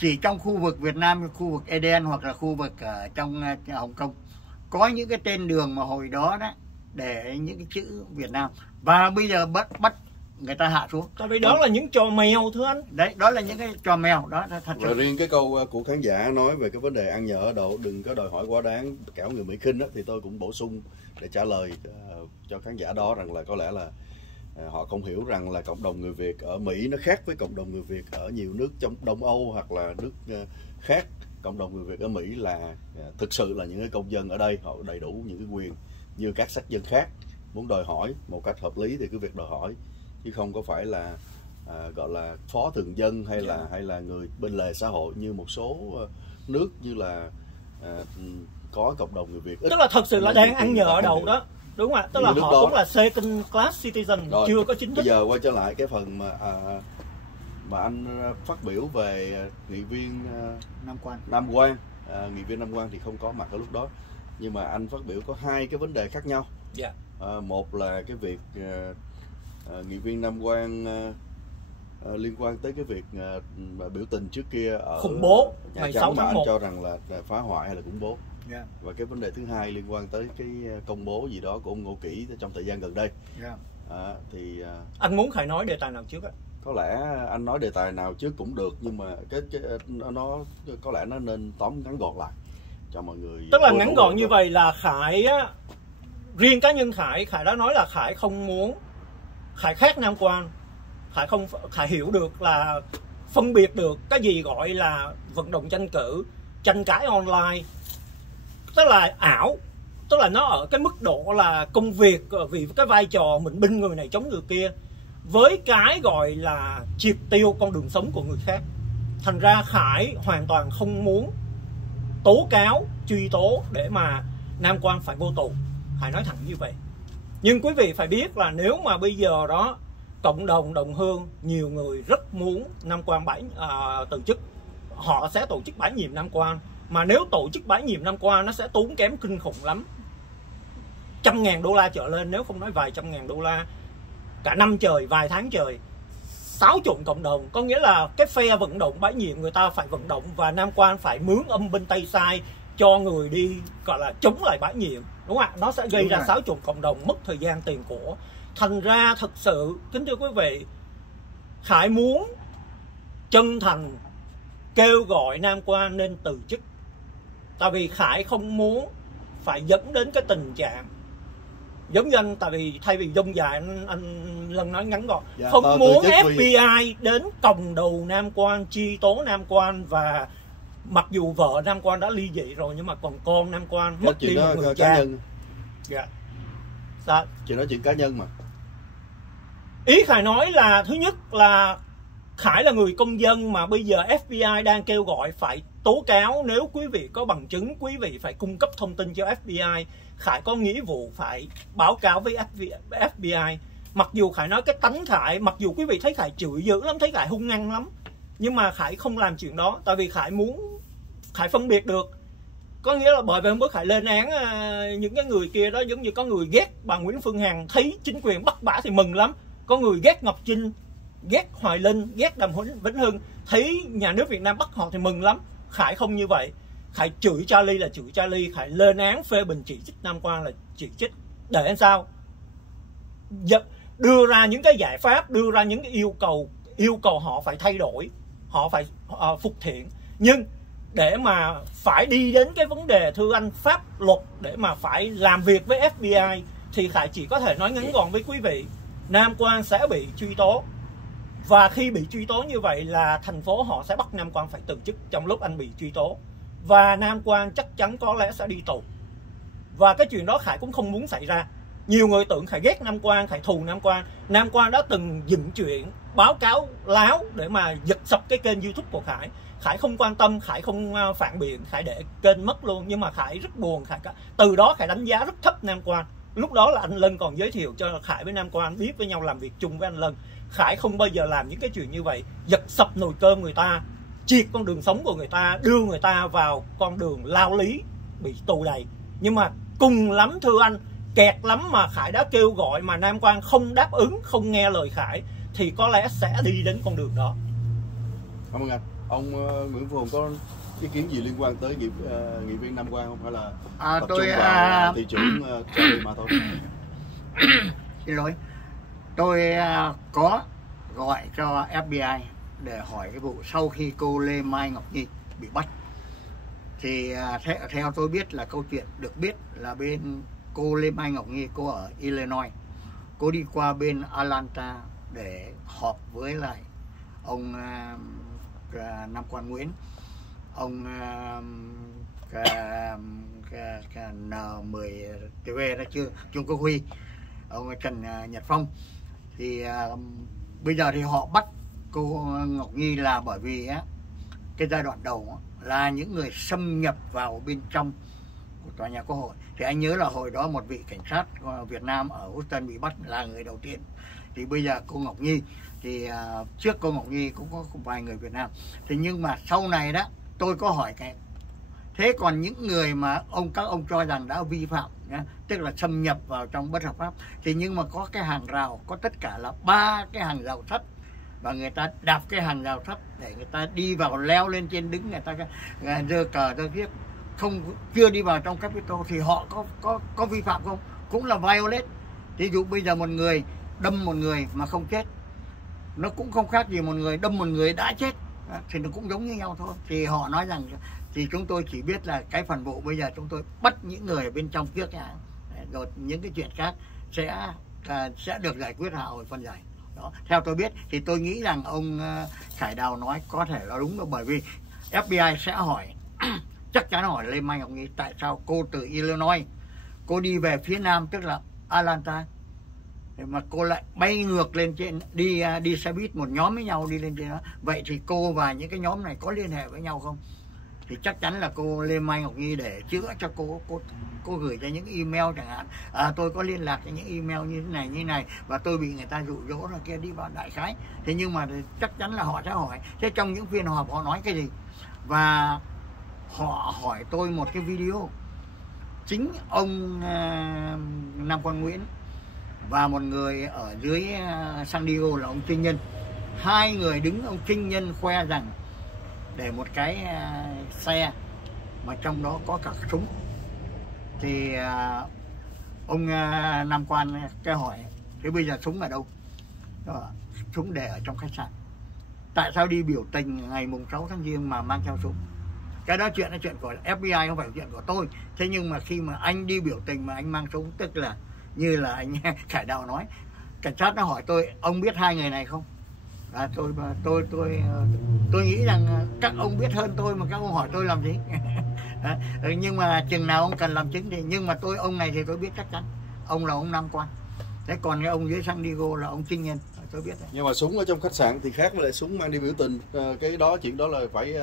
Chỉ trong khu vực Việt Nam, khu vực Eden hoặc là khu vực ở trong Hồng Kông có những cái tên đường mà hồi đó để những cái chữ Việt Nam, và bây giờ bắt người ta hạ xuống. Tại vì đó là những trò mèo thưa anh. Đấy, đó là những cái trò mèo đó thật sự. Và riêng cái câu của khán giả nói về cái vấn đề ăn nhờ ở độ đừng có đòi hỏi quá đáng kẻo người Mỹ khinh thì tôi cũng bổ sung để trả lời cho khán giả đó rằng là có lẽ là họ không hiểu rằng là cộng đồng người Việt ở Mỹ nó khác với cộng đồng người Việt ở nhiều nước trong Đông Âu hoặc là nước khác. Cộng đồng người Việt ở Mỹ là thực sự là những cái công dân ở đây, họ đầy đủ những cái quyền như các sắc dân khác. Muốn đòi hỏi một cách hợp lý thì cứ việc đòi hỏi, chứ không có phải là gọi là phó thường dân hay là người bên lề xã hội như một số nước như là có cộng đồng người Việt ít. Tức là thật sự là đang ăn nhờ ở đậu đó. Đúng không ạ? Tức là họ cũng là second class citizen, rồi, chưa có chính thức. Bây giờ quay trở lại cái phần mà anh phát biểu về nghị viên Nam Quang. Nghị viên Nam Quang thì không có mặt ở lúc đó, nhưng mà anh phát biểu có hai cái vấn đề khác nhau. Một là cái việc nghị viên Nam Quang liên quan tới cái việc biểu tình trước kia ở khủng bố Nhà Trắng mà anh cho rằng là phá hoại hay là khủng bố. Và cái vấn đề thứ hai liên quan tới cái công bố gì đó của ông Ngô Kỷ trong thời gian gần đây. Thì anh muốn Khải nói đề tài nào trước á? Có lẽ anh nói đề tài nào trước cũng được, nhưng mà nó có lẽ nó nên tóm ngắn gọn lại cho mọi người. Tức là ngắn gọn như vậy là Khải á, riêng cá nhân Khải đã nói là Khải không muốn, Khải khác Nam Quang, Khải hiểu được là phân biệt được cái gì gọi là vận động tranh cử, tranh cãi online, tức là ảo, tức là nó ở cái mức độ là công việc vì cái vai trò mình binh người này chống người kia, với cái gọi là triệt tiêu con đường sống của người khác. Thành ra Khải hoàn toàn không muốn tố cáo, truy tố để mà Nam Quang phải vô tù. Khải nói thẳng như vậy. Nhưng quý vị phải biết là nếu mà bây giờ đó cộng đồng đồng hương, nhiều người rất muốn Nam Quang từ chức, họ sẽ tổ chức bãi nhiệm Nam Quang. Mà nếu tổ chức bãi nhiệm Nam Quang nó sẽ tốn kém kinh khủng lắm, $100.000 trở lên, nếu không nói vài $100.000, cả năm trời, vài tháng trời, xáo trộn cộng đồng. Có nghĩa là cái phe vận động bãi nhiệm người ta phải vận động và Nam Quang phải mướn âm binh tay sai cho người đi gọi là chống lại bãi nhiệm, đúng không ạ? Nó sẽ gây ra xáo trộn cộng đồng, mất thời gian tiền của. Thành ra thật sự kính thưa quý vị, Khải muốn chân thành kêu gọi Nam Quang nên từ chức. Tại vì Khải không muốn phải dẫn đến cái tình trạng giống như anh, tại vì thay vì dông dài anh lần nói ngắn gọn, không muốn FBI đến còng đầu Nam Quang, truy tố Nam Quang. Và mặc dù vợ Nam Quang đã ly dị rồi, nhưng mà còn con Nam Quang mất đi một người cha. Chị nói chuyện cá nhân mà. Ý Khải nói là thứ nhất là Khải là người công dân mà bây giờ FBI đang kêu gọi phải tố cáo. Nếu quý vị có bằng chứng, quý vị phải cung cấp thông tin cho FBI. Khải có nghĩa vụ phải báo cáo với FBI. Mặc dù Khải nói cái tánh Khải, mặc dù quý vị thấy Khải chửi dữ lắm, thấy Khải hung hăng lắm, nhưng mà Khải không làm chuyện đó. Tại vì Khải muốn, Khải phân biệt được. Có nghĩa là bởi vì hôm bữa Khải lên án những cái người kia đó, giống như có người ghét bà Nguyễn Phương Hằng, thấy chính quyền bắt bả thì mừng lắm. Có người ghét Ngọc Trinh, ghét Hoài Linh, ghét Đàm Vĩnh Hưng, thấy nhà nước Việt Nam bắt họ thì mừng lắm. Khải không như vậy. Khải chửi Charlie là chửi Charlie, Khải lên án phê bình chỉ trích Nam Quang là chỉ trích. Để làm sao? Đưa ra những cái giải pháp, đưa ra những cái yêu cầu họ phải thay đổi, họ phải phục thiện. Nhưng để mà phải đi đến cái vấn đề thưa anh pháp luật để mà phải làm việc với FBI thì Khải chỉ có thể nói ngắn gọn với quý vị, Nam Quang sẽ bị truy tố. Và khi bị truy tố như vậy là thành phố họ sẽ bắt Nam Quang phải từ chức trong lúc anh bị truy tố. Và Nam Quang chắc chắn có lẽ sẽ đi tù. Và cái chuyện đó Khải cũng không muốn xảy ra. Nhiều người tưởng Khải ghét Nam Quang, Khải thù Nam Quang. Nam Quang đã từng dựng chuyện báo cáo láo để mà giật sập cái kênh YouTube của Khải. Khải không quan tâm, Khải không phản biện, Khải để kênh mất luôn. Nhưng mà Khải rất buồn, từ đó Khải đánh giá rất thấp Nam Quang. Lúc đó là anh Lân còn giới thiệu cho Khải với Nam Quang biết với nhau, làm việc chung với anh Lân. Khải không bao giờ làm những cái chuyện như vậy, giật sập nồi cơm người ta, triệt con đường sống của người ta, đưa người ta vào con đường lao lý, bị tù đầy. Nhưng mà cùng lắm thưa anh, kẹt lắm mà Khải đã kêu gọi mà Nam Quang không đáp ứng, không nghe lời Khải, thì có lẽ sẽ đi đến con đường đó. Cảm ơn anh. Ông Nguyễn Phù có ý kiến gì liên quan tới nghị viên Nam Quang không, hay là tập trung vào thị trưởng Charlie mà thôi? Xin lỗi, tôi có gọi cho FBI để hỏi cái vụ sau khi cô Lê Mai Ngọc Nhi bị bắt. Thì theo tôi biết là câu chuyện được biết là bên cô Lê Mai Ngọc Nhi, cô ở Illinois, cô đi qua bên Atlanta để họp với lại ông Nam Quang Nguyễn, ông N10TV đó chưa, Trung Quốc Huy, ông Trần Nhật Phong. Thì bây giờ thì họ bắt cô Ngọc Nhi là bởi vì cái giai đoạn đầu là những người xâm nhập vào bên trong của tòa nhà Quốc hội. Thì anh nhớ là hồi đó một vị cảnh sát Việt Nam ở Houston bị bắt là người đầu tiên. Thì bây giờ cô Ngọc Nhi, thì trước cô Ngọc Nhi cũng có vài người Việt Nam. Thì nhưng mà sau này đó tôi có hỏi cái thế còn những người mà các ông cho rằng đã vi phạm nhá, tức là xâm nhập vào trong bất hợp pháp, thì nhưng mà có cái hàng rào, có tất cả là 3 cái hàng rào sắt, và người ta đạp cái hàng rào sắt để người ta đi vào, leo lên trên đứng, người ta giơ cờ giơ kiếp, chưa đi vào trong Capitol, thì họ có vi phạm không? Cũng là violate. Ví dụ bây giờ một người đâm một người mà không chết, nó cũng không khác gì một người đâm một người đã chết, thì nó cũng giống như nhau thôi. Thì họ nói rằng thì chúng tôi chỉ biết là cái phần vụ bây giờ chúng tôi bắt những người ở bên trong trước đã, rồi những cái chuyện khác sẽ được giải quyết hạ hồi phân giải. Đó, theo tôi biết thì tôi nghĩ rằng ông Khải Đào nói có thể là đúng, bởi vì FBI sẽ hỏi chắc chắn hỏi Lê Mai Ngọc Nhi tại sao cô từ Illinois cô đi về phía nam, tức là Atlanta, mà cô lại bay ngược lên trên, đi xe buýt một nhóm với nhau đi lên trên đó. Vậy thì cô và những cái nhóm này có liên hệ với nhau không? Thì chắc chắn là cô Lê Mai Ngọc Nhi để chữa cho cô gửi cho những email chẳng hạn, tôi có liên lạc cho những email như thế này và tôi bị người ta dụ dỗ rồi kia, đi vào đại khái. Thế nhưng mà chắc chắn là họ sẽ hỏi thế trong những phiên họp họ nói cái gì. Và họ hỏi tôi một cái video, chính ông Nam Quang Nguyễn và một người ở dưới San Diego là ông Trinh Nhân, hai người đứng, ông Trinh Nhân khoe rằng để một cái xe mà trong đó có cả súng. Thì ông Nam Quan cái hỏi thế bây giờ súng ở đâu? Đó, súng để ở trong khách sạn. Tại sao đi biểu tình ngày mùng 6 tháng Giêng mà mang theo súng? Cái đó chuyện là chuyện của FBI, không phải chuyện của tôi. Thế nhưng mà khi mà anh đi biểu tình mà anh mang súng, tức là như là anh Khải Đào nói, cảnh sát nó hỏi tôi ông biết hai người này không? Tôi nghĩ rằng các ông biết hơn tôi mà các ông hỏi tôi làm gì. Nhưng mà chừng nào ông cần làm chứng thì, nhưng mà ông này thì tôi biết chắc chắn, ông là ông Nam Quan. Thế còn cái ông dưới San Diego là ông Trinh Nhân, tôi biết đấy. Nhưng mà súng ở trong khách sạn thì khác với súng mang đi biểu tình, cái đó chuyện đó là phải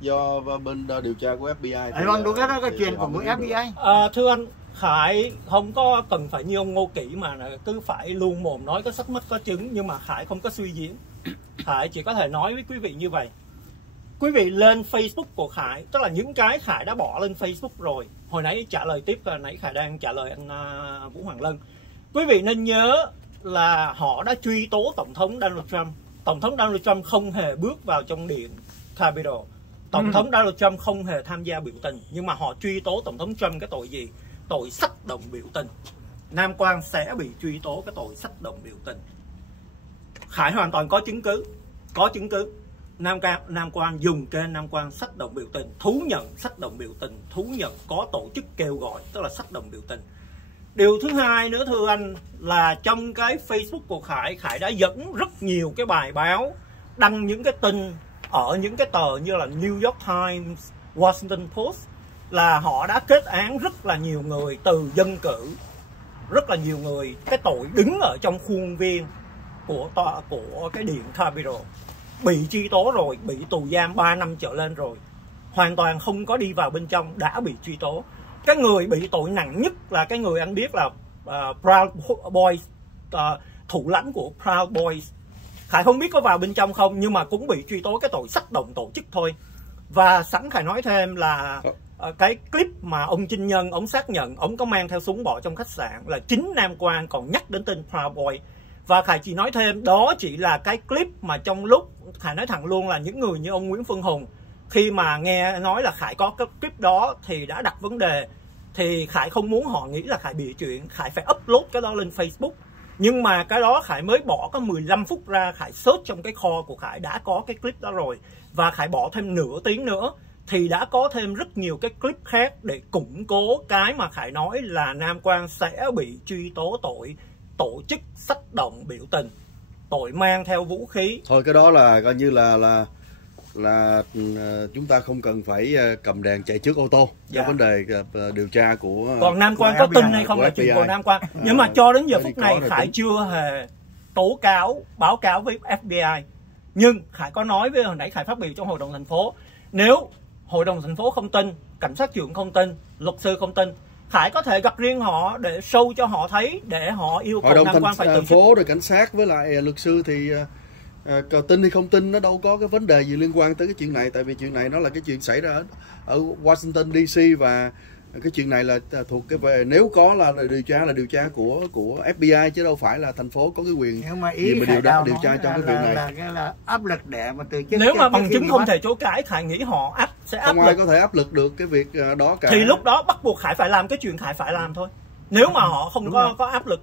do bên điều tra của FBI. Vâng, đúng, đó là chuyện của FBI. Thưa anh, Khải không có cần phải như ông Ngô Kỷ mà cứ phải luôn mồm nói có sách mách có chứng, nhưng mà Khải không có suy diễn. Khải chỉ có thể nói với quý vị như vậy. Quý vị lên Facebook của Khải, tức là những cái Khải đã bỏ lên Facebook rồi. Hồi nãy trả lời tiếp, nãy Khải đang trả lời anh Vũ Hoàng Lân. Quý vị nên nhớ là họ đã truy tố Tổng thống Donald Trump. Tổng thống Donald Trump không hề bước vào trong điện Capitol. Tổng thống Donald Trump không hề tham gia biểu tình. Nhưng mà họ truy tố Tổng thống Trump cái tội gì? Tội xách động biểu tình. Nam Quang sẽ bị truy tố cái tội xách động biểu tình. Khải hoàn toàn có chứng cứ. Có chứng cứ. Nam Quang dùng kênh Nam Quang xách động biểu tình, thú nhận xách động biểu tình, thú nhận có tổ chức kêu gọi, tức là xách động biểu tình. Điều thứ hai nữa thưa anh là trong cái Facebook của Khải, Khải đã dẫn rất nhiều cái bài báo, đăng những cái tin ở những cái tờ như là New York Times, Washington Post, là họ đã kết án rất là nhiều người từ dân cử rất là nhiều người cái tội đứng ở trong khuôn viên của cái điện Capitol bị truy tố rồi, bị tù giam 3 năm trở lên rồi, hoàn toàn không có đi vào bên trong đã bị truy tố. Cái người bị tội nặng nhất là cái người anh biết là Proud Boys, thủ lãnh của Proud Boys. Khải không biết có vào bên trong không, nhưng mà cũng bị truy tố cái tội xắc động tổ chức thôi. Và sẵn Khải nói thêm là cái clip mà ông Chinh Nhân ông xác nhận ông có mang theo súng bỏ trong khách sạn là chính Nam Quang còn nhắc đến tên Proud Boy. Và Khải chỉ nói thêm đó chỉ là cái clip mà trong lúc Khải nói thẳng luôn là những người như ông Nguyễn Phương Hùng khi mà nghe nói là Khải có cái clip đó thì đã đặt vấn đề, thì Khải không muốn họ nghĩ là Khải bịa chuyện, Khải phải upload cái đó lên Facebook. Nhưng mà cái đó Khải mới bỏ có 15 phút ra, Khải search trong cái kho của Khải đã có cái clip đó rồi. Và Khải bỏ thêm nửa tiếng nữa thì đã có thêm rất nhiều cái clip khác để củng cố cái mà Khải nói là Nam Quang sẽ bị truy tố tội tổ chức xách động biểu tình, tội mang theo vũ khí. Thôi cái đó là coi như là chúng ta không cần phải cầm đèn chạy trước ô tô. Cái vấn đề điều tra của còn Nam Quang có tin hay không là chuyện của Nam Quang. Nhưng mà cho đến giờ phút này Khải chưa hề tố cáo, báo cáo với FBI. Nhưng Khải có nói với hồi nãy Khải phát biểu trong hội đồng thành phố, nếu hội đồng thành phố không tin, cảnh sát trưởng không tin, luật sư không tin, Khải có thể gặp riêng họ để show cho họ thấy, để họ yêu cầu Nam Quang phải từ chức. Hội đồng thành phố rồi cảnh sát với lại luật sư thì tin hay không tin nó đâu có cái vấn đề gì liên quan tới cái chuyện này. Tại vì chuyện này nó là cái chuyện xảy ra ở Washington DC, và cái chuyện này là thuộc cái về, nếu có là điều tra của FBI chứ đâu phải là thành phố có cái quyền gì mà điều tra cho cái việc này. Là áp lực để mà từ chức. Nếu mà bằng chứng không thể chối cãi, Khải nghĩ họ sẽ áp lực. Không ai có thể áp lực được cái việc đó cả. Thì lúc đó bắt buộc Khải phải làm cái chuyện Khải phải làm thôi. Nếu mà họ không có áp lực,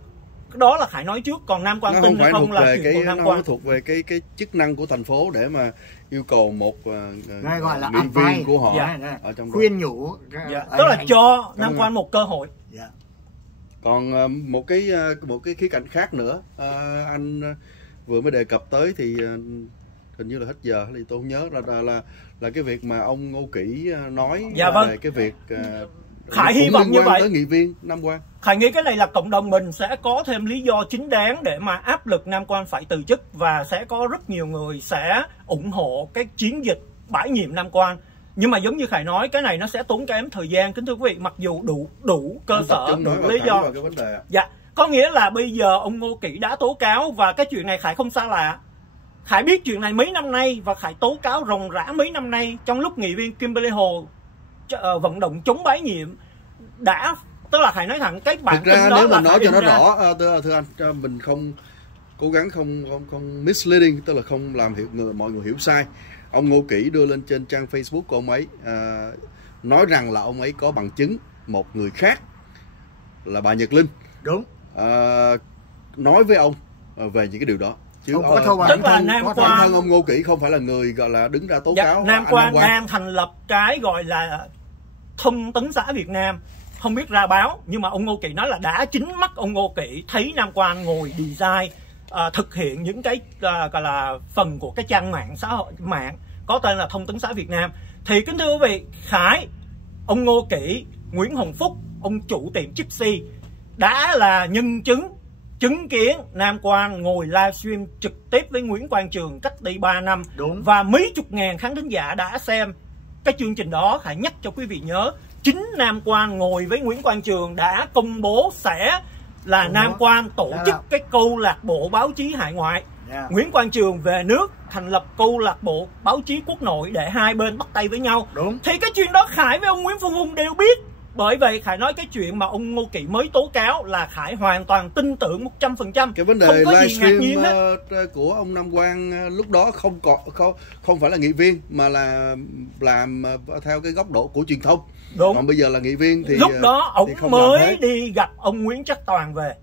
đó là Khải nói trước. Còn Nam Quang tin hay không là chuyện của Nam Quang. Nó thuộc về cái chức năng của thành phố để mà yêu cầu một gọi là nghị viên của họ ở trong khuyên nhủ, tức là cho Nam Quang một cơ hội. Còn một cái khía cạnh khác nữa, anh vừa mới đề cập tới thì hình như là hết giờ thì tôi không nhớ là cái việc mà ông Ngô Kỷ nói về cái việc Khải hy vọng như vậy. Tới nghị viên Nam Quang. Khải nghĩ cái này là cộng đồng mình sẽ có thêm lý do chính đáng để mà áp lực Nam Quang phải từ chức, và sẽ có rất nhiều người sẽ ủng hộ cái chiến dịch bãi nhiệm Nam Quang. Nhưng mà giống như Khải nói, cái này nó sẽ tốn kém thời gian, kính thưa quý vị, mặc dù đủ cơ sở, đủ lý do. Dạ, có nghĩa là bây giờ ông Ngô Kỷ đã tố cáo, và cái chuyện này Khải không xa lạ. Khải biết chuyện này mấy năm nay và Khải tố cáo ròng rã mấy năm nay. Trong lúc nghị viên Kimberly Hồ vận động chống bãi nhiệm đã, tức là Khải nói thẳng cái bản tin đó nếu là mà nói cho nó rõ, thưa anh, mình không cố gắng không misleading, tức là không làm mọi người hiểu sai. Ông Ngô Kỷ đưa lên trên trang Facebook của ông ấy nói rằng là ông ấy có bằng chứng một người khác là bà Nhật Linh nói với ông về những cái điều đó. Chứ tức là Nam Quang, bản thân ông Ngô Kỷ không phải là người gọi là đứng ra tố cáo. Nam Quang đang thành lập cái gọi là Thông tấn xã Việt Nam, không biết ra báo, nhưng mà ông Ngô Kỷ nói là đã chính mắt ông Ngô Kỷ thấy Nam Quang ngồi design thực hiện những cái gọi là phần của cái trang mạng xã hội mạng có tên là Thông tấn xã Việt Nam. Thì kính thưa quý vị, Khải, ông Ngô Kỷ, Nguyễn Hồng Phúc, ông chủ tiệm Gypsy đã là nhân chứng kiến Nam Quang ngồi livestream trực tiếp với Nguyễn Quang Trường cách đây 3 năm. Và mấy chục ngàn khán thính giả đã xem cái chương trình đó. Khải nhắc cho quý vị nhớ, chính Nam Quang ngồi với Nguyễn Quang Trường đã công bố sẽ là Nam Quang tổ chức cái câu lạc bộ báo chí hải ngoại. Nguyễn Quang Trường về nước thành lập câu lạc bộ báo chí quốc nội để hai bên bắt tay với nhau. Thì cái chuyện đó Khải với ông Nguyễn Phương Hùng đều biết. Bởi vậy Khải nói cái chuyện mà ông Ngô Kỷ mới tố cáo là Khải hoàn toàn tin tưởng 100%. Cái vấn đề livestream của ông Nam Quang lúc đó không phải là nghị viên mà là làm theo cái góc độ của truyền thông. Còn bây giờ là nghị viên thì lúc đó ông mới đi gặp ông Nguyễn Trắc Toàn về.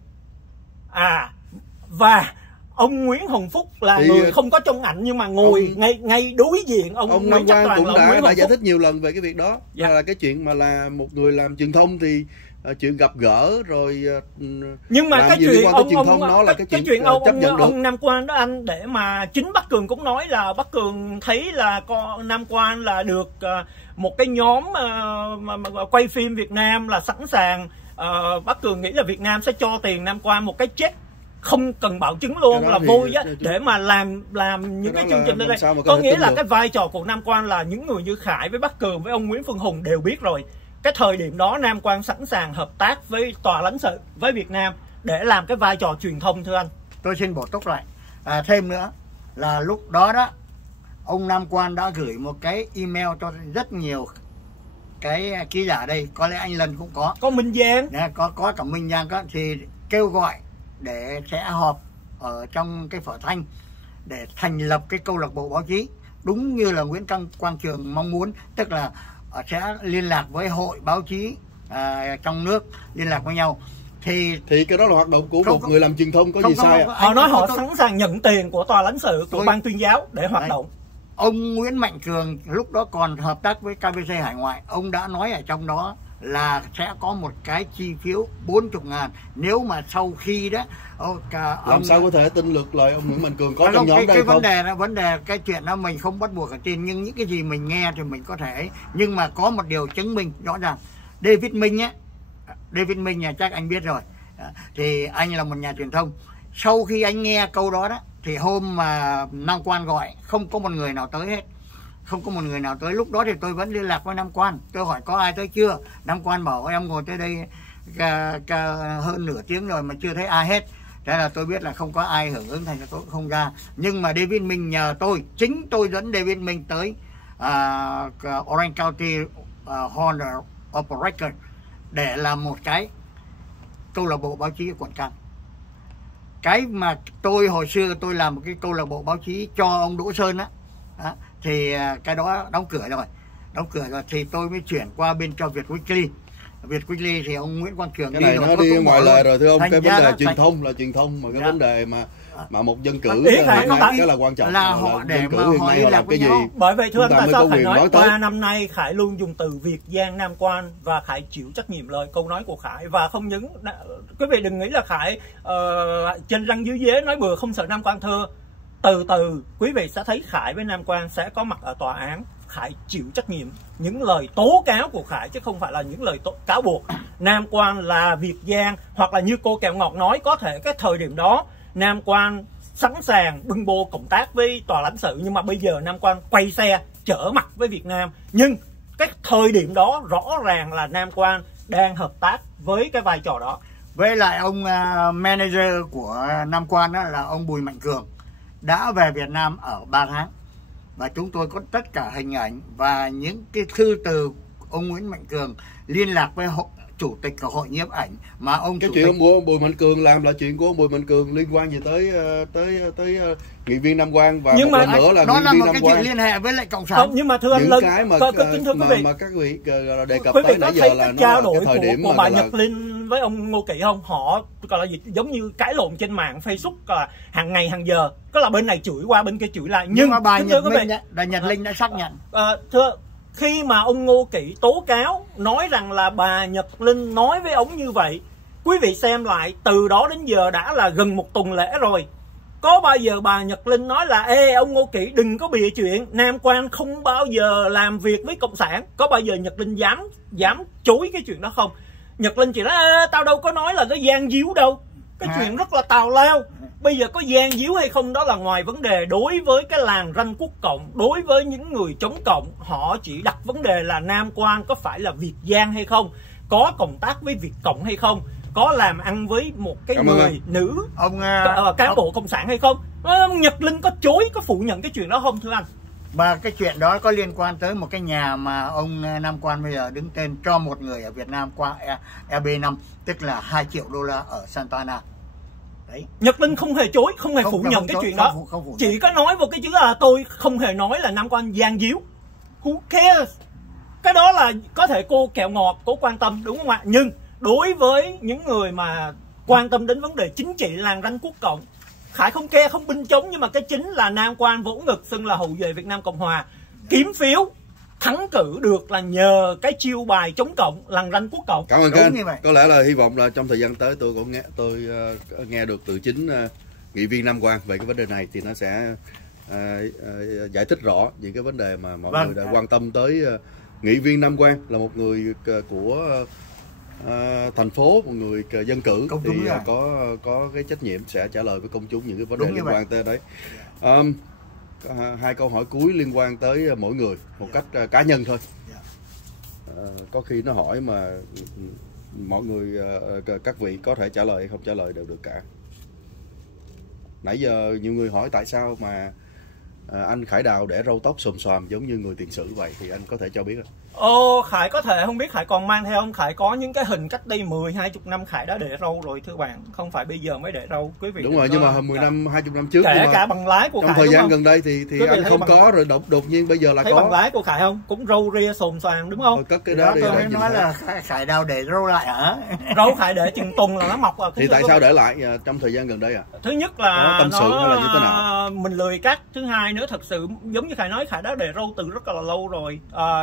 Và ông Nguyễn Hồng Phúc là người không có trong ảnh nhưng mà ngồi ngay đối diện ông Nam Quang cũng đã giải thích nhiều lần về cái việc đó. Là cái chuyện mà là một người làm truyền thông thì chuyện gặp gỡ rồi nhưng mà cái chuyện ông Nam Quang đó anh, để mà chính Bắc Cường cũng nói là Bắc Cường thấy là con Nam Quang là được một cái nhóm quay phim Việt Nam là sẵn sàng bác Cường nghĩ là Việt Nam sẽ cho tiền Nam Quan một cái check không cần bảo chứng luôn, là vô giá để mà làm những cái chương trình lên đây. Có nghĩa là cái vai trò của Nam Quan là những người như Khải với bác Cường với ông Nguyễn Phương Hùng đều biết rồi. Cái thời điểm đó Nam Quan sẵn sàng hợp tác với tòa lãnh sự với Việt Nam để làm cái vai trò truyền thông, thưa anh. Tôi xin bổ túc lại thêm nữa là lúc đó đó ông Nam Quan đã gửi một cái email cho rất nhiều cái ký giả đây, có lẽ anh Lân cũng có Minh Giang, có cả Minh Giang có, thì kêu gọi để sẽ họp ở trong cái Phở Thanh để thành lập cái câu lạc bộ báo chí, đúng như là Nguyễn Quang Trường mong muốn, tức là sẽ liên lạc với hội báo chí trong nước, liên lạc với nhau. Thì cái đó là hoạt động của một người làm truyền thông, có gì sai à? Họ nói họ sẵn sàng nhận tiền của tòa lãnh sự, của ban tuyên giáo để hoạt động. Ông Nguyễn Mạnh Cường lúc đó còn hợp tác với KBC Hải Ngoại, ông đã nói ở trong đó là sẽ có một cái chi phiếu 40.000 nếu mà sau khi đó làm sao có thể tin được lời ông Nguyễn Mạnh Cường có trong nhóm đây không? Vấn đề cái chuyện đó mình không bắt buộc ở trên, nhưng những cái gì mình nghe thì mình có thể, nhưng mà có một điều chứng minh rõ ràng. David Minh chắc anh biết rồi, thì anh là một nhà truyền thông. Sau khi anh nghe câu đó thì hôm mà Nam Quan gọi không có một người nào tới hết, không có một người nào tới. Lúc đó thì tôi vẫn liên lạc với Nam Quan, tôi hỏi có ai tới chưa. Nam Quan bảo em ngồi tới đây hơn nửa tiếng rồi mà chưa thấy ai hết. Thế là tôi biết là không có ai hưởng ứng, thành ra tôi cũng không ra. Nhưng mà David Minh nhờ tôi, chính tôi dẫn David Minh tới Orange County Hall of Record để làm một cái câu lạc bộ báo chí ở quận Cam. Cái mà tôi hồi xưa tôi làm một cái câu lạc bộ báo chí cho ông Đỗ Sơn thì cái đó đóng cửa rồi thì tôi mới chuyển qua bên cho Việt Weekly thì ông Nguyễn Quang Trường cái này nó đi ngoài lề rồi thưa ông. Cái vấn đề truyền thông mà cái vấn đề mà một dân cử cái là quan trọng là họ để mà họ liên lạc với cái gì. Bởi vậy thưa anh, tại sao Khải nói 3 năm nay Khải luôn dùng từ Việt Giang Nam Quan và Khải chịu trách nhiệm lời câu nói của Khải. Và không những quý vị đừng nghĩ là Khải trên răng dưới dế nói bừa không sợ Nam Quan thưa. Từ từ quý vị sẽ thấy Khải với Nam Quan sẽ có mặt ở tòa án. Khải chịu trách nhiệm những lời tố cáo của Khải chứ không phải là những lời cáo buộc. Nam Quan là Việt Giang, hoặc là như cô Kẹo Ngọt nói, có thể cái thời điểm đó Nam Quan sẵn sàng bưng bô cộng tác với tòa lãnh sự, nhưng mà bây giờ Nam Quan quay xe trở mặt với Việt Nam. Nhưng cái thời điểm đó rõ ràng là Nam Quan đang hợp tác với cái vai trò đó. Với lại ông manager của Nam Quan đó là ông Bùi Mạnh Cường đã về Việt Nam ở 3 tháng. Và chúng tôi có tất cả hình ảnh và những cái thư từ ông Nguyễn Mạnh Cường liên lạc với chủ tịch của hội nhiếp ảnh mà ông cái chuyện của Bùi Mạnh Cường làm là chuyện của ông Bùi Mạnh Cường, liên quan gì tới nghị viên Nam Quan. Và nhưng một mà lần nữa là đó nghị là viên một Nam cái Quan. chuyện liên hệ với lại cộng sản. Không, nhưng mà thưa anh Lân, mà các vị đề cập tới nãy giờ là trao đổi cái thời điểm của bà Nhật Linh với ông Ngô Kỵ không? Họ gọi là gì, giống như cãi lộn trên mạng Facebook là hàng ngày hàng giờ, có là bên này chửi qua bên kia chửi lại. Nhưng mà bà Nhật Linh đã xác nhận. Thưa, khi mà ông Ngô Kỵ tố cáo nói rằng là bà Nhật Linh nói với ông như vậy, quý vị xem lại từ đó đến giờ đã là gần 1 tuần lễ rồi. Có bao giờ bà Nhật Linh nói là ê ông Ngô Kỵ đừng có bịa chuyện, Nam Quan không bao giờ làm việc với cộng sản? Có bao giờ Nhật Linh dám chối cái chuyện đó không? Nhật Linh chỉ nói tao đâu có nói là nó gian díu đâu. Cái chuyện rất là tào lao. Bây giờ có gian díu hay không đó là ngoài vấn đề. Đối với cái làng ranh quốc cộng, đối với những người chống cộng, họ chỉ đặt vấn đề là Nam Quan có phải là Việt Giang hay không, có cộng tác với Việt Cộng hay không, có làm ăn với một cái người nữ cán bộ cộng sản hay không. Nhật Linh có chối, có phủ nhận cái chuyện đó không thưa anh? Và cái chuyện đó có liên quan tới một cái nhà mà ông Nam Quan bây giờ đứng tên cho một người ở Việt Nam qua EB5, tức là 2 triệu đô la ở Santa Ana. Đấy. Nhật Linh không hề chối, không hề phủ nhận cái chuyện đó. Chỉ có nói một cái chữ là tôi không hề nói là Nam Quan gian díu. Who cares? Cái đó là có thể cô Kẹo Ngọt, cô quan tâm đúng không ạ? Nhưng đối với những người mà quan tâm đến vấn đề chính trị làng ranh quốc cộng, Khải không care, không binh chống, nhưng mà cái chính là Nam Quan vỗ ngực xưng là hậu vệ Việt Nam Cộng Hòa, kiếm phiếu thắng cử được là nhờ cái chiêu bài chống cộng làng ranh quốc cộng. Cảm ơn các anh. Có lẽ là hy vọng là trong thời gian tới tôi cũng nghe được từ chính nghị viên Nam Quan về cái vấn đề này, thì nó sẽ giải thích rõ những cái vấn đề mà mọi người đã quan tâm tới. Nghị viên Nam Quan là một người của thành phố, một người dân cử Công thì chúng rồi. có cái trách nhiệm sẽ trả lời với công chúng những cái vấn đề Đúng như liên vậy. quan tới đấy. Hai câu hỏi cuối liên quan tới mỗi người một cách cá nhân thôi. Có khi nó hỏi mà mọi người, các vị có thể trả lời hay không trả lời đều được cả. Nãy giờ nhiều người hỏi tại sao mà anh Khải Đào để râu tóc xồm xoàm giống như người tiền sử vậy, thì anh có thể cho biết không? Khải có thể không biết Khải còn mang theo không? Khải có những cái hình cách đây 10-20 năm Khải đã để râu rồi thưa bạn, không phải bây giờ mới để râu quý vị. Đúng rồi, nhưng mà 10 năm, 20 năm trước, kể cả bằng lái của trong Khải, thời gian không? gần đây thì anh không có, rồi đột nhiên bây giờ là thấy có. bằng lái của Khải không? Cũng râu ria xồm xoàm đúng không? Cất cái đó đi. Tôi mới nói là Khải Đào để râu lại hả? Râu Khải để chừng tuần là nó mọc rồi. Thì tại sao để lại trong thời gian gần đây à? Thứ nhất là tâm sự hay là như thế nào? Mình lười cắt. Thứ hai nữa, thật sự giống như Khải nói, Khải đã để râu từ rất là lâu rồi.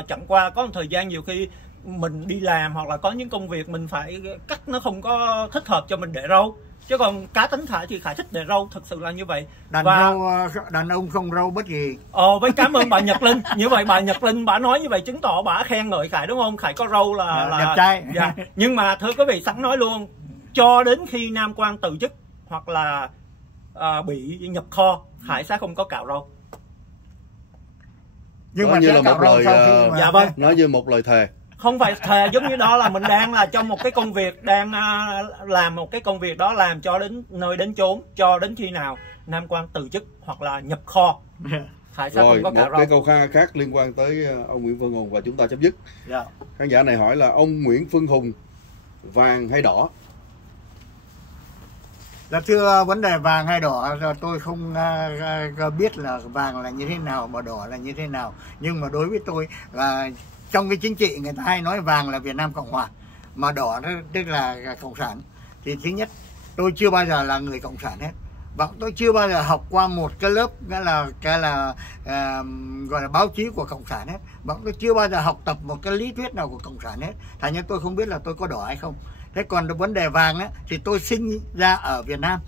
Chẳng qua có một thời gian nhiều khi mình đi làm hoặc là có những công việc mình phải cắt nó không có thích hợp cho mình để râu. Chứ còn cá tính Khải thì Khải thích để râu, thật sự là như vậy. Đàn ông không râu bất kỳ. Với cảm ơn bà Nhật Linh. Như vậy bà Nhật Linh bà nói như vậy chứng tỏ bà khen ngợi Khải đúng không? Khải có râu là đẹp trai. Dạ. Nhưng mà thưa quý vị, sẵn nói luôn, cho đến khi Nam Quang từ chức hoặc là bị nhập kho, Khải sẽ không có cạo râu. Nhưng mà như là một lời dạ vâng, nói như một lời thề. không phải thề, giống như đó là mình đang là trong một cái công việc, đang làm một cái công việc đó, làm cho đến nơi đến chốn, cho đến khi nào Nam Quang từ chức hoặc là nhập kho, Khải sẽ rồi không có cạo một râu. cái câu khác liên quan tới ông Nguyễn Phương Hùng và chúng ta chấm dứt. Dạ. Khán giả này hỏi là ông Nguyễn Phương Hùng vàng hay đỏ? Là thưa, vấn đề vàng hay đỏ tôi không biết là vàng là như thế nào mà đỏ là như thế nào. Nhưng mà đối với tôi là trong cái chính trị người ta hay nói vàng là Việt Nam Cộng Hòa, mà đỏ tức là Cộng sản. Thì thứ nhất, tôi chưa bao giờ là người Cộng sản hết. Và tôi chưa bao giờ học qua một cái lớp gọi là báo chí của Cộng sản hết. Và tôi chưa bao giờ học tập một cái lý thuyết nào của Cộng sản hết. Thành ra tôi không biết là tôi có đỏ hay không. Thế còn vấn đề vàng á, thì tôi sinh ra ở Việt Nam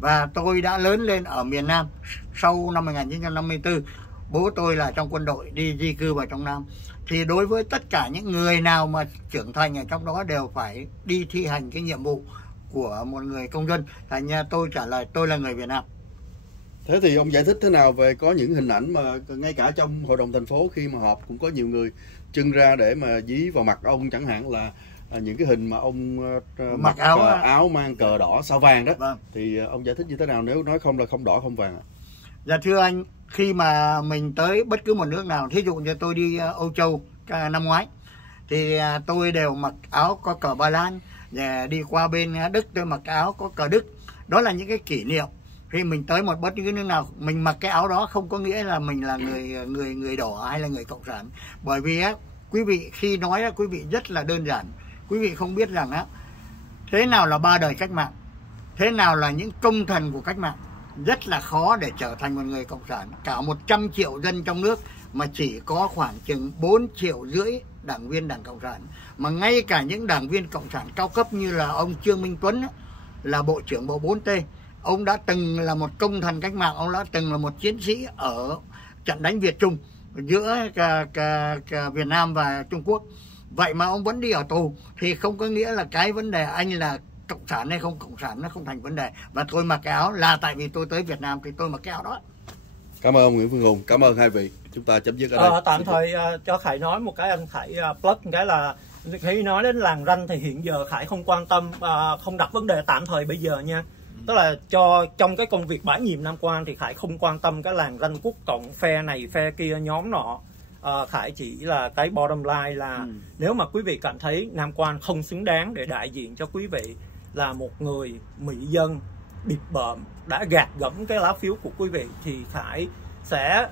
và tôi đã lớn lên ở miền Nam sau năm 1954. Bố tôi là trong quân đội, đi di cư vào trong Nam. Thì đối với tất cả những người nào mà trưởng thành ở trong đó đều phải đi thi hành cái nhiệm vụ của một người công dân. Thành ra tôi trả lời tôi là người Việt Nam. Thế thì ông giải thích thế nào về có những hình ảnh mà ngay cả trong hội đồng thành phố khi mà họp cũng có nhiều người trưng ra để mà dí vào mặt ông, chẳng hạn là những cái hình mà ông mặc áo mang cờ đỏ sao vàng đó. Vâng. Thì ông giải thích như thế nào nếu nói không là không đỏ không vàng? Dạ thưa anh, khi mà mình tới bất cứ một nước nào, thí dụ như tôi đi Âu Châu năm ngoái thì tôi đều mặc áo có cờ Ba Lan, đi qua bên Đức tôi mặc áo có cờ Đức. Đó là những cái kỷ niệm. Khi mình tới một bất cứ nước nào, mình mặc cái áo đó không có nghĩa là mình là người đỏ hay là người cộng sản. Bởi vì quý vị khi nói quý vị rất là đơn giản. Quý vị không biết rằng thế nào là ba đời cách mạng, thế nào là những công thần của cách mạng. Rất là khó để trở thành một người cộng sản. Cả 100 triệu dân trong nước mà chỉ có khoảng chừng 4,5 triệu đảng viên Đảng Cộng sản. Mà ngay cả những đảng viên cộng sản cao cấp như là ông Trương Minh Tuấn là Bộ trưởng Bộ 4T. Ông đã từng là một công thần cách mạng, ông đã từng là một chiến sĩ ở trận đánh Việt Trung giữa Việt Nam và Trung Quốc. Vậy mà ông vẫn đi ở tù thì không có nghĩa là cái vấn đề anh là cộng sản hay không cộng sản nó không thành vấn đề. Và tôi mặc cái áo là tại vì tôi tới Việt Nam thì tôi mặc cái áo đó. Cảm ơn ông Nguyễn Phương Hùng, cảm ơn hai vị. Chúng ta chấm dứt ở đây. Tạm thời cho Khải nói một cái, anh Khải plug một cái là khi nói đến làng ranh thì hiện giờ Khải không quan tâm, không đặt vấn đề tạm thời bây giờ nha. Tức là trong cái công việc bãi nhiệm Nam Quang thì Khải không quan tâm cái làng ranh quốc cộng, phe này phe kia nhóm nọ. Khải chỉ là cái bottom line là nếu mà quý vị cảm thấy Nam Quang không xứng đáng để đại diện cho quý vị, là một người mỹ dân bịp bợm đã gạt gẫm cái lá phiếu của quý vị, thì Khải sẽ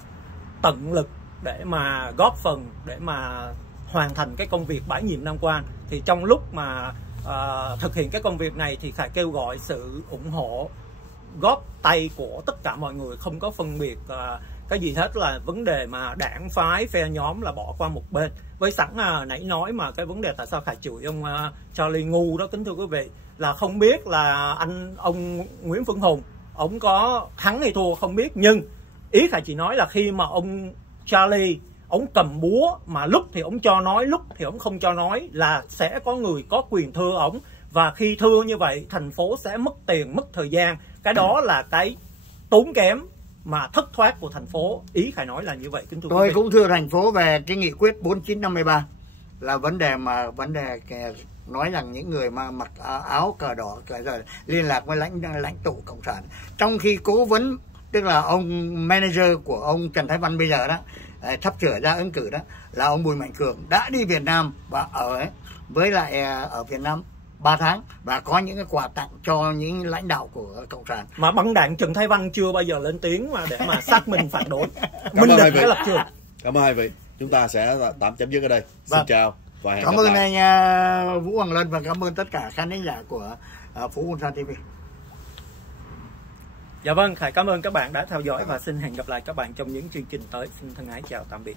tận lực để mà góp phần để mà hoàn thành cái công việc bãi nhiệm Nam Quang. Thì trong lúc mà thực hiện cái công việc này thì Khải kêu gọi sự ủng hộ góp tay của tất cả mọi người, không có phân biệt cái gì hết, là vấn đề mà đảng phái phe nhóm là bỏ qua một bên. Với sẵn nãy nói mà cái vấn đề tại sao Khải chửi ông Charlie ngu đó, kính thưa quý vị, là không biết là ông Nguyễn Phương Hùng ông có thắng hay thua không biết, nhưng ý Khải chỉ nói là khi mà ông Charlie ông cầm búa mà lúc thì ông cho nói, lúc thì ông không cho nói, là sẽ có người có quyền thưa ông. Và khi thưa như vậy, thành phố sẽ mất tiền, mất thời gian. Cái đó là cái tốn kém mà thất thoát của thành phố. Ý Khải nói là như vậy. Kính thưa quý Tôi vị. cũng thưa thành phố về cái nghị quyết 4953 là vấn đề nói rằng những người mà mặc áo cờ đỏ rồi liên lạc với lãnh tụ cộng sản, trong khi cố vấn, tức là ông manager của ông Trần Thái Văn bây giờ đó, sắp sửa ra ứng cử đó, là ông Bùi Mạnh Cường đã đi Việt Nam và ở với lại ở Việt Nam 3 tháng và có những cái quà tặng cho những lãnh đạo của cộng sản. Mà băng đảng Trần Thái Văn chưa bao giờ lên tiếng mà để mà xác minh phản đối, minh định cái lập trường. Cảm ơn hai vị. Chúng ta sẽ tạm chấm dứt ở đây. Xin chào và hẹn Cảm gặp ơn lại. anh Vũ Hoàng Lân và cảm ơn tất cả khán giả của Phú Quân Sa TV. Dạ vâng, Khải cảm ơn các bạn đã theo dõi và xin hẹn gặp lại các bạn trong những chương trình tới. Xin thân ái chào tạm biệt.